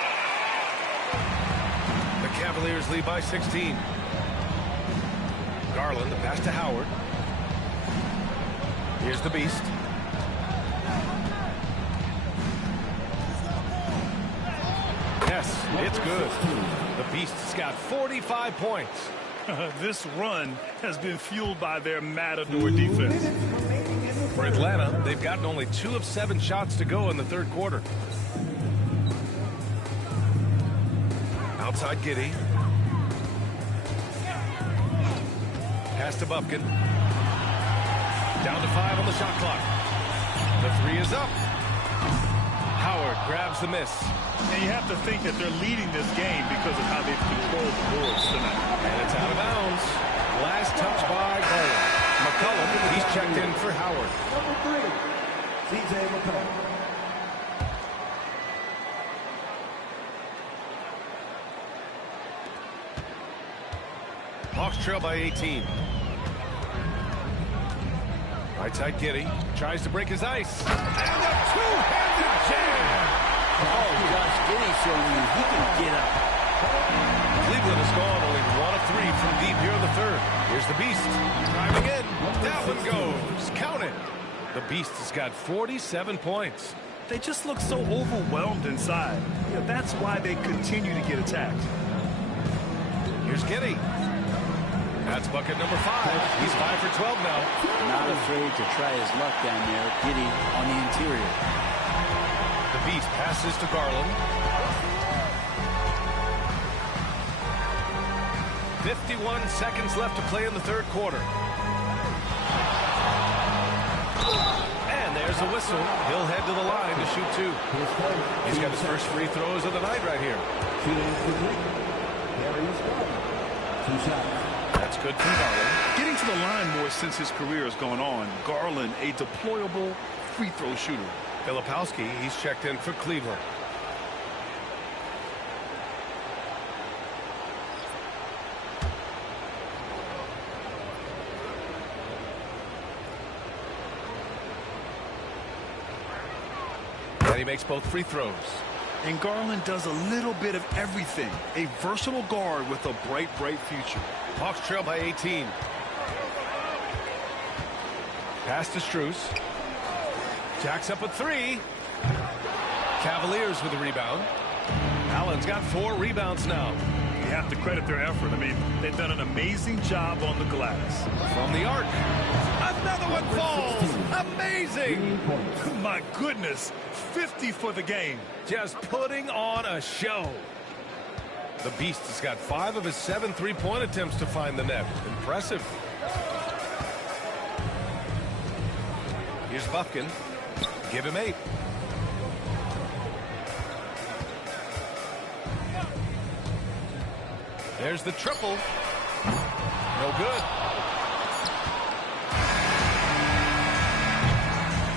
The Cavaliers lead by 16. Garland, the pass to Howard. Here's the Beast. Yes, it's good. The Beast's got 45 points. This run has been fueled by their Matador defense. For Atlanta, they've gotten only 2 of 7 shots to go in the third quarter. Outside Giddey. Pass to Bufkin. Down to 5 on the shot clock. The 3 is up. Howard grabs the miss. And you have to think that they're leading this game because of how they've controlled the boards tonight. And it's out of bounds. Last touch by Garland. McCollum, he's checked in for Howard. Number 3, TJ McCollum. Hawks trail by 18. Right side Giddey tries to break his ice. And a two-handed jam. Oh, Josh Giddey showing you he can get up. Cleveland has gone only 1 of 3 from deep here in the third. Here's the Beast driving in. That one goes. Count it. The Beast has got 47 points. They just look so overwhelmed inside. You know, that's why they continue to get attacked. Here's Giddey. That's bucket number 5. He's 5 for 12 now. Not afraid to try his luck down there. Giddey on the interior. The Beast passes to Garland. 51 seconds left to play in the third quarter. And there's a whistle. He'll head to the line to shoot 2. He's got his first free throws of the night right here. That's good from Garland. Getting to the line more since his career has gone on. Garland, a deployable free throw shooter. Filipowski, he's checked in for Cleveland. And he makes both free throws. And Garland does a little bit of everything. A versatile guard with a bright, bright future. Hawks trail by 18. Pass to Strus. Jacks up a 3. Cavaliers with the rebound. Allen's got 4 rebounds now. You have to credit their effort. I mean, they've done an amazing job on the glass. From the arc. Another one falls. Amazing. My goodness. 50 for the game. Just putting on a show. The Beast has got 5 of his 7 3-point attempts to find the net. Impressive. Here's Bufkin. Give him 8. There's the triple. No good.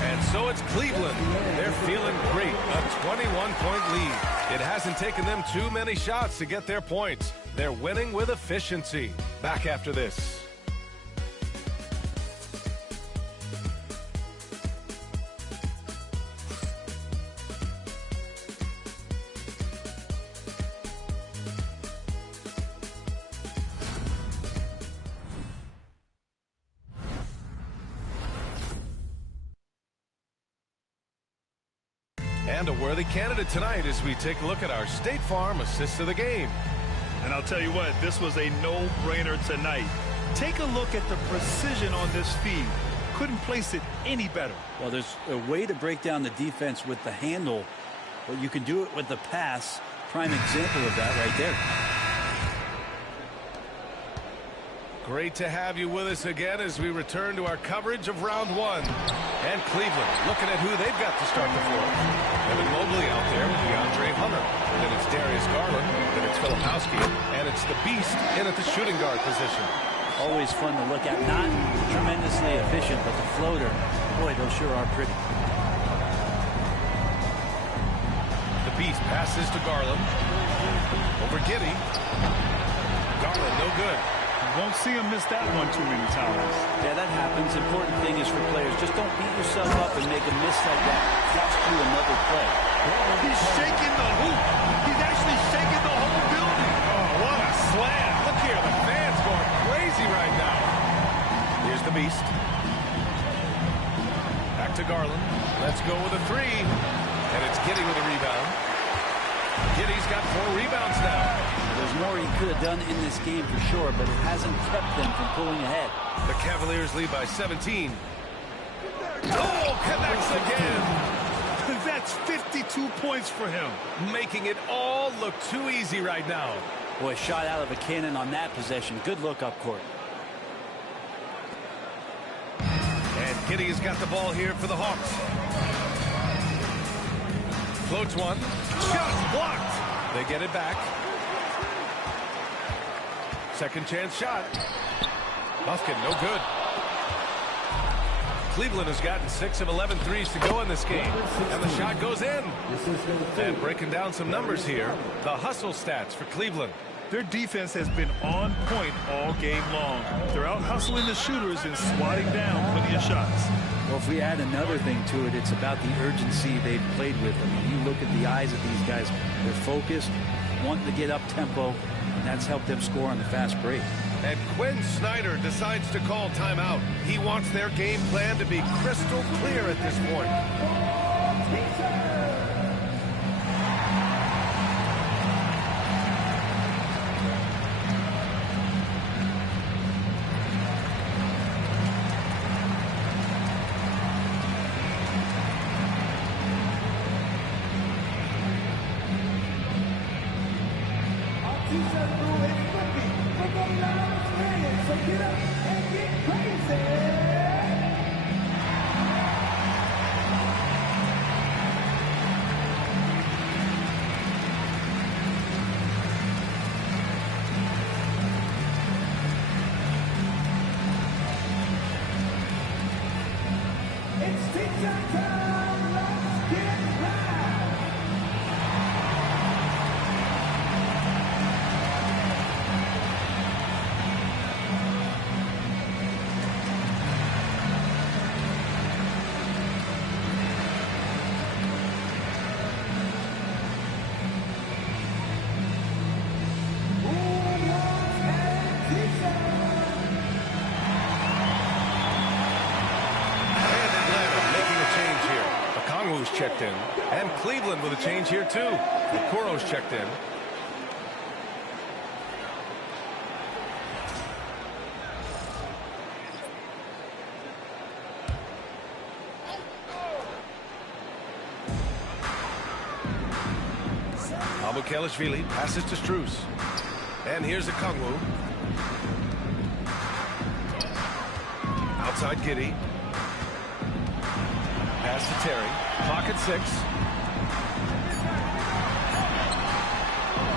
And so it's Cleveland. They're feeling great. A 21-point lead. It hasn't taken them too many shots to get their points. They're winning with efficiency. Back after this. And a worthy candidate tonight as we take a look at our State Farm assist of the game. And I'll tell you what, this was a no-brainer tonight. Take a look at the precision on this feed. Couldn't place it any better. Well, there's a way to break down the defense with the handle, but you can do it with the pass. Prime example of that right there. Great to have you with us again as we return to our coverage of round 1. And Cleveland looking at who they've got to start the fourth. Evan Mobley out there with DeAndre Hunter. Then it's Darius Garland. Then it's Filipowski. And it's the Beast in at the shooting guard position. Always fun to look at. Not tremendously efficient, but the floater, boy, those sure are pretty. The Beast passes to Garland. Over Giddey. Garland, no good. Won't see him miss that one too many times. Yeah, that happens. Important thing is for players, just don't beat yourself up and make a miss like that. Cost you another play. He's shaking the hoop. He's actually shaking the whole building. Oh, what a slam. Look here, the fans going crazy right now. Here's the Beast. Back to Garland. Let's go with a three. And it's Giddey with a rebound. Giddey's got 4 rebounds now. There's more he could have done in this game for sure, but it hasn't kept them from pulling ahead. The Cavaliers lead by 17. Oh, connects again. That's 52 points for him. Making it all look too easy right now. Boy, shot out of a cannon on that possession. Good look up court. And Giddey has got the ball here for the Hawks. Floats one. Shot blocked. They get it back. Second chance shot. Buffkin, no good. Cleveland has gotten 6 of 11 threes to go in this game. And the shot goes in. And breaking down some numbers here, the hustle stats for Cleveland. Their defense has been on point all game long. They're out hustling the shooters and swatting down plenty of shots. Well, if we add another thing to it, it's about the urgency they've played with. I mean, you look at the eyes of these guys. They're focused, wanting to get up tempo, and that's helped them score on the fast break. And Quinn Snyder decides to call timeout. He wants their game plan to be crystal clear at this point. Checked in, and Cleveland with a change here too. Okoro's checked in. Abukelishvili passes to Strus, and here's Okongwu. Outside Giddey. Pass to Terry. Clock at 6.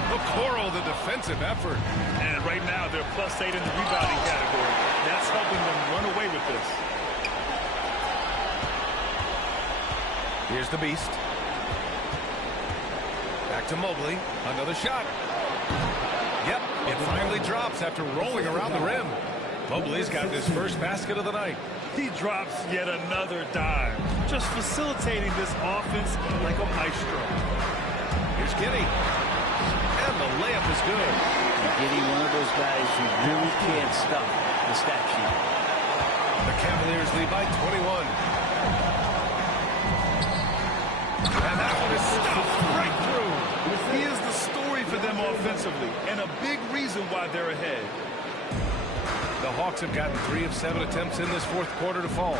Okoro, the defensive effort. And right now, they're +8 in the rebounding category. That's helping them run away with this. Here's the Beast. Back to Mobley. Another shot. Yep, it finally drops after rolling around the rim. Mobley's got his first basket of the night. He drops yet another dime, just facilitating this offense like a maestro. Here's Giddey. And the layup is good. Giddey, one of those guys who really can't stop the stat sheet. The Cavaliers lead by 21. And that one is stuffed right through. He is the story for them offensively, and a big reason why they're ahead. The Hawks have gotten 3 of 7 attempts in this fourth quarter to fall.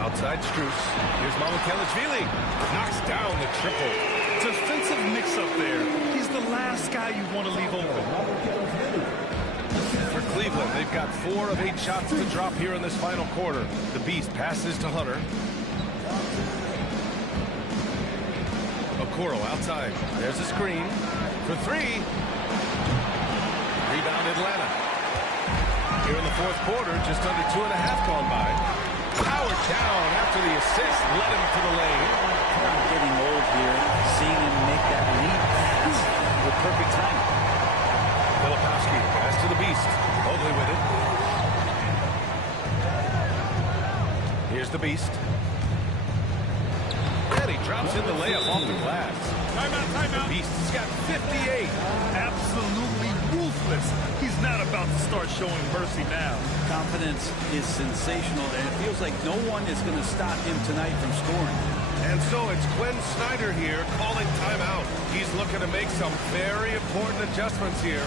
Outside Strus. Here's Abukelishvili. Knocks down the triple. Defensive mix-up there. He's the last guy you want to leave open. For Cleveland, they've got 4 of 8 shots to drop here in this final quarter. The Beast passes to Hunter. Okoro outside. There's a screen for 3. Rebound Atlanta. Here in the fourth quarter, just under 2.5 gone by. Howard down after the assist, led him to the lane. I'm getting old here, seeing him make that lead pass with perfect timing. Filipowski pass to the Beast. Mobley with it. Here's the Beast. And he drops in the layup off the glass. Timeout. The Beast's got 58. Absolutely ruthless. He's not about to start showing mercy now. Confidence is sensational, and it feels like no one is going to stop him tonight from scoring. And so it's Quinn Snyder here calling timeout. He's looking to make some very important adjustments here.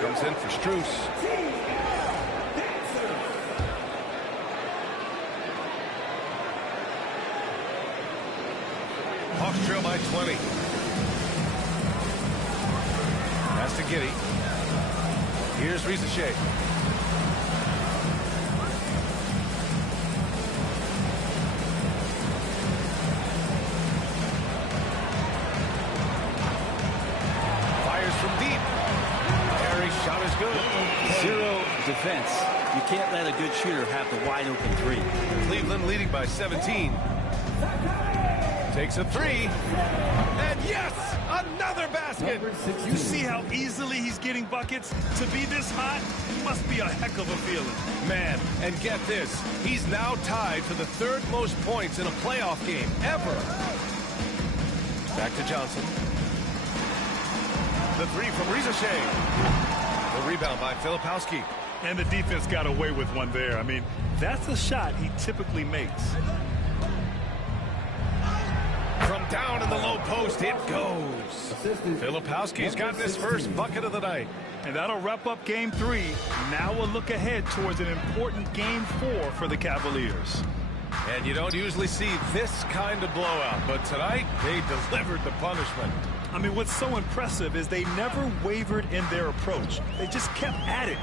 Comes in for Strus. Hawks trail by 20. Pass to Giddey. Here's Risache. Fires from deep. Shot is good. 0 defense. You can't let a good shooter have the wide open 3. Cleveland leading by 17. Takes a 3. And yes, another basket. You see how easily he's getting buckets? To be this hot must be a heck of a feeling. Man, and get this. He's now tied for the 3rd most points in a playoff game ever. Back to Johnson. The 3 from Risache. The rebound by Filipowski. And the defense got away with one there. I mean, that's a shot he typically makes. From down in the low post, it goes. Filipowski's gotten his first bucket of the night. And that'll wrap up Game 3. Now we'll look ahead towards an important Game 4 for the Cavaliers. And you don't usually see this kind of blowout, but tonight they delivered the punishment. I mean, what's so impressive is they never wavered in their approach. They just kept at it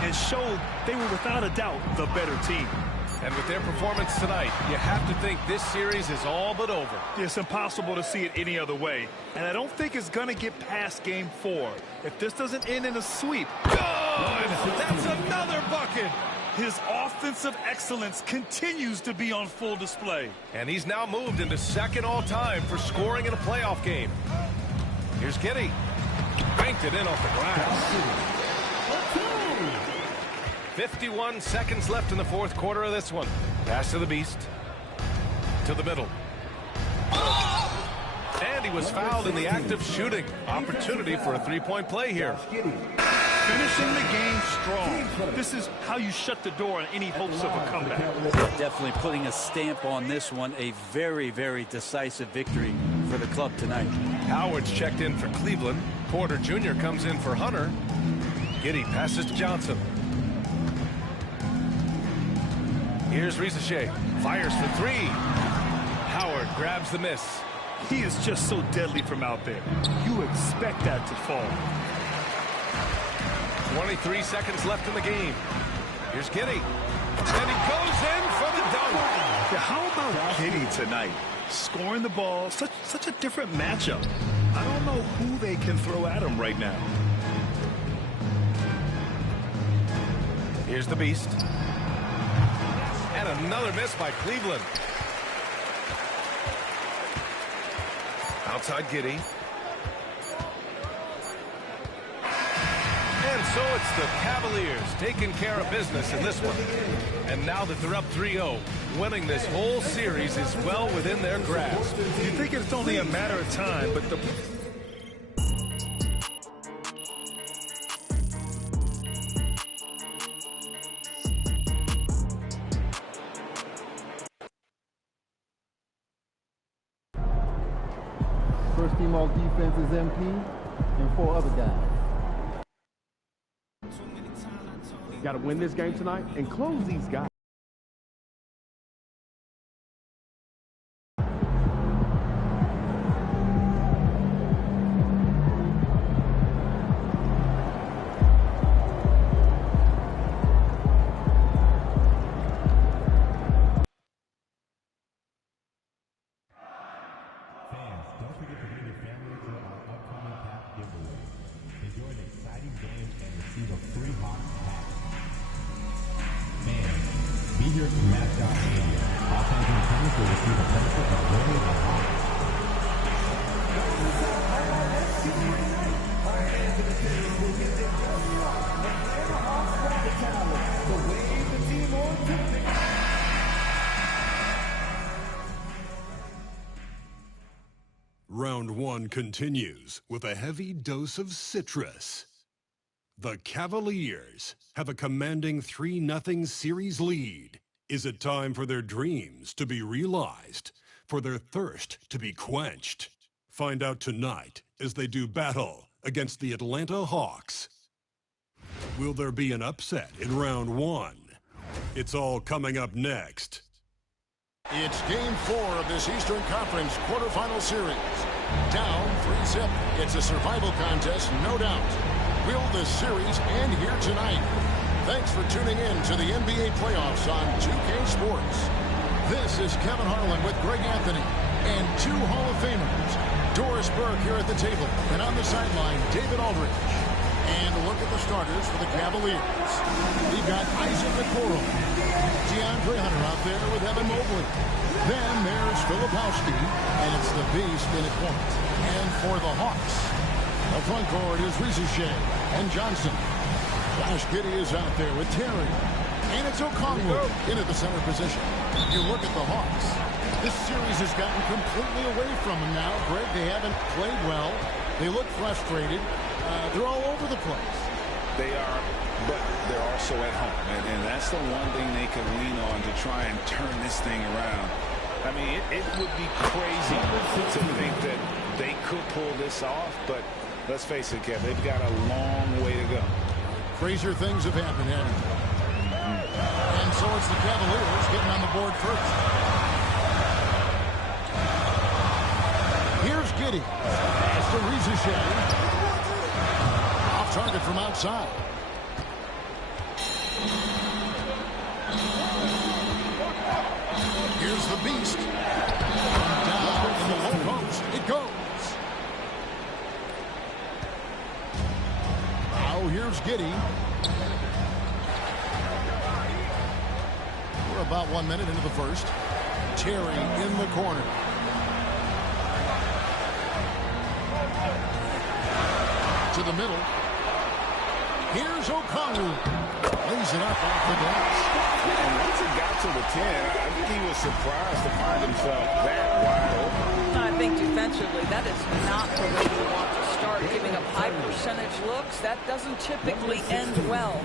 and showed they were without a doubt the better team. And with their performance tonight, you have to think this series is all but over. It's impossible to see it any other way. And I don't think it's going to get past Game 4. If this doesn't end in a sweep. Good! That's another bucket! His offensive excellence continues to be on full display. And he's now moved into 2nd all-time for scoring in a playoff game. Here's Giddey. Banked it in off the glass. 51 seconds left in the 4th quarter of this one. Pass to the Beast. To the middle. And he was fouled in the act of shooting. Opportunity for a 3-point play here. Finishing the game strong. This is how you shut the door on any hopes of a comeback. Definitely putting a stamp on this one. A very, very decisive victory for the club tonight. Howard's checked in for Cleveland. Porter Jr. comes in for Hunter. Giddey passes to Johnson. Here's Risache. Fires for 3. Howard grabs the miss. He is just so deadly from out there. You expect that to fall. 23 seconds left in the game. Here's Giddey. And he goes in for the dunk. Yeah, how about Giddey tonight? Scoring the ball, such a different matchup. I don't know who they can throw at him right now. Here's the Beast. And another miss by Cleveland. Outside Giddey. And so it's the Cavaliers taking care of business in this one. And now that they're up 3-0, winning this whole series is well within their grasp. You think it's only a matter of time, but the... First team all defense is MP and 4 other guys. Got to win this game tonight and close these guys. Round 1 continues with a heavy dose of citrus. The Cavaliers have a commanding 3-0 series lead. Is it time for their dreams to be realized, for their thirst to be quenched? Find out tonight as they do battle against the Atlanta Hawks. Will there be an upset in round 1? It's all coming up next. It's game 4 of this Eastern Conference quarterfinal series. Down 3-zip. It's a survival contest, no doubt. Will this series end here tonight? Thanks for tuning in to the NBA playoffs on 2K Sports. This is Kevin Harlan with Greg Anthony and 2 Hall of Famers. Doris Burke here at the table, and on the sideline, David Aldridge. And a look at the starters for the Cavaliers. We've got Isaac Okoro, DeAndre Hunter out there with Evan Mobley. Then there's Filipowski, and it's the Beast in at point. And for the Hawks, the front court is Rizushea and Johnson. Josh Giddey is out there with Terry. And it's Okongwu in at the center position. You look at the Hawks. This series has gotten completely away from them now. Greg, they haven't played well. They look frustrated. They're all over the place. They are, but they're also at home. And that's the one thing they can lean on to try and turn this thing around. I mean, it would be crazy to think that they could pull this off, but let's face it, Kev, they've got a long way to go. Crazier things have happened, haven't they? And so it's the Cavaliers getting on the board first. Here's Giddey. Pass to Rizushea. Off target from outside. Here's the Beast. And down in the low post. It goes. Now here's Giddey. We're about 1 minute into the first. Terry in the corner. To the middle. Here's Okongwu. Lays it up off the glass. And once it got to the 10, I think he was surprised to find himself that wide open. I think defensively, that is not the way you want to start giving up high percentage looks. That doesn't typically end well.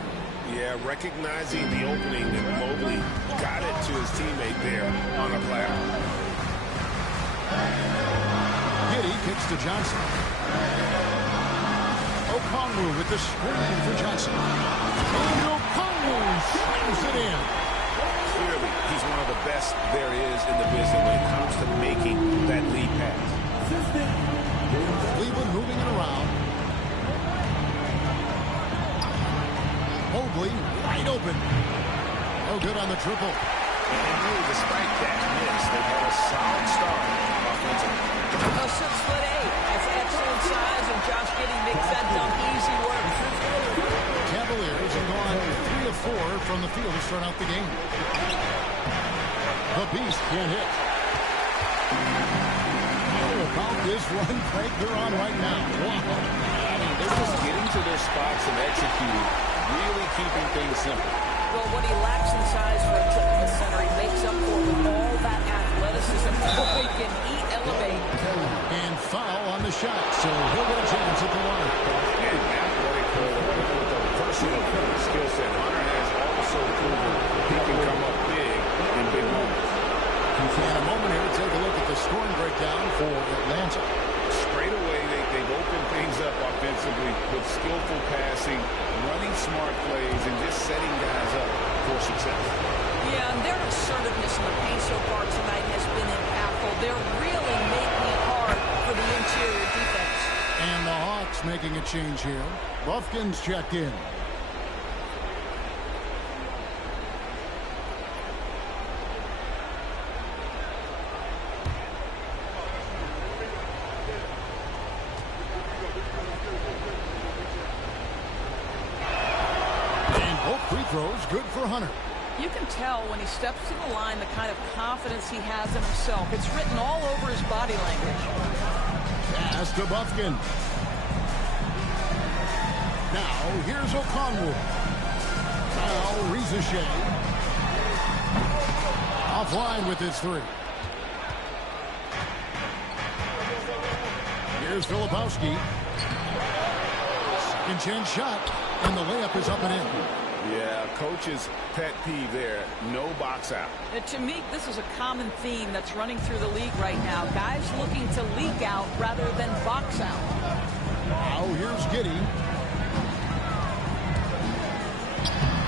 Yeah, recognizing the opening that Mobley got it to his teammate there on a platter. Giddey kicks to Johnson. Okongwu with the screen for Johnson. And Okongwu slams it in. Clearly, he's one of the best there is in the business when it comes to making that lead pass. Mobley wide open. No good on the triple. And really, despite that miss, they've had a solid start offensively. 6'8". That's excellent size, and Josh Giddey makes that dunk easy work. Cavaliers have gone 3 of 4 from the field to start out the game. The Beast can't hit. How about this run, Craig, they're on right now? Wow. I mean, they're just getting to their spots and executing, really keeping things simple. Well, what he lacks in size for a typical center, he makes up for with all that athleticism. Boy, can he elevate. And foul on the shot, so he'll get a chance at the line. And athletic with a versatile skill set. Hunter has also proven he can come up big in big moments. In a moment here, take a look at the scoring breakdown for Atlanta. Straight away, they've opened things up offensively with skillful passing, running smart plays, and just setting guys up for success. Yeah, and their assertiveness in the paint so far tonight has been impactful. They're really making it hard for the interior defense. And the Hawks making a change here. Buffkin's checked in. Free throws, good for Hunter. You can tell when he steps to the line the kind of confidence he has in himself. It's written all over his body language. Pass to Buffkin. Now, here's O'Connell. Now, Rizachet. Offline with his three. Here's Filipowski. Second chance shot, and the layup is up and in. Yeah, coach's pet peeve there. No box out. To me, this is a common theme that's running through the league right now. Guys looking to leak out rather than box out. Now here's Giddey.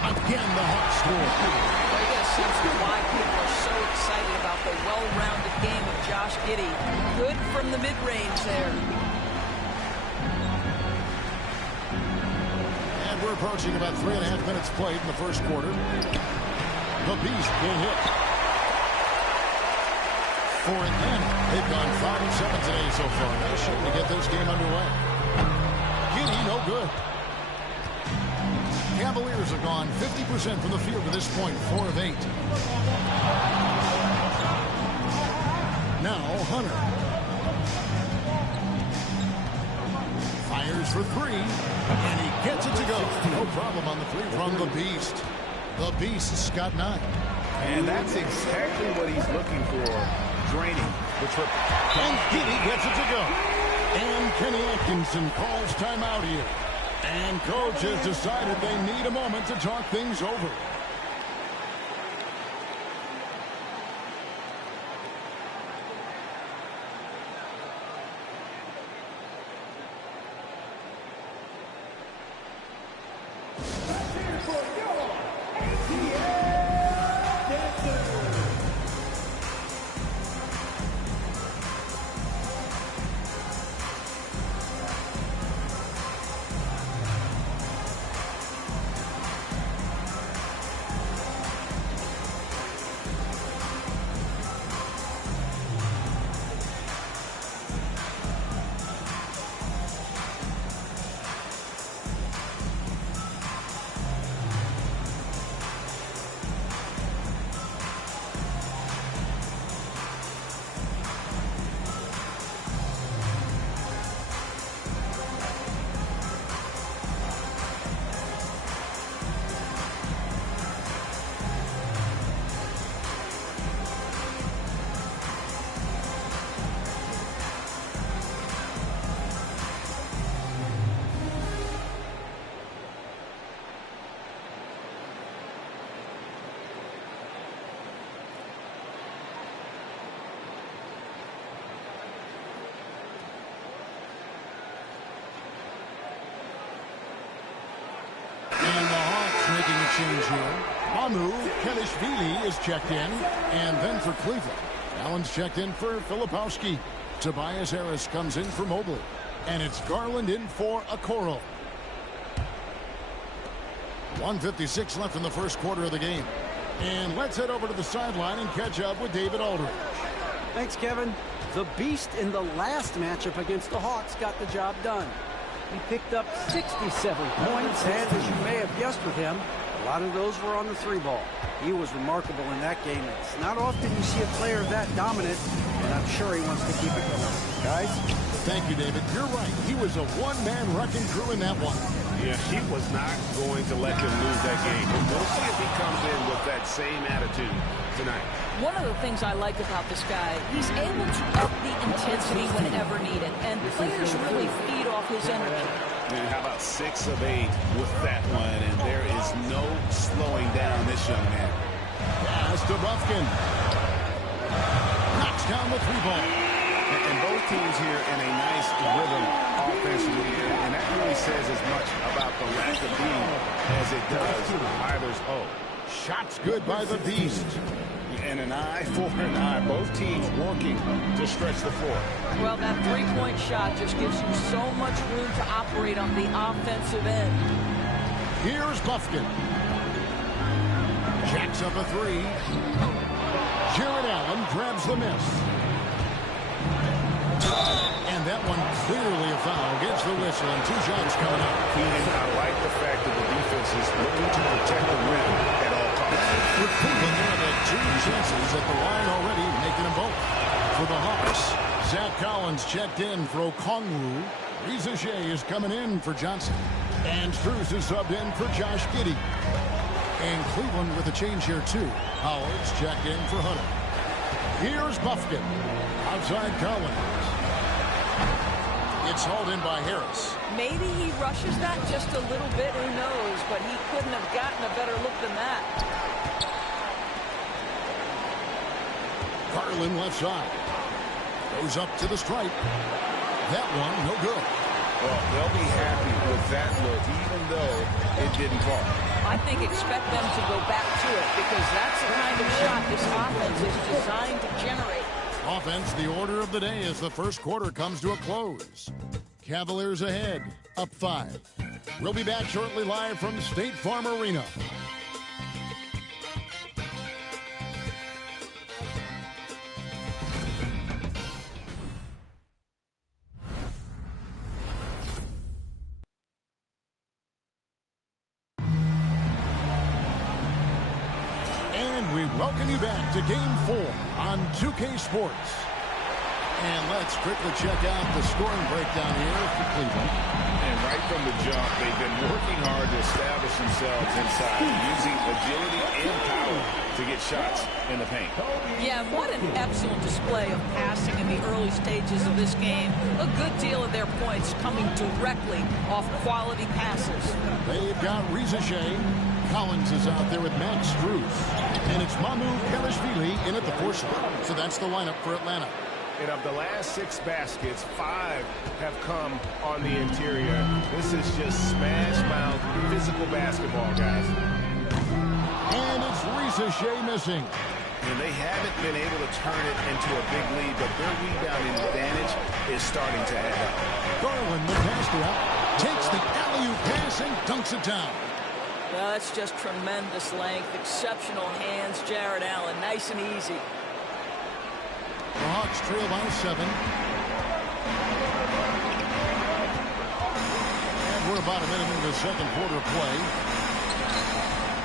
Again, the Hawks score. I get a sense of why people are so excited about the well-rounded game of Josh Giddey. Good from the mid-range there. We're approaching about 3.5 minutes played in the first quarter. The Beast can hit. For Atlanta, they've gone 5 of 7 today so far. They're shooting to get this game underway. Giddey, no good. Cavaliers have gone 50% from the field to this point, 4 of 8. Now Hunter. Fires for 3, and he gets it to go. No problem on the three from the Beast. The Beast's got 9. And that's exactly what he's looking for, draining. And Giddey gets it to go. And Kenny Atkinson calls timeout here. And coach has decided they need a moment to talk things over. Making a change here. Mamu Kelishvili is checked in. And then for Cleveland, Allen's checked in for Filipowski. Tobias Harris comes in for Mobley. And it's Garland in for Okoro. 1:56 left in the first quarter of the game. And let's head over to the sideline and catch up with David Aldridge. Thanks, Kevin. The Beast in the last matchup against the Hawks got the job done. He picked up 67 points, and as you may have guessed with him, a lot of those were on the 3-ball. He was remarkable in that game. It's not often you see a player that dominant, and I'm sure he wants to keep it going. Guys? Thank you, David. You're right. He was a one-man wrecking crew in that one. Yeah, he was not going to let them lose that game. And we'll see if he comes in with that same attitude tonight. One of the things I like about this guy, he's able to up the intensity whenever needed, and players really feed off his energy. And how about 6 of 8 with that one, and there is no slowing down this young man. Pass to Buffkin. Knocks down the 3-ball. And both teams here in a nice rhythm offensively, and that really says as much about the lack of D as it does either's O. Shots good by the Beast. And an eye for an eye. Both teams working to stretch the floor. Well, that three-point shot just gives you so much room to operate on the offensive end. Here's Buffkin. Jacks up a 3. Jared Allen grabs the miss. And that one clearly a foul. Gets the whistle, and 2 shots coming up. And I like the fact that the defense is looking to protect the rim at all costs. With Cleveland, they have 2 chances at the line already, making them both. For the Hawks, Zach Collins checked in for Okongwu. Reza Shea is coming in for Johnson. And Strus is subbed in for Josh Giddey. And Cleveland with a change here, too. Howard's checked in for Hunter. Here's Buffkin. Outside Collins. It's hauled in by Harris. Maybe he rushes that just a little bit, who knows, but he couldn't have gotten a better look than that. Garland left side. Goes up to the stripe. That one, no good. Well, they'll be happy with that look, even though it didn't fall. I think expect them to go back to it, because that's the kind of shot this offense is designed to generate. Offense, the order of the day as the first quarter comes to a close. Cavaliers ahead, up 5. We'll be back shortly live from State Farm Arena. And we welcome you back to Game 4 on 2K Sports. And let's quickly check out the scoring breakdown here for Cleveland. And right from the jump, they've been working hard to establish themselves inside, using agility and power to get shots in the paint. Yeah, what an excellent display of passing in the early stages of this game. A good deal of their points coming directly off quality passes. They've got Reza Shea. Collins is out there with Max Strus. And it's Mamu Kelishvili in at the 4 spot. So that's the lineup for Atlanta. And of the last 6 baskets, 5 have come on the interior. This is just smash-mouth physical basketball, guys. And it's Reza Shea missing. And they haven't been able to turn it into a big lead, but their rebounding advantage is starting to add up. Garland, the pass route, takes the alley-oop pass and dunks it down. Well, that's just tremendous length, exceptional hands, Jared Allen, nice and easy. The Hawks trail by 7. And we're about a minute into the second quarter play.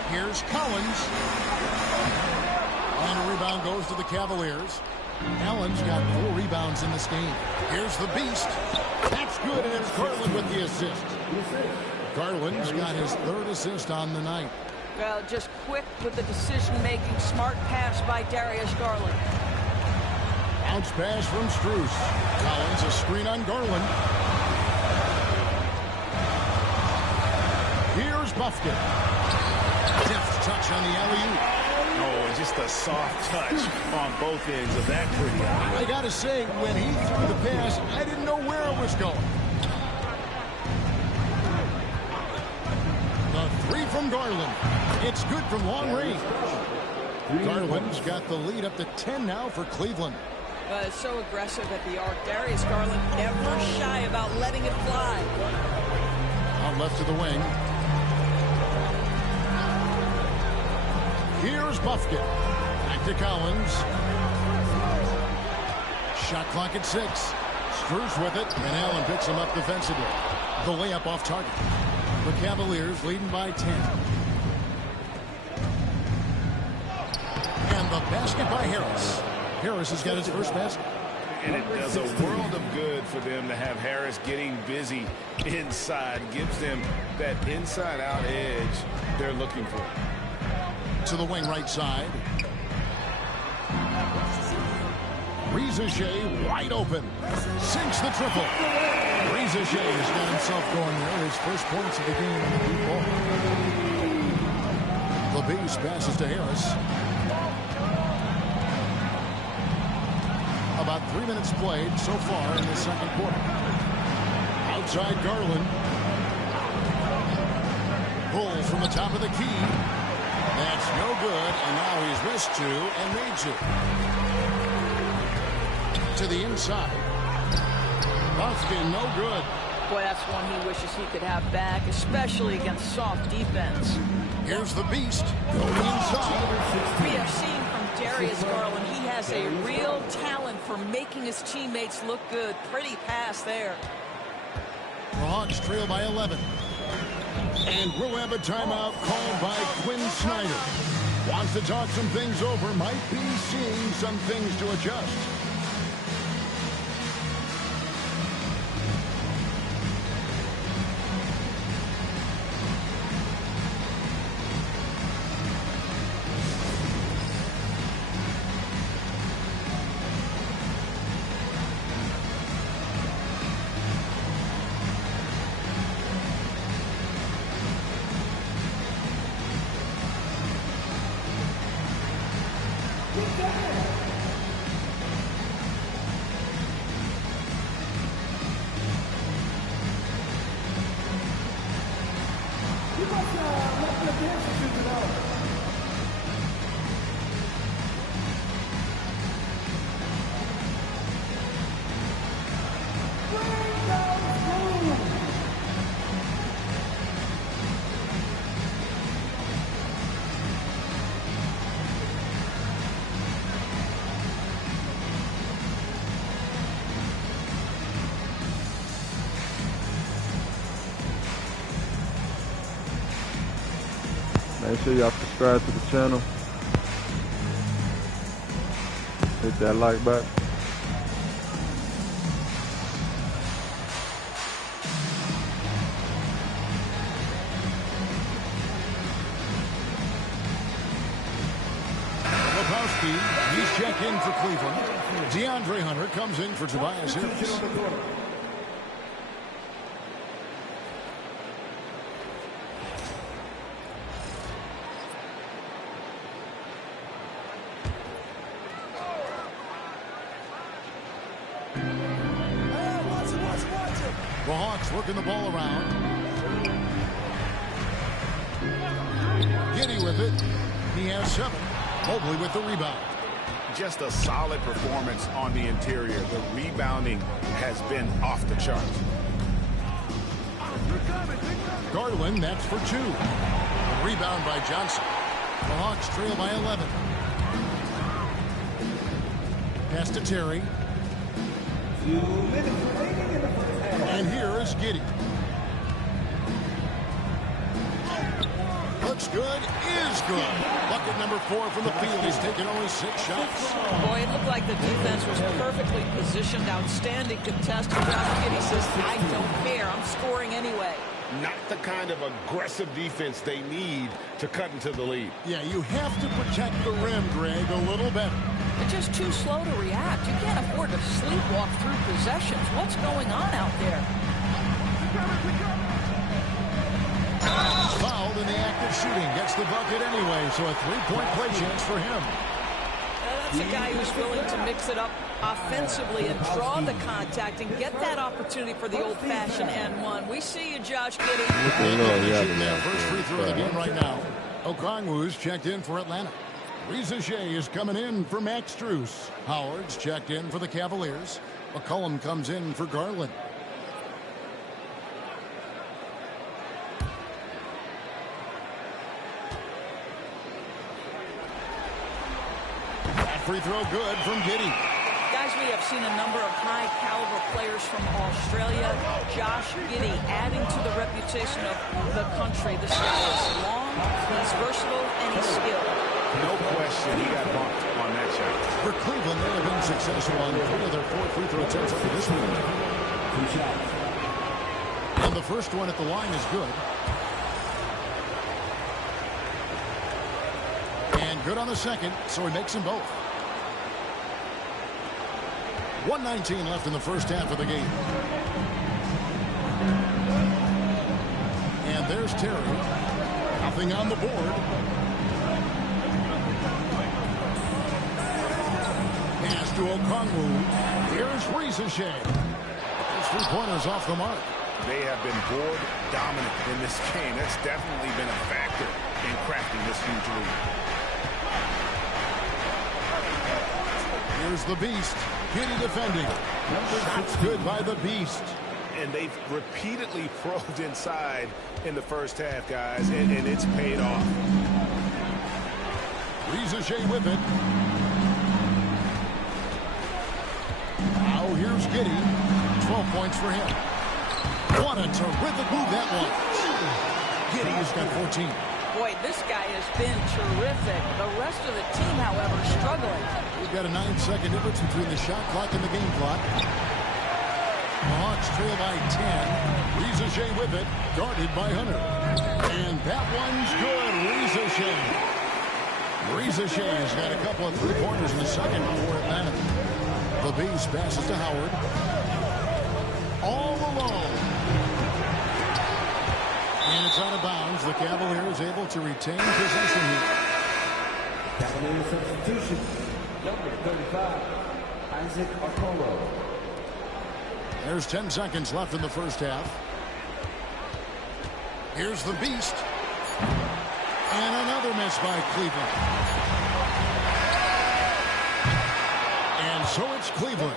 Here's Collins. And a rebound goes to the Cavaliers. Allen's got 4 rebounds in this game. Here's the Beast. That's good, and it's Garland with the assist. Garland's got his 3rd assist on the night. Well, just quick with the decision-making, smart pass by Darius Garland. Bounce pass from Strus. Collins a screen on Garland. Here's Buffkin. Deft touch on the alley-oop. Oh, and just a soft touch on both ends of that pretty alley. I gotta say, when he threw the pass, I didn't know where it was going. The 3 from Garland. It's good from long range. Garland's got the lead up to 10 now for Cleveland. It's so aggressive at the arc. Darius Garland never shy about letting it fly. Out left to the wing. Here's Buffkin. Back to Collins. Shot clock at 6. Strus with it, and Allen picks him up defensively. The layup off target. The Cavaliers leading by 10. And the basket by Harris. Harris has got his first basket. And it does a world of good for them to have Harris getting busy inside. Gives them that inside-out edge they're looking for. To the wing right side. Rizachet wide open. Sinks the triple. Rizachet has got himself going there. His first points of the game in the deep ball. The base passes to Harris. About 3 minutes played so far in the second quarter. Outside Garland. Pull from the top of the key. That's no good, and now he's missed 2 and made 2. To the inside. Buffkin, no good. Boy, that's one he wishes he could have back, especially against soft defense. Here's the beast going inside. We have seen from Darius Garland, he has a real talent for making his teammates look good. Pretty pass there. The Hawks trail by 11. And we'll have a timeout called by Quinn Snyder. Wants to talk some things over, might be seeing some things to adjust. Make sure y'all subscribe to the channel. Hit that like button. Lepowski, he's checked in for Cleveland. DeAndre Hunter comes in for Tobias Harris. The Hawks working the ball around. Giddy with it. He has 7. Mobley with the rebound. Just a solid performance on the interior. The rebounding has been off the charts. Garland, that's for 2. A rebound by Johnson. The Hawks trail by 11. Pass to Terry. And here is Giddy. Looks good, is good. Bucket number 4 from the field. He's taken only 6 shots. Boy, it looked like the defense was perfectly positioned. Outstanding contest. Josh Giddy says, I don't care. I'm scoring anyway. Not the kind of aggressive defense they need to cut into the lead. Yeah, you have to protect the rim, Greg, a little better. They're just too slow to react. You can't afford to sleepwalk through possessions. What's going on out there? Fouled in the act of shooting. Gets the bucket anyway, so a 3-point play chance for him. That's a guy who's willing to mix it up offensively and draw the contact and get that opportunity for the old-fashioned N1. We see you, Josh Giddy. Shooting their first free throw of the game right now. Okongwu's checked in for Atlanta. Rizachet is coming in for Max Strus. Howard's checked in for the Cavaliers. McCollum comes in for Garland. That free throw good from Giddey. Guys, we have seen a number of high-caliber players from Australia. Josh Giddey adding to the reputation of the country. This guy is long, he's versatile, and he's skilled. No question, he got bumped on that shot. For Cleveland, they have been successful on 3 of their 4 free throw attempts up to this point. And the first one at the line is good. And good on the second, so he makes them both. 1:19 left in the first half of the game. And there's Terry. Nothing on the board. Pass to Okongwu. Here's Rizashea. Those 3 pointers off the mark. They have been board dominant in this game. That's definitely been a factor in crafting this huge lead. Here's the Beast. Giddey defending. Shots good by the Beast. And they've repeatedly probed inside in the first half, guys, and it's paid off. Rizashea with it. Now here's Giddey. 12 points for him. What a terrific move that was. Giddey's got 14. Boy, this guy has been terrific. The rest of the team, however, struggling. We've got a 9-second difference between the shot clock and the game clock. The Hawks trail by 10. Rizashea with it, guarded by Hunter. And that one's good. Rizashea's got a couple of 3-pointers in the second for Atlanta. The Beast passes to Howard. All alone. And it's out of bounds. The Cavaliers able to retain possession here. Cavaliers substitution. Number 35, Isaac Okoro. There's 10 seconds left in the first half. Here's the Beast. And another miss by Cleveland. And so it's Cleveland,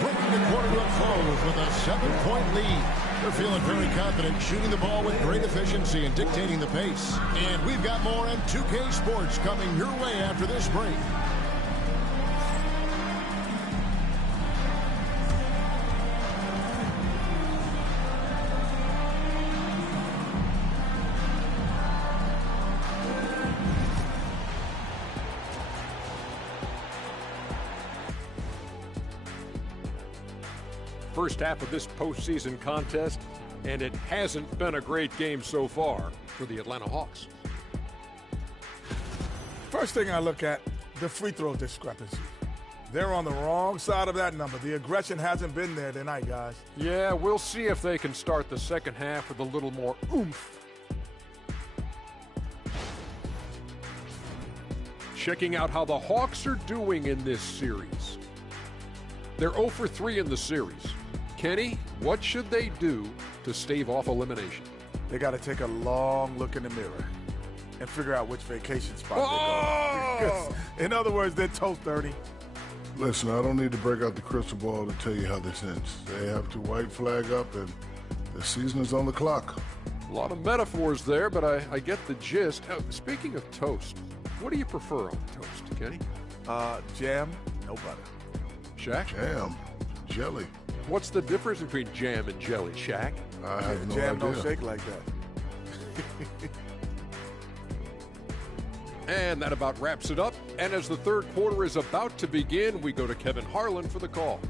bringing the quarter to a close with a 7-point lead. They're feeling very confident, shooting the ball with great efficiency and dictating the pace. And we've got more M2K Sports coming your way after this break. First half of this postseason contest, and it hasn't been a great game so far for the Atlanta Hawks. First thing I look at, the free throw discrepancy. They're on the wrong side of that number. The aggression hasn't been there tonight, guys. Yeah, we'll see if they can start the second half with a little more oomph. Checking out how the Hawks are doing in this series. They're 0 for 3 in the series. Kenny, what should they do to stave off elimination? They got to take a long look in the mirror and figure out which vacation spot they're going. In other words, they're toast dirty. Listen, I don't need to break out the crystal ball to tell you how this ends. They have to white flag up, and the season is on the clock. A lot of metaphors there, but I get the gist. Speaking of toast, what do you prefer on toast, Kenny? Jam, no butter. Shaq? Jam, jelly. What's the difference between jam and jelly, Shaq? I have no Jam idea. don't shake like that. And that about wraps it up. And as the third quarter is about to begin, we go to Kevin Harlan for the call.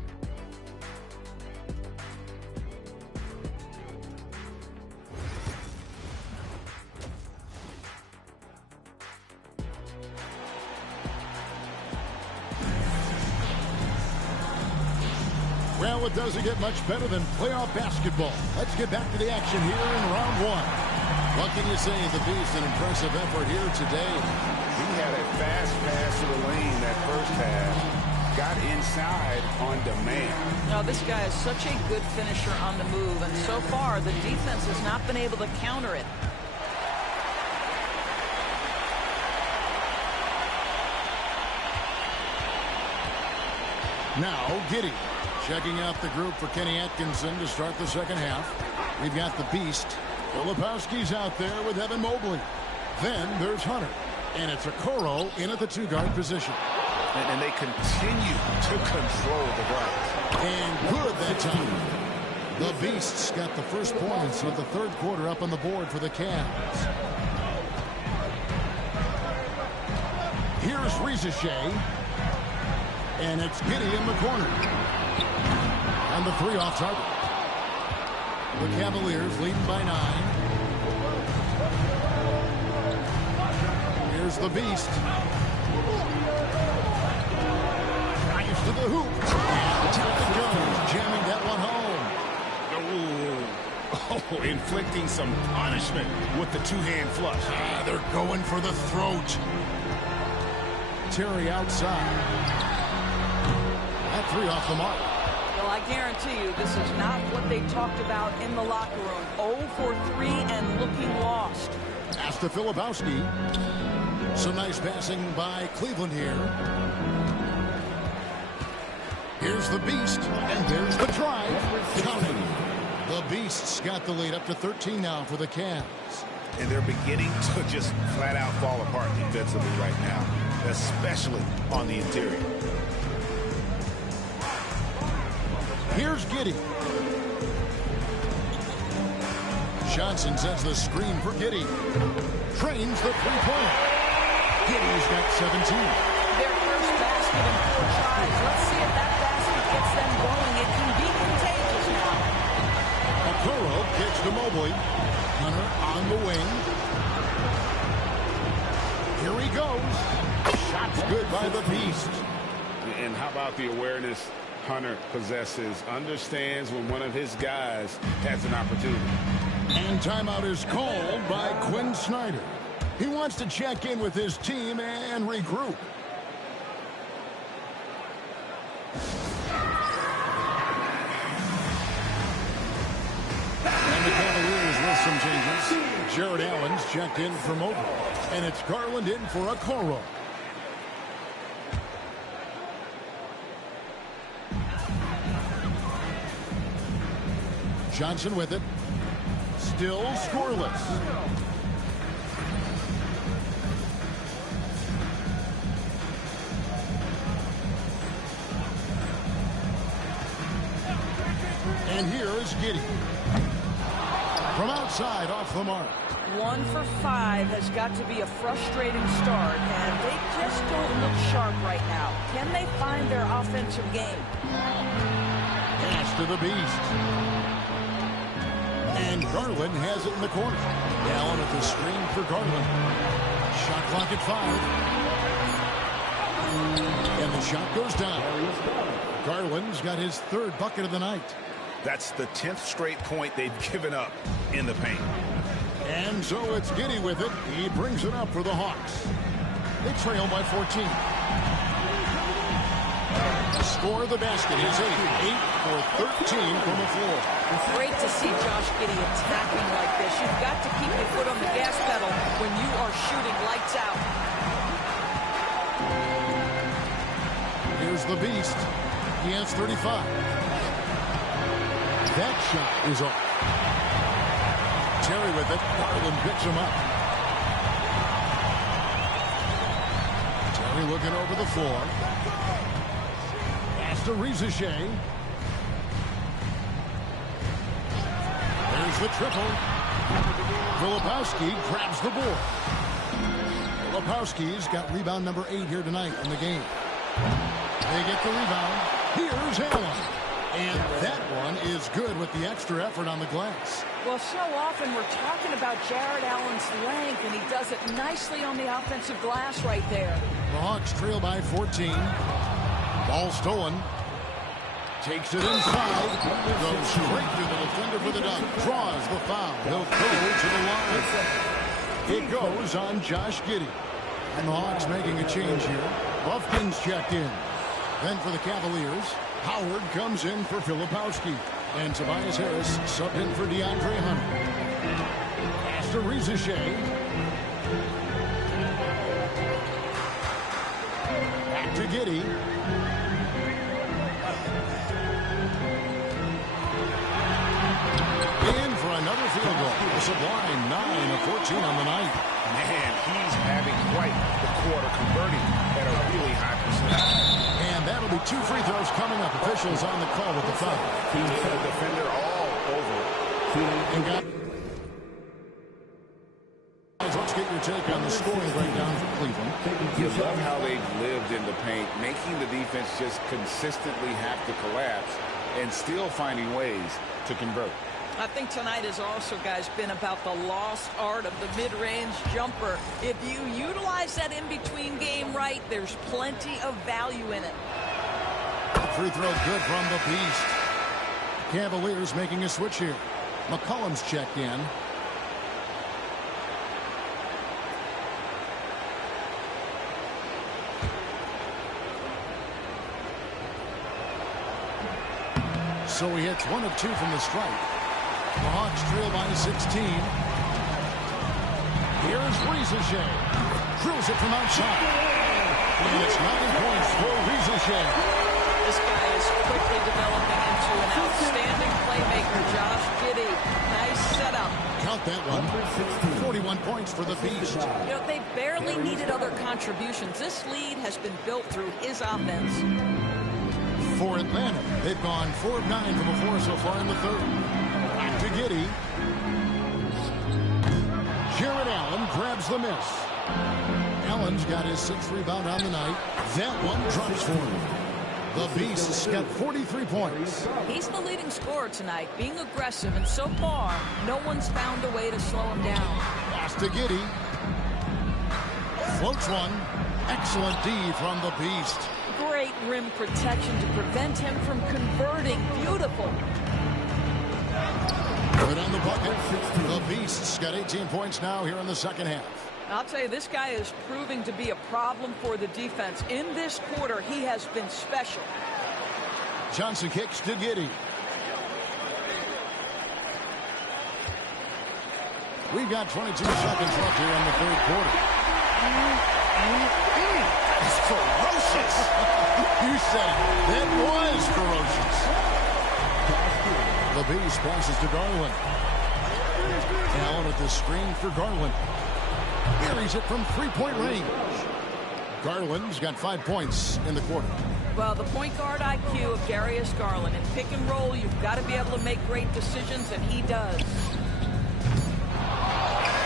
Well, it doesn't get much better than playoff basketball. Let's get back to the action here in round one. What can you say of the Beast? An impressive effort here today. He had a fast pass to the lane that first half. Got inside on demand. Now, this guy is such a good finisher on the move, and so far the defense has not been able to counter it. Now, Giddey checking out the group for Kenny Atkinson to start the second half. We've got the Beast. Filipowski's out there with Evan Mobley. Then there's Hunter. And it's Okoro in at the 2-guard position. And they continue to control the glass. And good that time. The Beasts got the first points of the third quarter up on the board for the Cavs. Here's Ricochet. And it's Giddey in the corner. And the three off target. The Cavaliers leading by 9. Here's the Beast. Drives to the hoop. And Tyler Jones jamming that one home. Oh, inflicting some punishment with the two-hand flush. They're going for the throat. Terry outside. That three off the mark. Well, I guarantee you this is not what they talked about in the locker room. 0 for 3 and looking lost. Pass to Filipowski. Some nice passing by Cleveland here. Here's the Beast, and there's the drive. Counting. The Beasts got the lead up to 13 now for the Cavs. And they're beginning to just flat out fall apart defensively right now, especially on the interior. Here's Giddey. Johnson sends the screen for Giddey. Trains the three-pointer. Giddey's got 17. Their first basket in 4 tries. Let's see if that basket gets them going. It can be contagious now. Okoro kicks to Mobley. Hunter on the wing. Here he goes. Shot's good by the Beast. And how about the awareness Hunter possesses, understands when one of his guys has an opportunity. And timeout is called by Quinn Snyder. He wants to check in with his team and regroup. And the Cavaliers with some changes. Jared Allen's checked in for Mobley. And it's Garland in for Okoro. Johnson with it. Still scoreless. And here is Giddey. From outside, off the mark. 1 for 5 has got to be a frustrating start, and they just don't look sharp right now. Can they find their offensive game? Pass to the Beast. And Garland has it in the corner. Allen at the screen for Garland. Shot clock at 5. And the shot goes down. Garland's got his third bucket of the night. That's the 10th straight point they've given up in the paint. And so it's Giddey with it. He brings it up for the Hawks. They trail by 14. Score the basket is 8 for 13 from the floor. Great to see Josh Giddey attacking like this. You've got to keep your foot on the gas pedal when you are shooting lights out. Here's the Beast. He has 35. That shot is off. Terry with it. Garland picks him up. Terry looking over the floor. Pass to Ricochet. There's the triple. Filipowski grabs the board. Filipowski's got rebound number 8 here tonight in the game. They get the rebound. Here's Allen. And that one is good with the extra effort on the glass. Well, so often we're talking about Jared Allen's length, and he does it nicely on the offensive glass right there. The Hawks trail by 14. Ball stolen. Takes it inside. Goes straight to the defender for the dunk. Draws the foul. He'll go to the line. It goes on Josh Giddey. And the Hawks making a change here. Buffkin's checked in. Then for the Cavaliers, Howard comes in for Filipowski. And Tobias Harris subbed in for DeAndre Hunter. Pass to Ricochet. Back to Giddey. In for another field goal. A sublime 9 of 14 on the night. Man, he's having quite the quarter, converting at a really high percentage. Only 2 free throws coming up. Officials on the call with the foul. He had a defender all over it. Let's get your take on the scoring breakdown for Cleveland. You love how they've lived in the paint, making the defense just consistently have to collapse and still finding ways to convert. I think tonight has also, guys, been about the lost art of the mid-range jumper. If you utilize that in-between game right, there's plenty of value in it. Free throw good from the Beast. Cavaliers making a switch here. McCollum's checked in. So he hits 1 of 2 from the stripe. The Hawks trail by 16. Here's Riesachet. Drills it from outside. And it's 9 points for Riesachet. This guy is quickly developing into an outstanding playmaker. Josh Giddey. Nice setup. Count that one. 41 points for the Beast. You know, they barely needed other contributions. This lead has been built through his offense. For Atlanta, they've gone 4 of 9 from the floor so far in the third. Back to Giddey. Jared Allen grabs the miss. Allen's got his 6th rebound on the night. That one drops for him. The Beast's got 43 points. He's the leading scorer tonight, being aggressive, and so far, no one's found a way to slow him down. Pass to Giddey. Floats one. Excellent D from the Beast. Great rim protection to prevent him from converting. Beautiful. Right on the bucket. The Beast's got 18 points now here in the second half. I'll tell you, this guy is proving to be a problem for the defense. In this quarter, he has been special. Johnson kicks to Giddey. We've got 22 seconds left here in the third quarter. That's ferocious. You said it. That was ferocious. The Beast passes to Garland. Allen at the screen for Garland. Carries it from 3-point range. Garland's got 5 points in the quarter. Well, the point guard IQ of Darius Garland. In pick and roll, you've got to be able to make great decisions, and he does.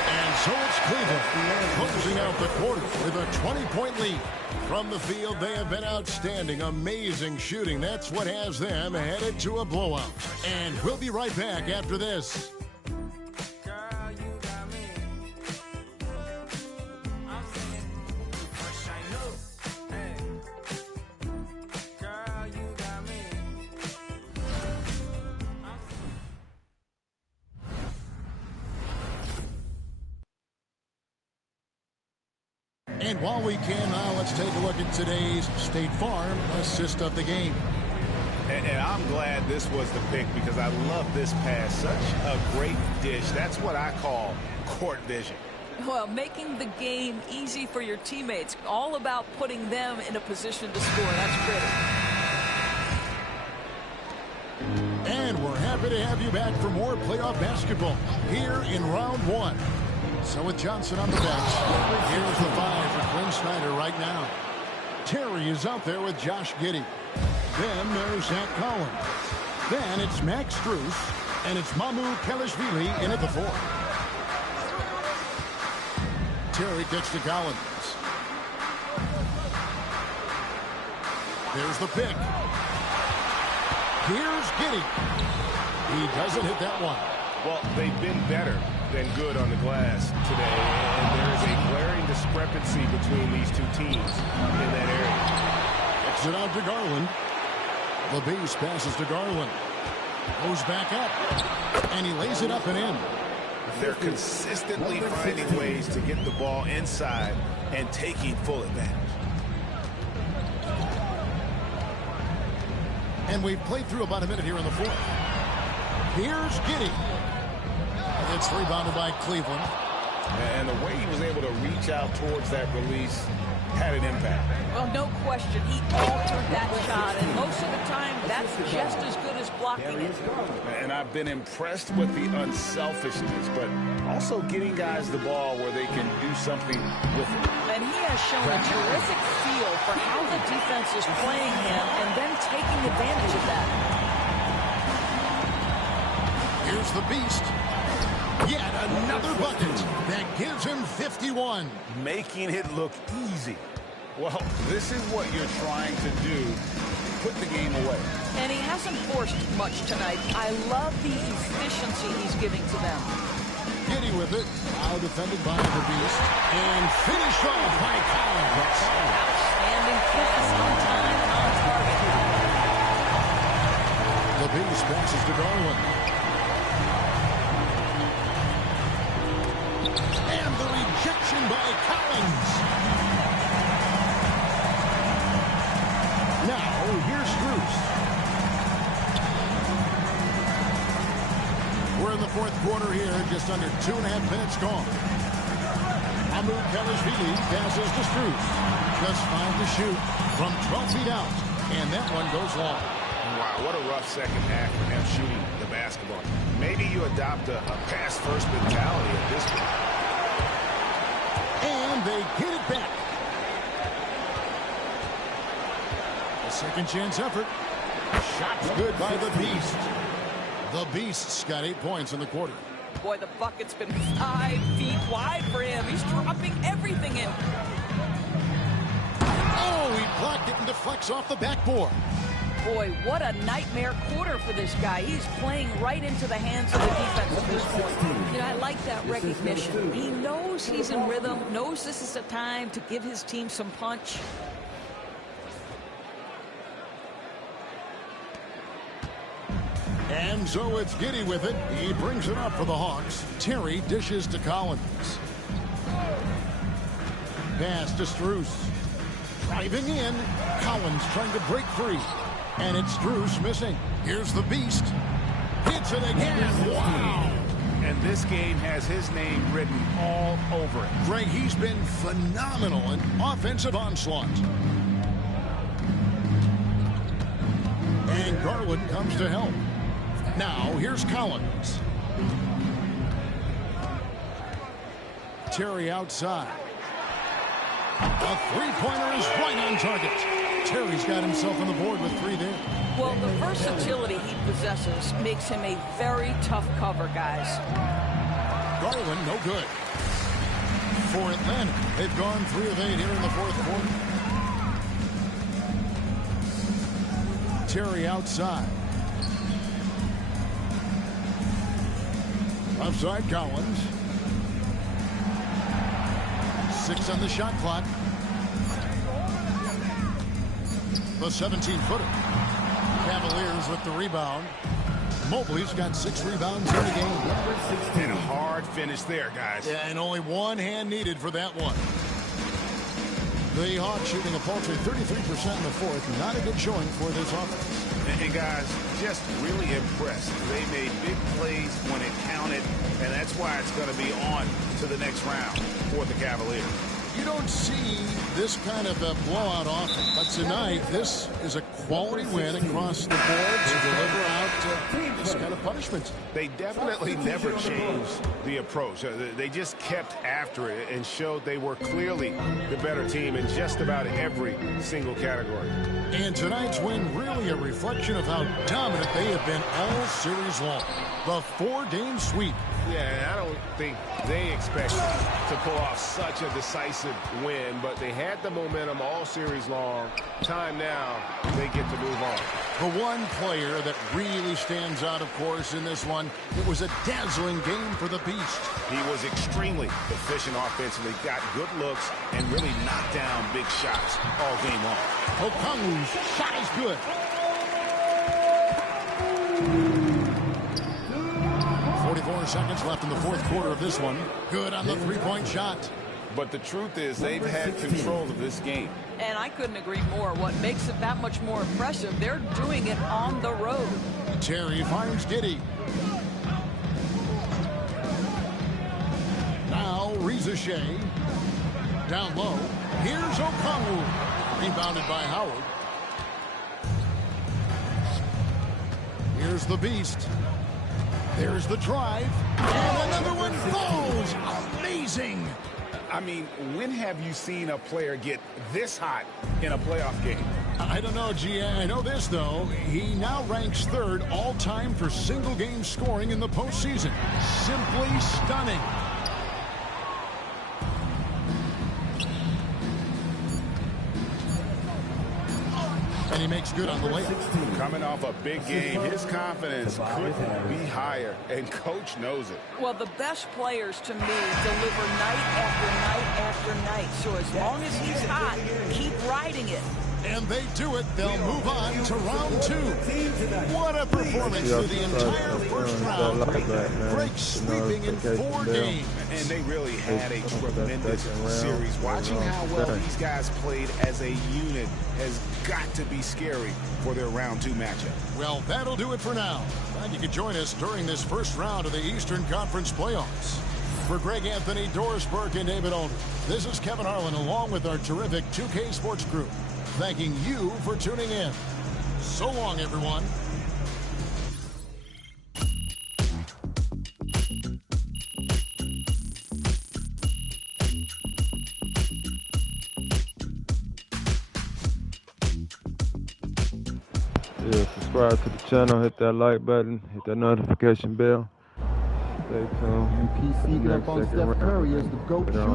And so it's Cleveland closing out the quarter with a 20-point lead. From the field, they have been outstanding. Amazing shooting. That's what has them headed to a blowout. And we'll be right back after this. And while we can now, let's take a look at today's State Farm assist of the game. And I'm glad this was the pick because I love this pass. Such a great dish. That's what I call court vision. Well, making the game easy for your teammates. All about putting them in a position to score. That's pretty. And we're happy to have you back for more playoff basketball here in round 1. So with Johnson on the bench, here's the 5 for Quinn Snyder right now. Terry is out there with Josh Giddey. Then there's Zach Collins. Then it's Max Strus, and it's Mamu Kelishvili in at the 4. Terry gets to Collins. There's the pick. Here's Giddey. He doesn't hit that one. Well, they've been better than good on the glass today, and there is a glaring discrepancy between these two teams in that area. Kicks it out to Garland. The Beast passes to Garland. Goes back up, and he lays it up and in. They're consistently finding ways to get the ball inside and taking full advantage. And we've played through about a minute here in the fourth. Here's Giddey. It's rebounded by Cleveland. And the way he was able to reach out towards that release had an impact. Well, no question. He altered that shot, and most of the time, that's just as good as blocking it. And I've been impressed with the unselfishness, but also getting guys the ball where they can do something with it. And he has shown a terrific feel for how the defense is playing him and then taking advantage of that. Here's the Beast. Yet another bucket that gives him 51. Making it look easy. Well, this is what you're trying to do. Put the game away. And he hasn't forced much tonight. I love the efficiency he's giving to them. Giddy with it. Now defended by the Beast. And finished off by Collins. Outstanding pass on time and on target. The Beast passes to Garland. And the rejection by Collins. Now, here's Strus. We're in the fourth quarter here, just under 2.5 minutes gone. Mahmoud Kalashvili passes to Strus. Just 5 to shoot from 12 feet out. And that one goes long. Wow, what a rough second half for him shooting the basketball. Maybe you adopt a pass-first mentality at this point. And they get it back. A second chance effort. Shot's good by the Beast. The Beast's got 8 points in the quarter. Boy, the bucket's been 5 feet wide for him. He's dropping everything in. Oh, he blocked it and deflects off the backboard. Boy, what a nightmare quarter for this guy. He's playing right into the hands of the defense at this point. You know, I like that recognition. He knows he's in rhythm, knows this is the time to give his team some punch. And so it's Giddy with it. He brings it up for the Hawks. Terry dishes to Collins. Pass to Strus. Driving in. Collins trying to break free. And it's Strus missing. Here's the Beast. Hits it again. Wow. And this game has his name written all over it. Greg, he's been phenomenal in offensive onslaught. And Garland comes to help. Now, here's Collins. Terry outside. A three-pointer is right on target. Terry's got himself on the board with 3 there. Well, the versatility he possesses makes him a very tough cover, guys. Garland, no good. For Atlanta, they've gone 3 of 8 here in the fourth quarter. Terry outside. Offside Collins. 6 on the shot clock. The 17-footer. Cavaliers with the rebound. Mobley's got 6 rebounds in the game. And a hard finish there, guys. Yeah, and only one hand needed for that one. The Hawks shooting a paltry 33% in the fourth. Not a good showing for this offense. And guys, just really impressed. They made big plays when it counted, and that's why it's going to be on to the next round for the Cavaliers. You don't see this kind of a blowout often, but tonight this is a quality win across the board to deliver out this kind of punishment. They definitely never changed the approach. They just kept after it and showed they were clearly the better team in just about every single category. And tonight's win really a reflection of how dominant they have been all series long. The 4-game sweep. Yeah, I don't think they expected to pull off such a decisive win, but they had the momentum all series long. Time now, they get to move on. The one player that really stands out, of course, in this one, it was a dazzling game for the Beast. He was extremely efficient offensively, got good looks, and really knocked down big shots all game long. Okongwu's shot is good. 44 seconds left in the fourth quarter of this one. Good on the three-point shot. But the truth is they've had control of this game. And I couldn't agree more. What makes it that much more impressive, they're doing it on the road. Terry finds Giddy. Now Reza Shea. Down low. Here's Okongwu. Rebounded by Howard. Here's the Beast. There's the drive. And another one falls. Amazing. I mean, when have you seen a player get this hot in a playoff game? I don't know, G. I know this, though. He now ranks third all-time for single-game scoring in the postseason. Simply stunning. And he makes good on the layup. Coming off a big game, his confidence couldn't be higher, and Coach knows it. Well, the best players, to me, deliver night after night after night. So as long as he's hot, keep riding it. And they do it. They'll move on to round two. What a performance through the entire first round. Break sweeping in 4 games. And they really had a tremendous series. Watching how well these guys played as a unit has got to be scary for their round 2 matchup. Well, that'll do it for now. And you can join us during this first round of the Eastern Conference playoffs. For Greg Anthony, Doris Burke, and David Older, this is Kevin Harlan along with our terrific 2K Sports crew, thanking you for tuning in. So long, everyone. Yeah, subscribe to the channel, hit that like button, hit that notification bell. Stay tuned. PC up on Steph Curry as the GOAT shooter.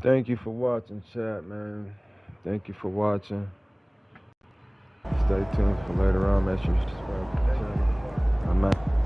Thank you for watching, chat, man. Thank you for watching. Stay tuned for later on. Make sure you subscribe to the channel. I'm out.